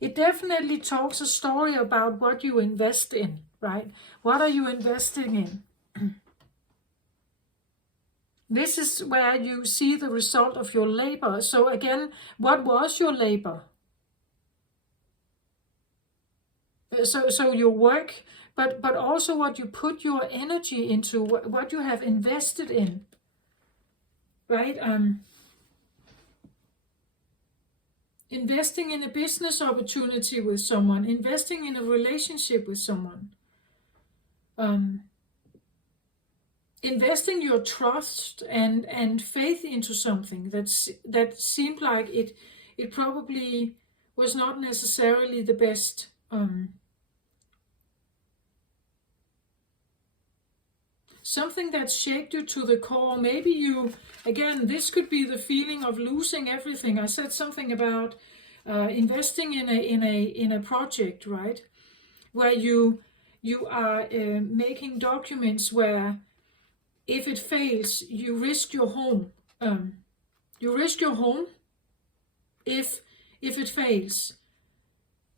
It definitely talks a story about what you invest in, right? What are you investing in? This is where you see the result of your labor. So again, what was your labor? So your work, but also what you put your energy into, what you have invested in, right? Investing in a business opportunity with someone, investing in a relationship with someone, investing your trust and faith into something that seemed like it probably was not necessarily the best. Something that shaped you to the core. Maybe you, again, this could be the feeling of losing everything. I said something about investing in a project, right? Where you are making documents where if it fails, you risk your home. You risk your home if it fails.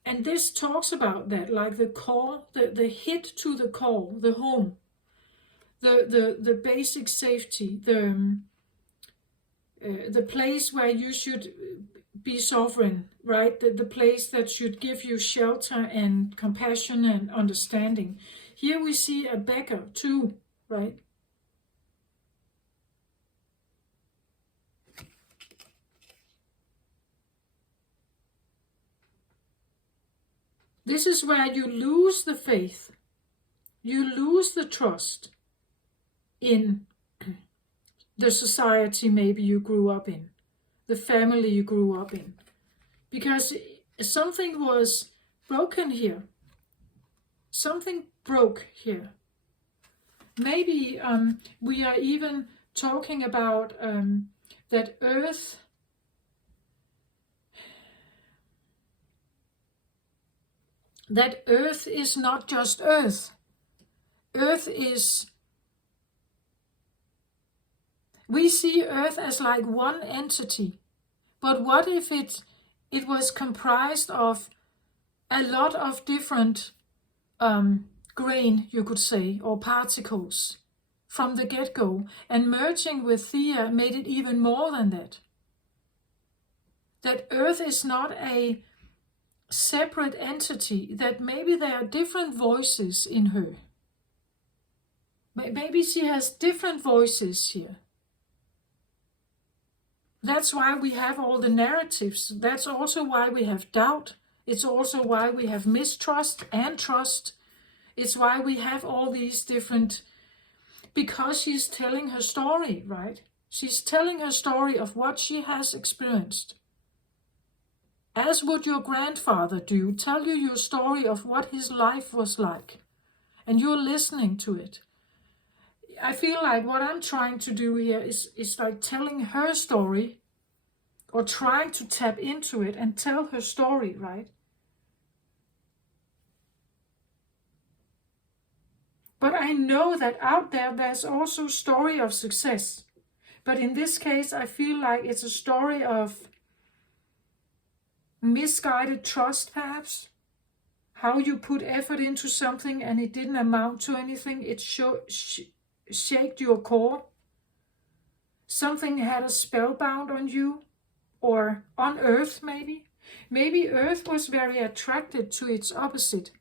And this talks about that, like the core, the hit to the core, the home. The basic safety, the place where you should be sovereign, right? The place that should give you shelter and compassion and understanding. Here we see a beggar too, right? This is where you lose the faith, you lose the trust in the society maybe you grew up in, the family you grew up in. Because something was broken here. Something broke here. Maybe we are even talking about that Earth is not just Earth. Earth is, we see Earth as like one entity. But what if it was comprised of a lot of different grain, you could say, or particles from the get-go, and merging with Thea made it even more than that. That Earth is not a separate entity, that maybe there are different voices in her. Maybe she has different voices here. That's why we have all the narratives. That's also why we have doubt. It's also why we have mistrust and trust. It's why we have all these different, because she's telling her story, right? She's telling her story of what she has experienced. As would your grandfather do, tell you your story of what his life was like. And you're listening to it. I feel like what I'm trying to do here is like telling her story, or trying to tap into it and tell her story, right? But I know that out there's also a story of success. But in this case, I feel like it's a story of misguided trust, perhaps. How you put effort into something and it didn't amount to anything. It shaked your core. Something had a spellbound on you, or on Earth maybe. Maybe Earth was very attracted to its opposite.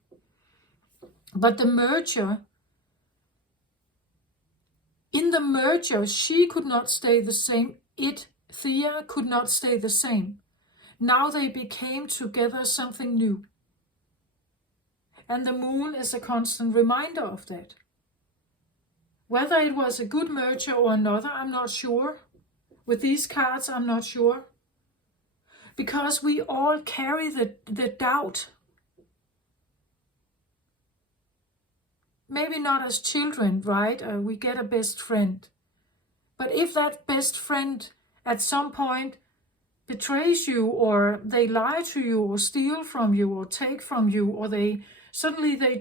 But the merger, in the merger, she could not stay the same. Thea, could not stay the same. Now they became together something new. And the moon is a constant reminder of that. Whether it was a good merger or another, I'm not sure. With these cards, I'm not sure. Because we all carry the doubt. Maybe not as children, right? We get a best friend. But if that best friend at some point betrays you, or they lie to you, or steal from you, or take from you, or they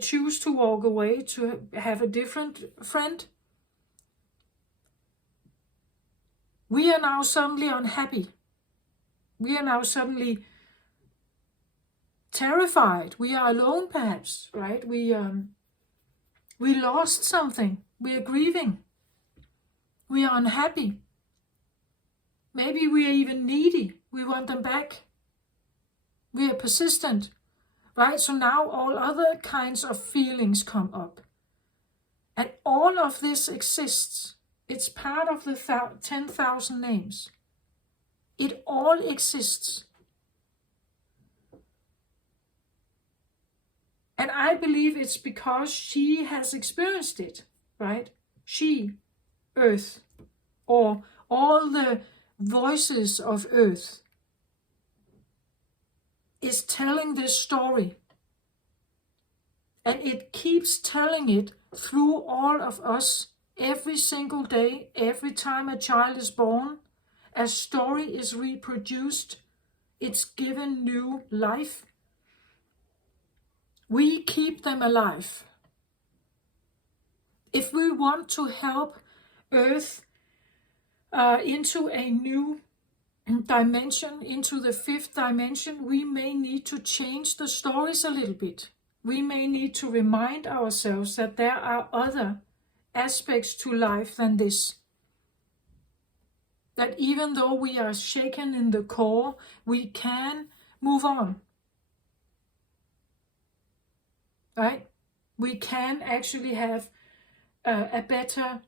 choose to walk away to have a different friend, we are now suddenly unhappy. We are now suddenly terrified. We are alone, perhaps, right? We lost something. We are grieving. We are unhappy. Maybe we are even needy. We want them back. We are persistent, right? So now all other kinds of feelings come up. And all of this exists. It's part of the 10,000 names. It all exists. And I believe it's because she has experienced it, right? She, Earth, or all the voices of Earth, is telling this story. And it keeps telling it through all of us every single day, every time a child is born. A story is reproduced. It's given new life. We keep them alive. If we want to help Earth into a new dimension, into the 5th dimension, we may need to change the stories a little bit. We may need to remind ourselves that there are other aspects to life than this. That even though we are shaken in the core, we can move on. Right? We can actually have a better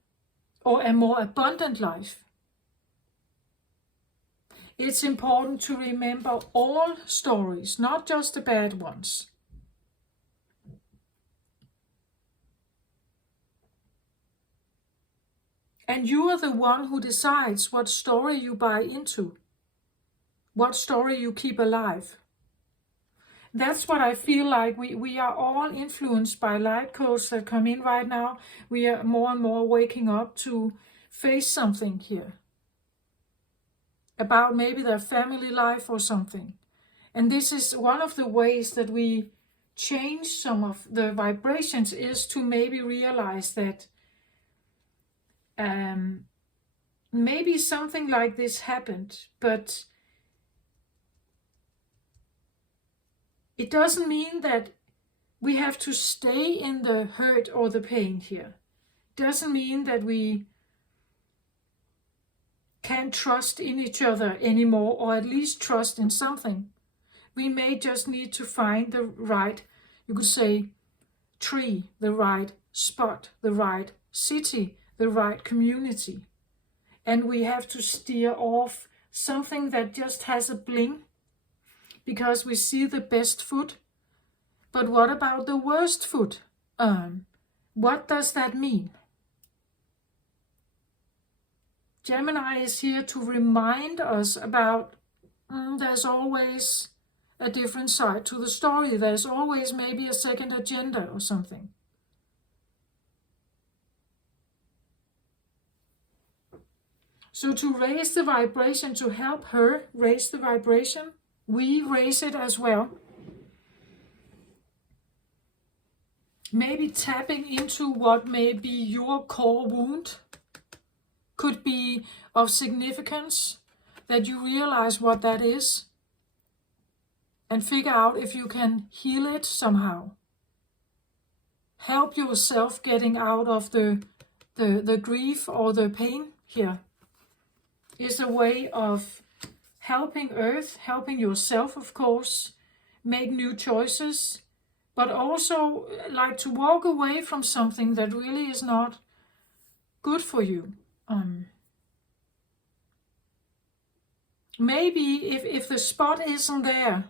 or a more abundant life. It's important to remember all stories, not just the bad ones. And you are the one who decides what story you buy into, what story you keep alive. That's what I feel like we are all influenced by light codes that come in right now. We are more and more waking up to face something here about maybe their family life or something. And this is one of the ways that we change some of the vibrations, is to maybe realize that maybe something like this happened, but it doesn't mean that we have to stay in the hurt or the pain here. It doesn't mean that we can't trust in each other anymore, or at least trust in something. We may just need to find the right, you could say, tree, the right spot, the right city, the right community. And we have to steer off something that just has a bling, because we see the best food. But what about the worst food? What does that mean? Gemini is here to remind us about there's always a different side to the story. There's always maybe a second agenda or something. So to raise the vibration, to help her raise the vibration, we raise it as well. Maybe tapping into what may be your core wound could be of significance, that you realize what that is and figure out if you can heal it somehow. Help yourself getting out of the grief or the pain here is a way of helping Earth, helping yourself, of course, make new choices, but also like to walk away from something that really is not good for you. Maybe if the spot isn't there,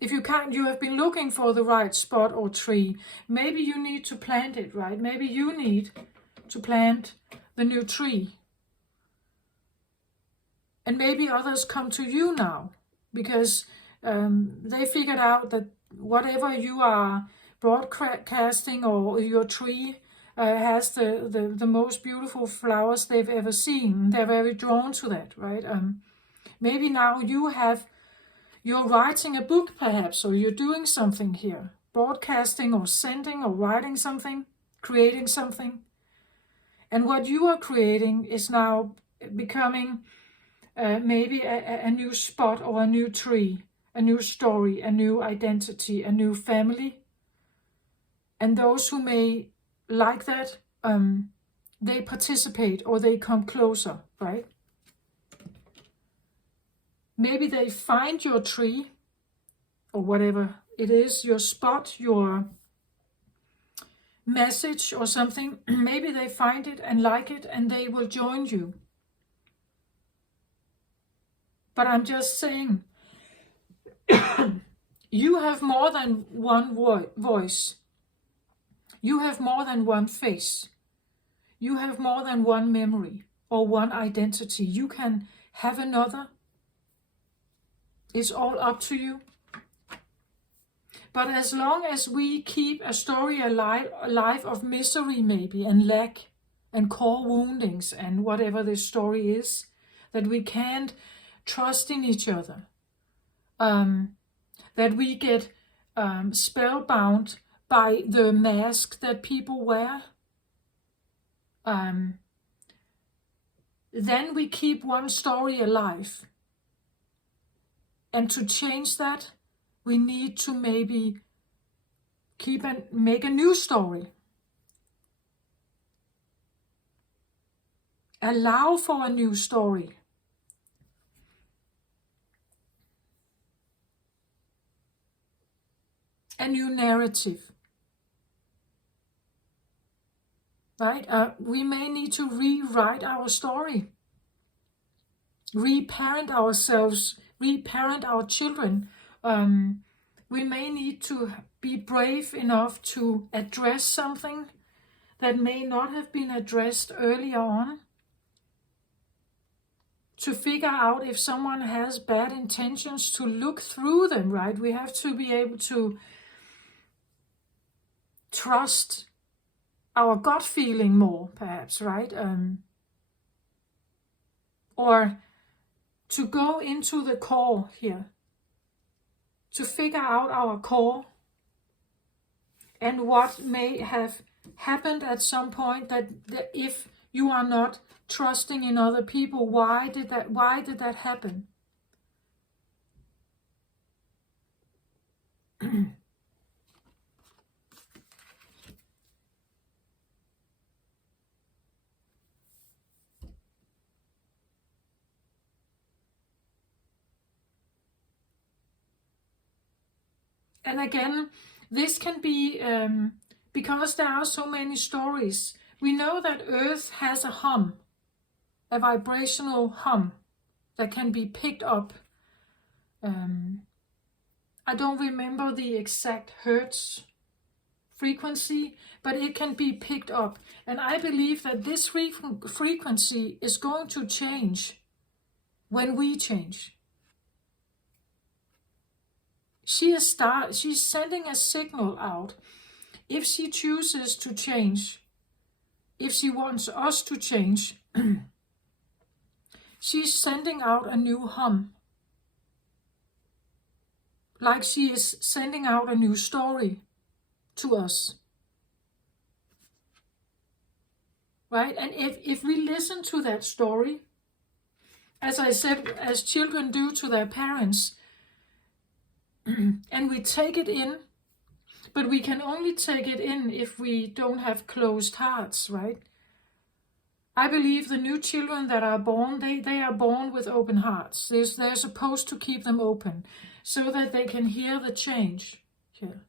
if you have been looking for the right spot or tree, maybe you need to plant it, right? Maybe you need to plant the new tree. And maybe others come to you now because they figured out that whatever you are broadcasting, or your tree has the most beautiful flowers they've ever seen. They're very drawn to that, right? Maybe now you're writing a book perhaps, or you're doing something here, broadcasting or sending or writing something, creating something. And what you are creating is now becoming maybe a new spot or a new tree, a new story, a new identity, a new family. And those who may like that, they participate or they come closer, right? Maybe they find your tree or whatever it is, your spot, your message or something. Maybe they find it and like it and they will join you. But I'm just saying, you have more than one voice. You have more than one face. You have more than one memory or one identity. You can have another. It's all up to you. But as long as we keep a story alive of misery maybe, and lack, and core woundings, and whatever this story is, that we can't trust in each other, that we get spellbound by the mask that people wear, then we keep one story alive. And to change that, we need to maybe make a new story. Allow for a new story. A new narrative. Right? We may need to rewrite our story. Reparent ourselves, reparent our children. We may need to be brave enough to address something that may not have been addressed earlier on, to figure out if someone has bad intentions, to look through them, right? We have to be able to trust our gut feeling more, perhaps, right? Or to go into the core here, to figure out our core and what may have happened at some point, that if you are not trusting in other people, why did that happen? And again, this can be because there are so many stories. We know that Earth has a hum, a vibrational hum that can be picked up. I don't remember the exact hertz frequency, but it can be picked up. And I believe that this frequency is going to change when we change. She's sending a signal out. If she chooses to change, if she wants us to change, she's sending out a new hum. Like she is sending out a new story to us. Right? And if we listen to that story, as I said, as children do to their parents, and we take it in, but we can only take it in if we don't have closed hearts, right? I believe the new children that are born, they are born with open hearts. They're supposed to keep them open so that they can hear the change here.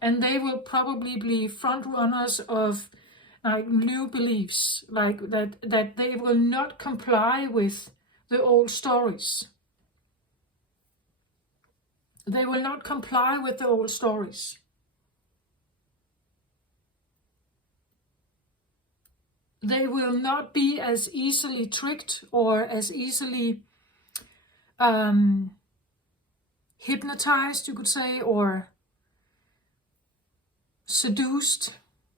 And they will probably be front runners of like new beliefs, like that they will not comply with the old stories. They will not comply with the old stories. They will not be as easily tricked or as easily hypnotized, you could say, or seduced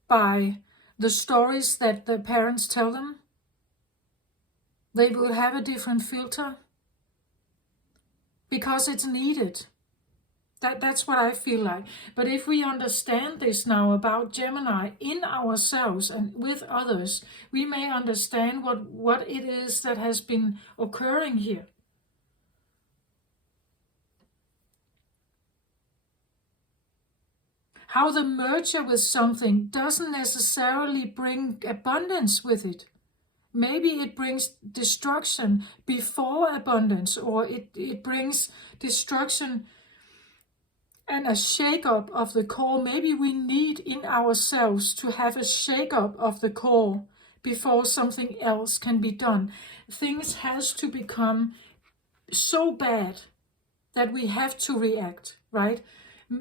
by the stories that the parents tell them. They will have a different filter because it's needed. That's what I feel like. But if we understand this now about Gemini in ourselves and with others, we may understand what it is that has been occurring here. How the merger with something doesn't necessarily bring abundance with it. Maybe it brings destruction before abundance, or it brings destruction and a shake-up of the core. Maybe we need in ourselves to have a shake-up of the core before something else can be done. Things has to become so bad that we have to react, right?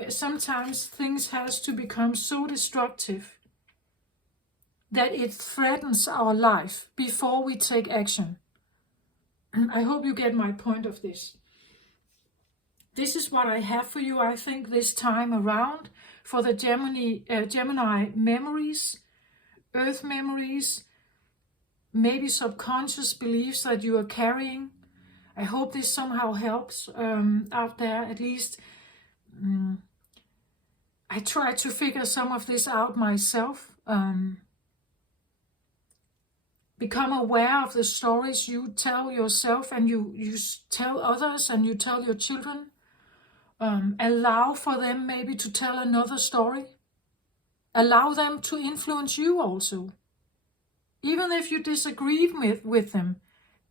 Sometimes things has to become so destructive that it threatens our life before we take action. I hope you get my point of this. This is what I have for you, I think, this time around for the Gemini memories, Earth memories, maybe subconscious beliefs that you are carrying. I hope this somehow helps out there, at least. I tried to figure some of this out myself. Become aware of the stories you tell yourself and you tell others and you tell your children. Allow for them maybe to tell another story. Allow them to influence you also. Even if you disagree with them,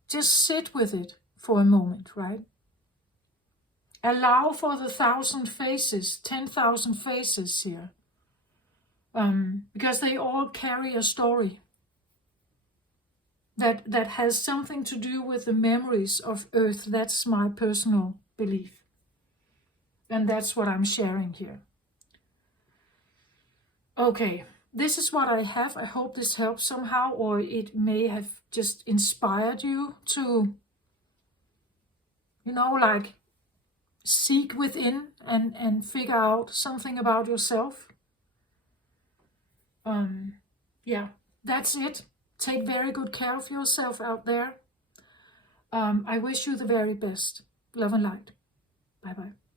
just sit with it for a moment, right? Allow for the 1,000 faces, 10,000 faces here. Because they all carry a story that has something to do with the memories of Earth. That's my personal belief. And that's what I'm sharing here. Okay, this is what I have. I hope this helps somehow, or it may have just inspired you to, like seek within and figure out something about yourself. Yeah, that's it. Take very good care of yourself out there. I wish you the very best. Love and light. Bye bye.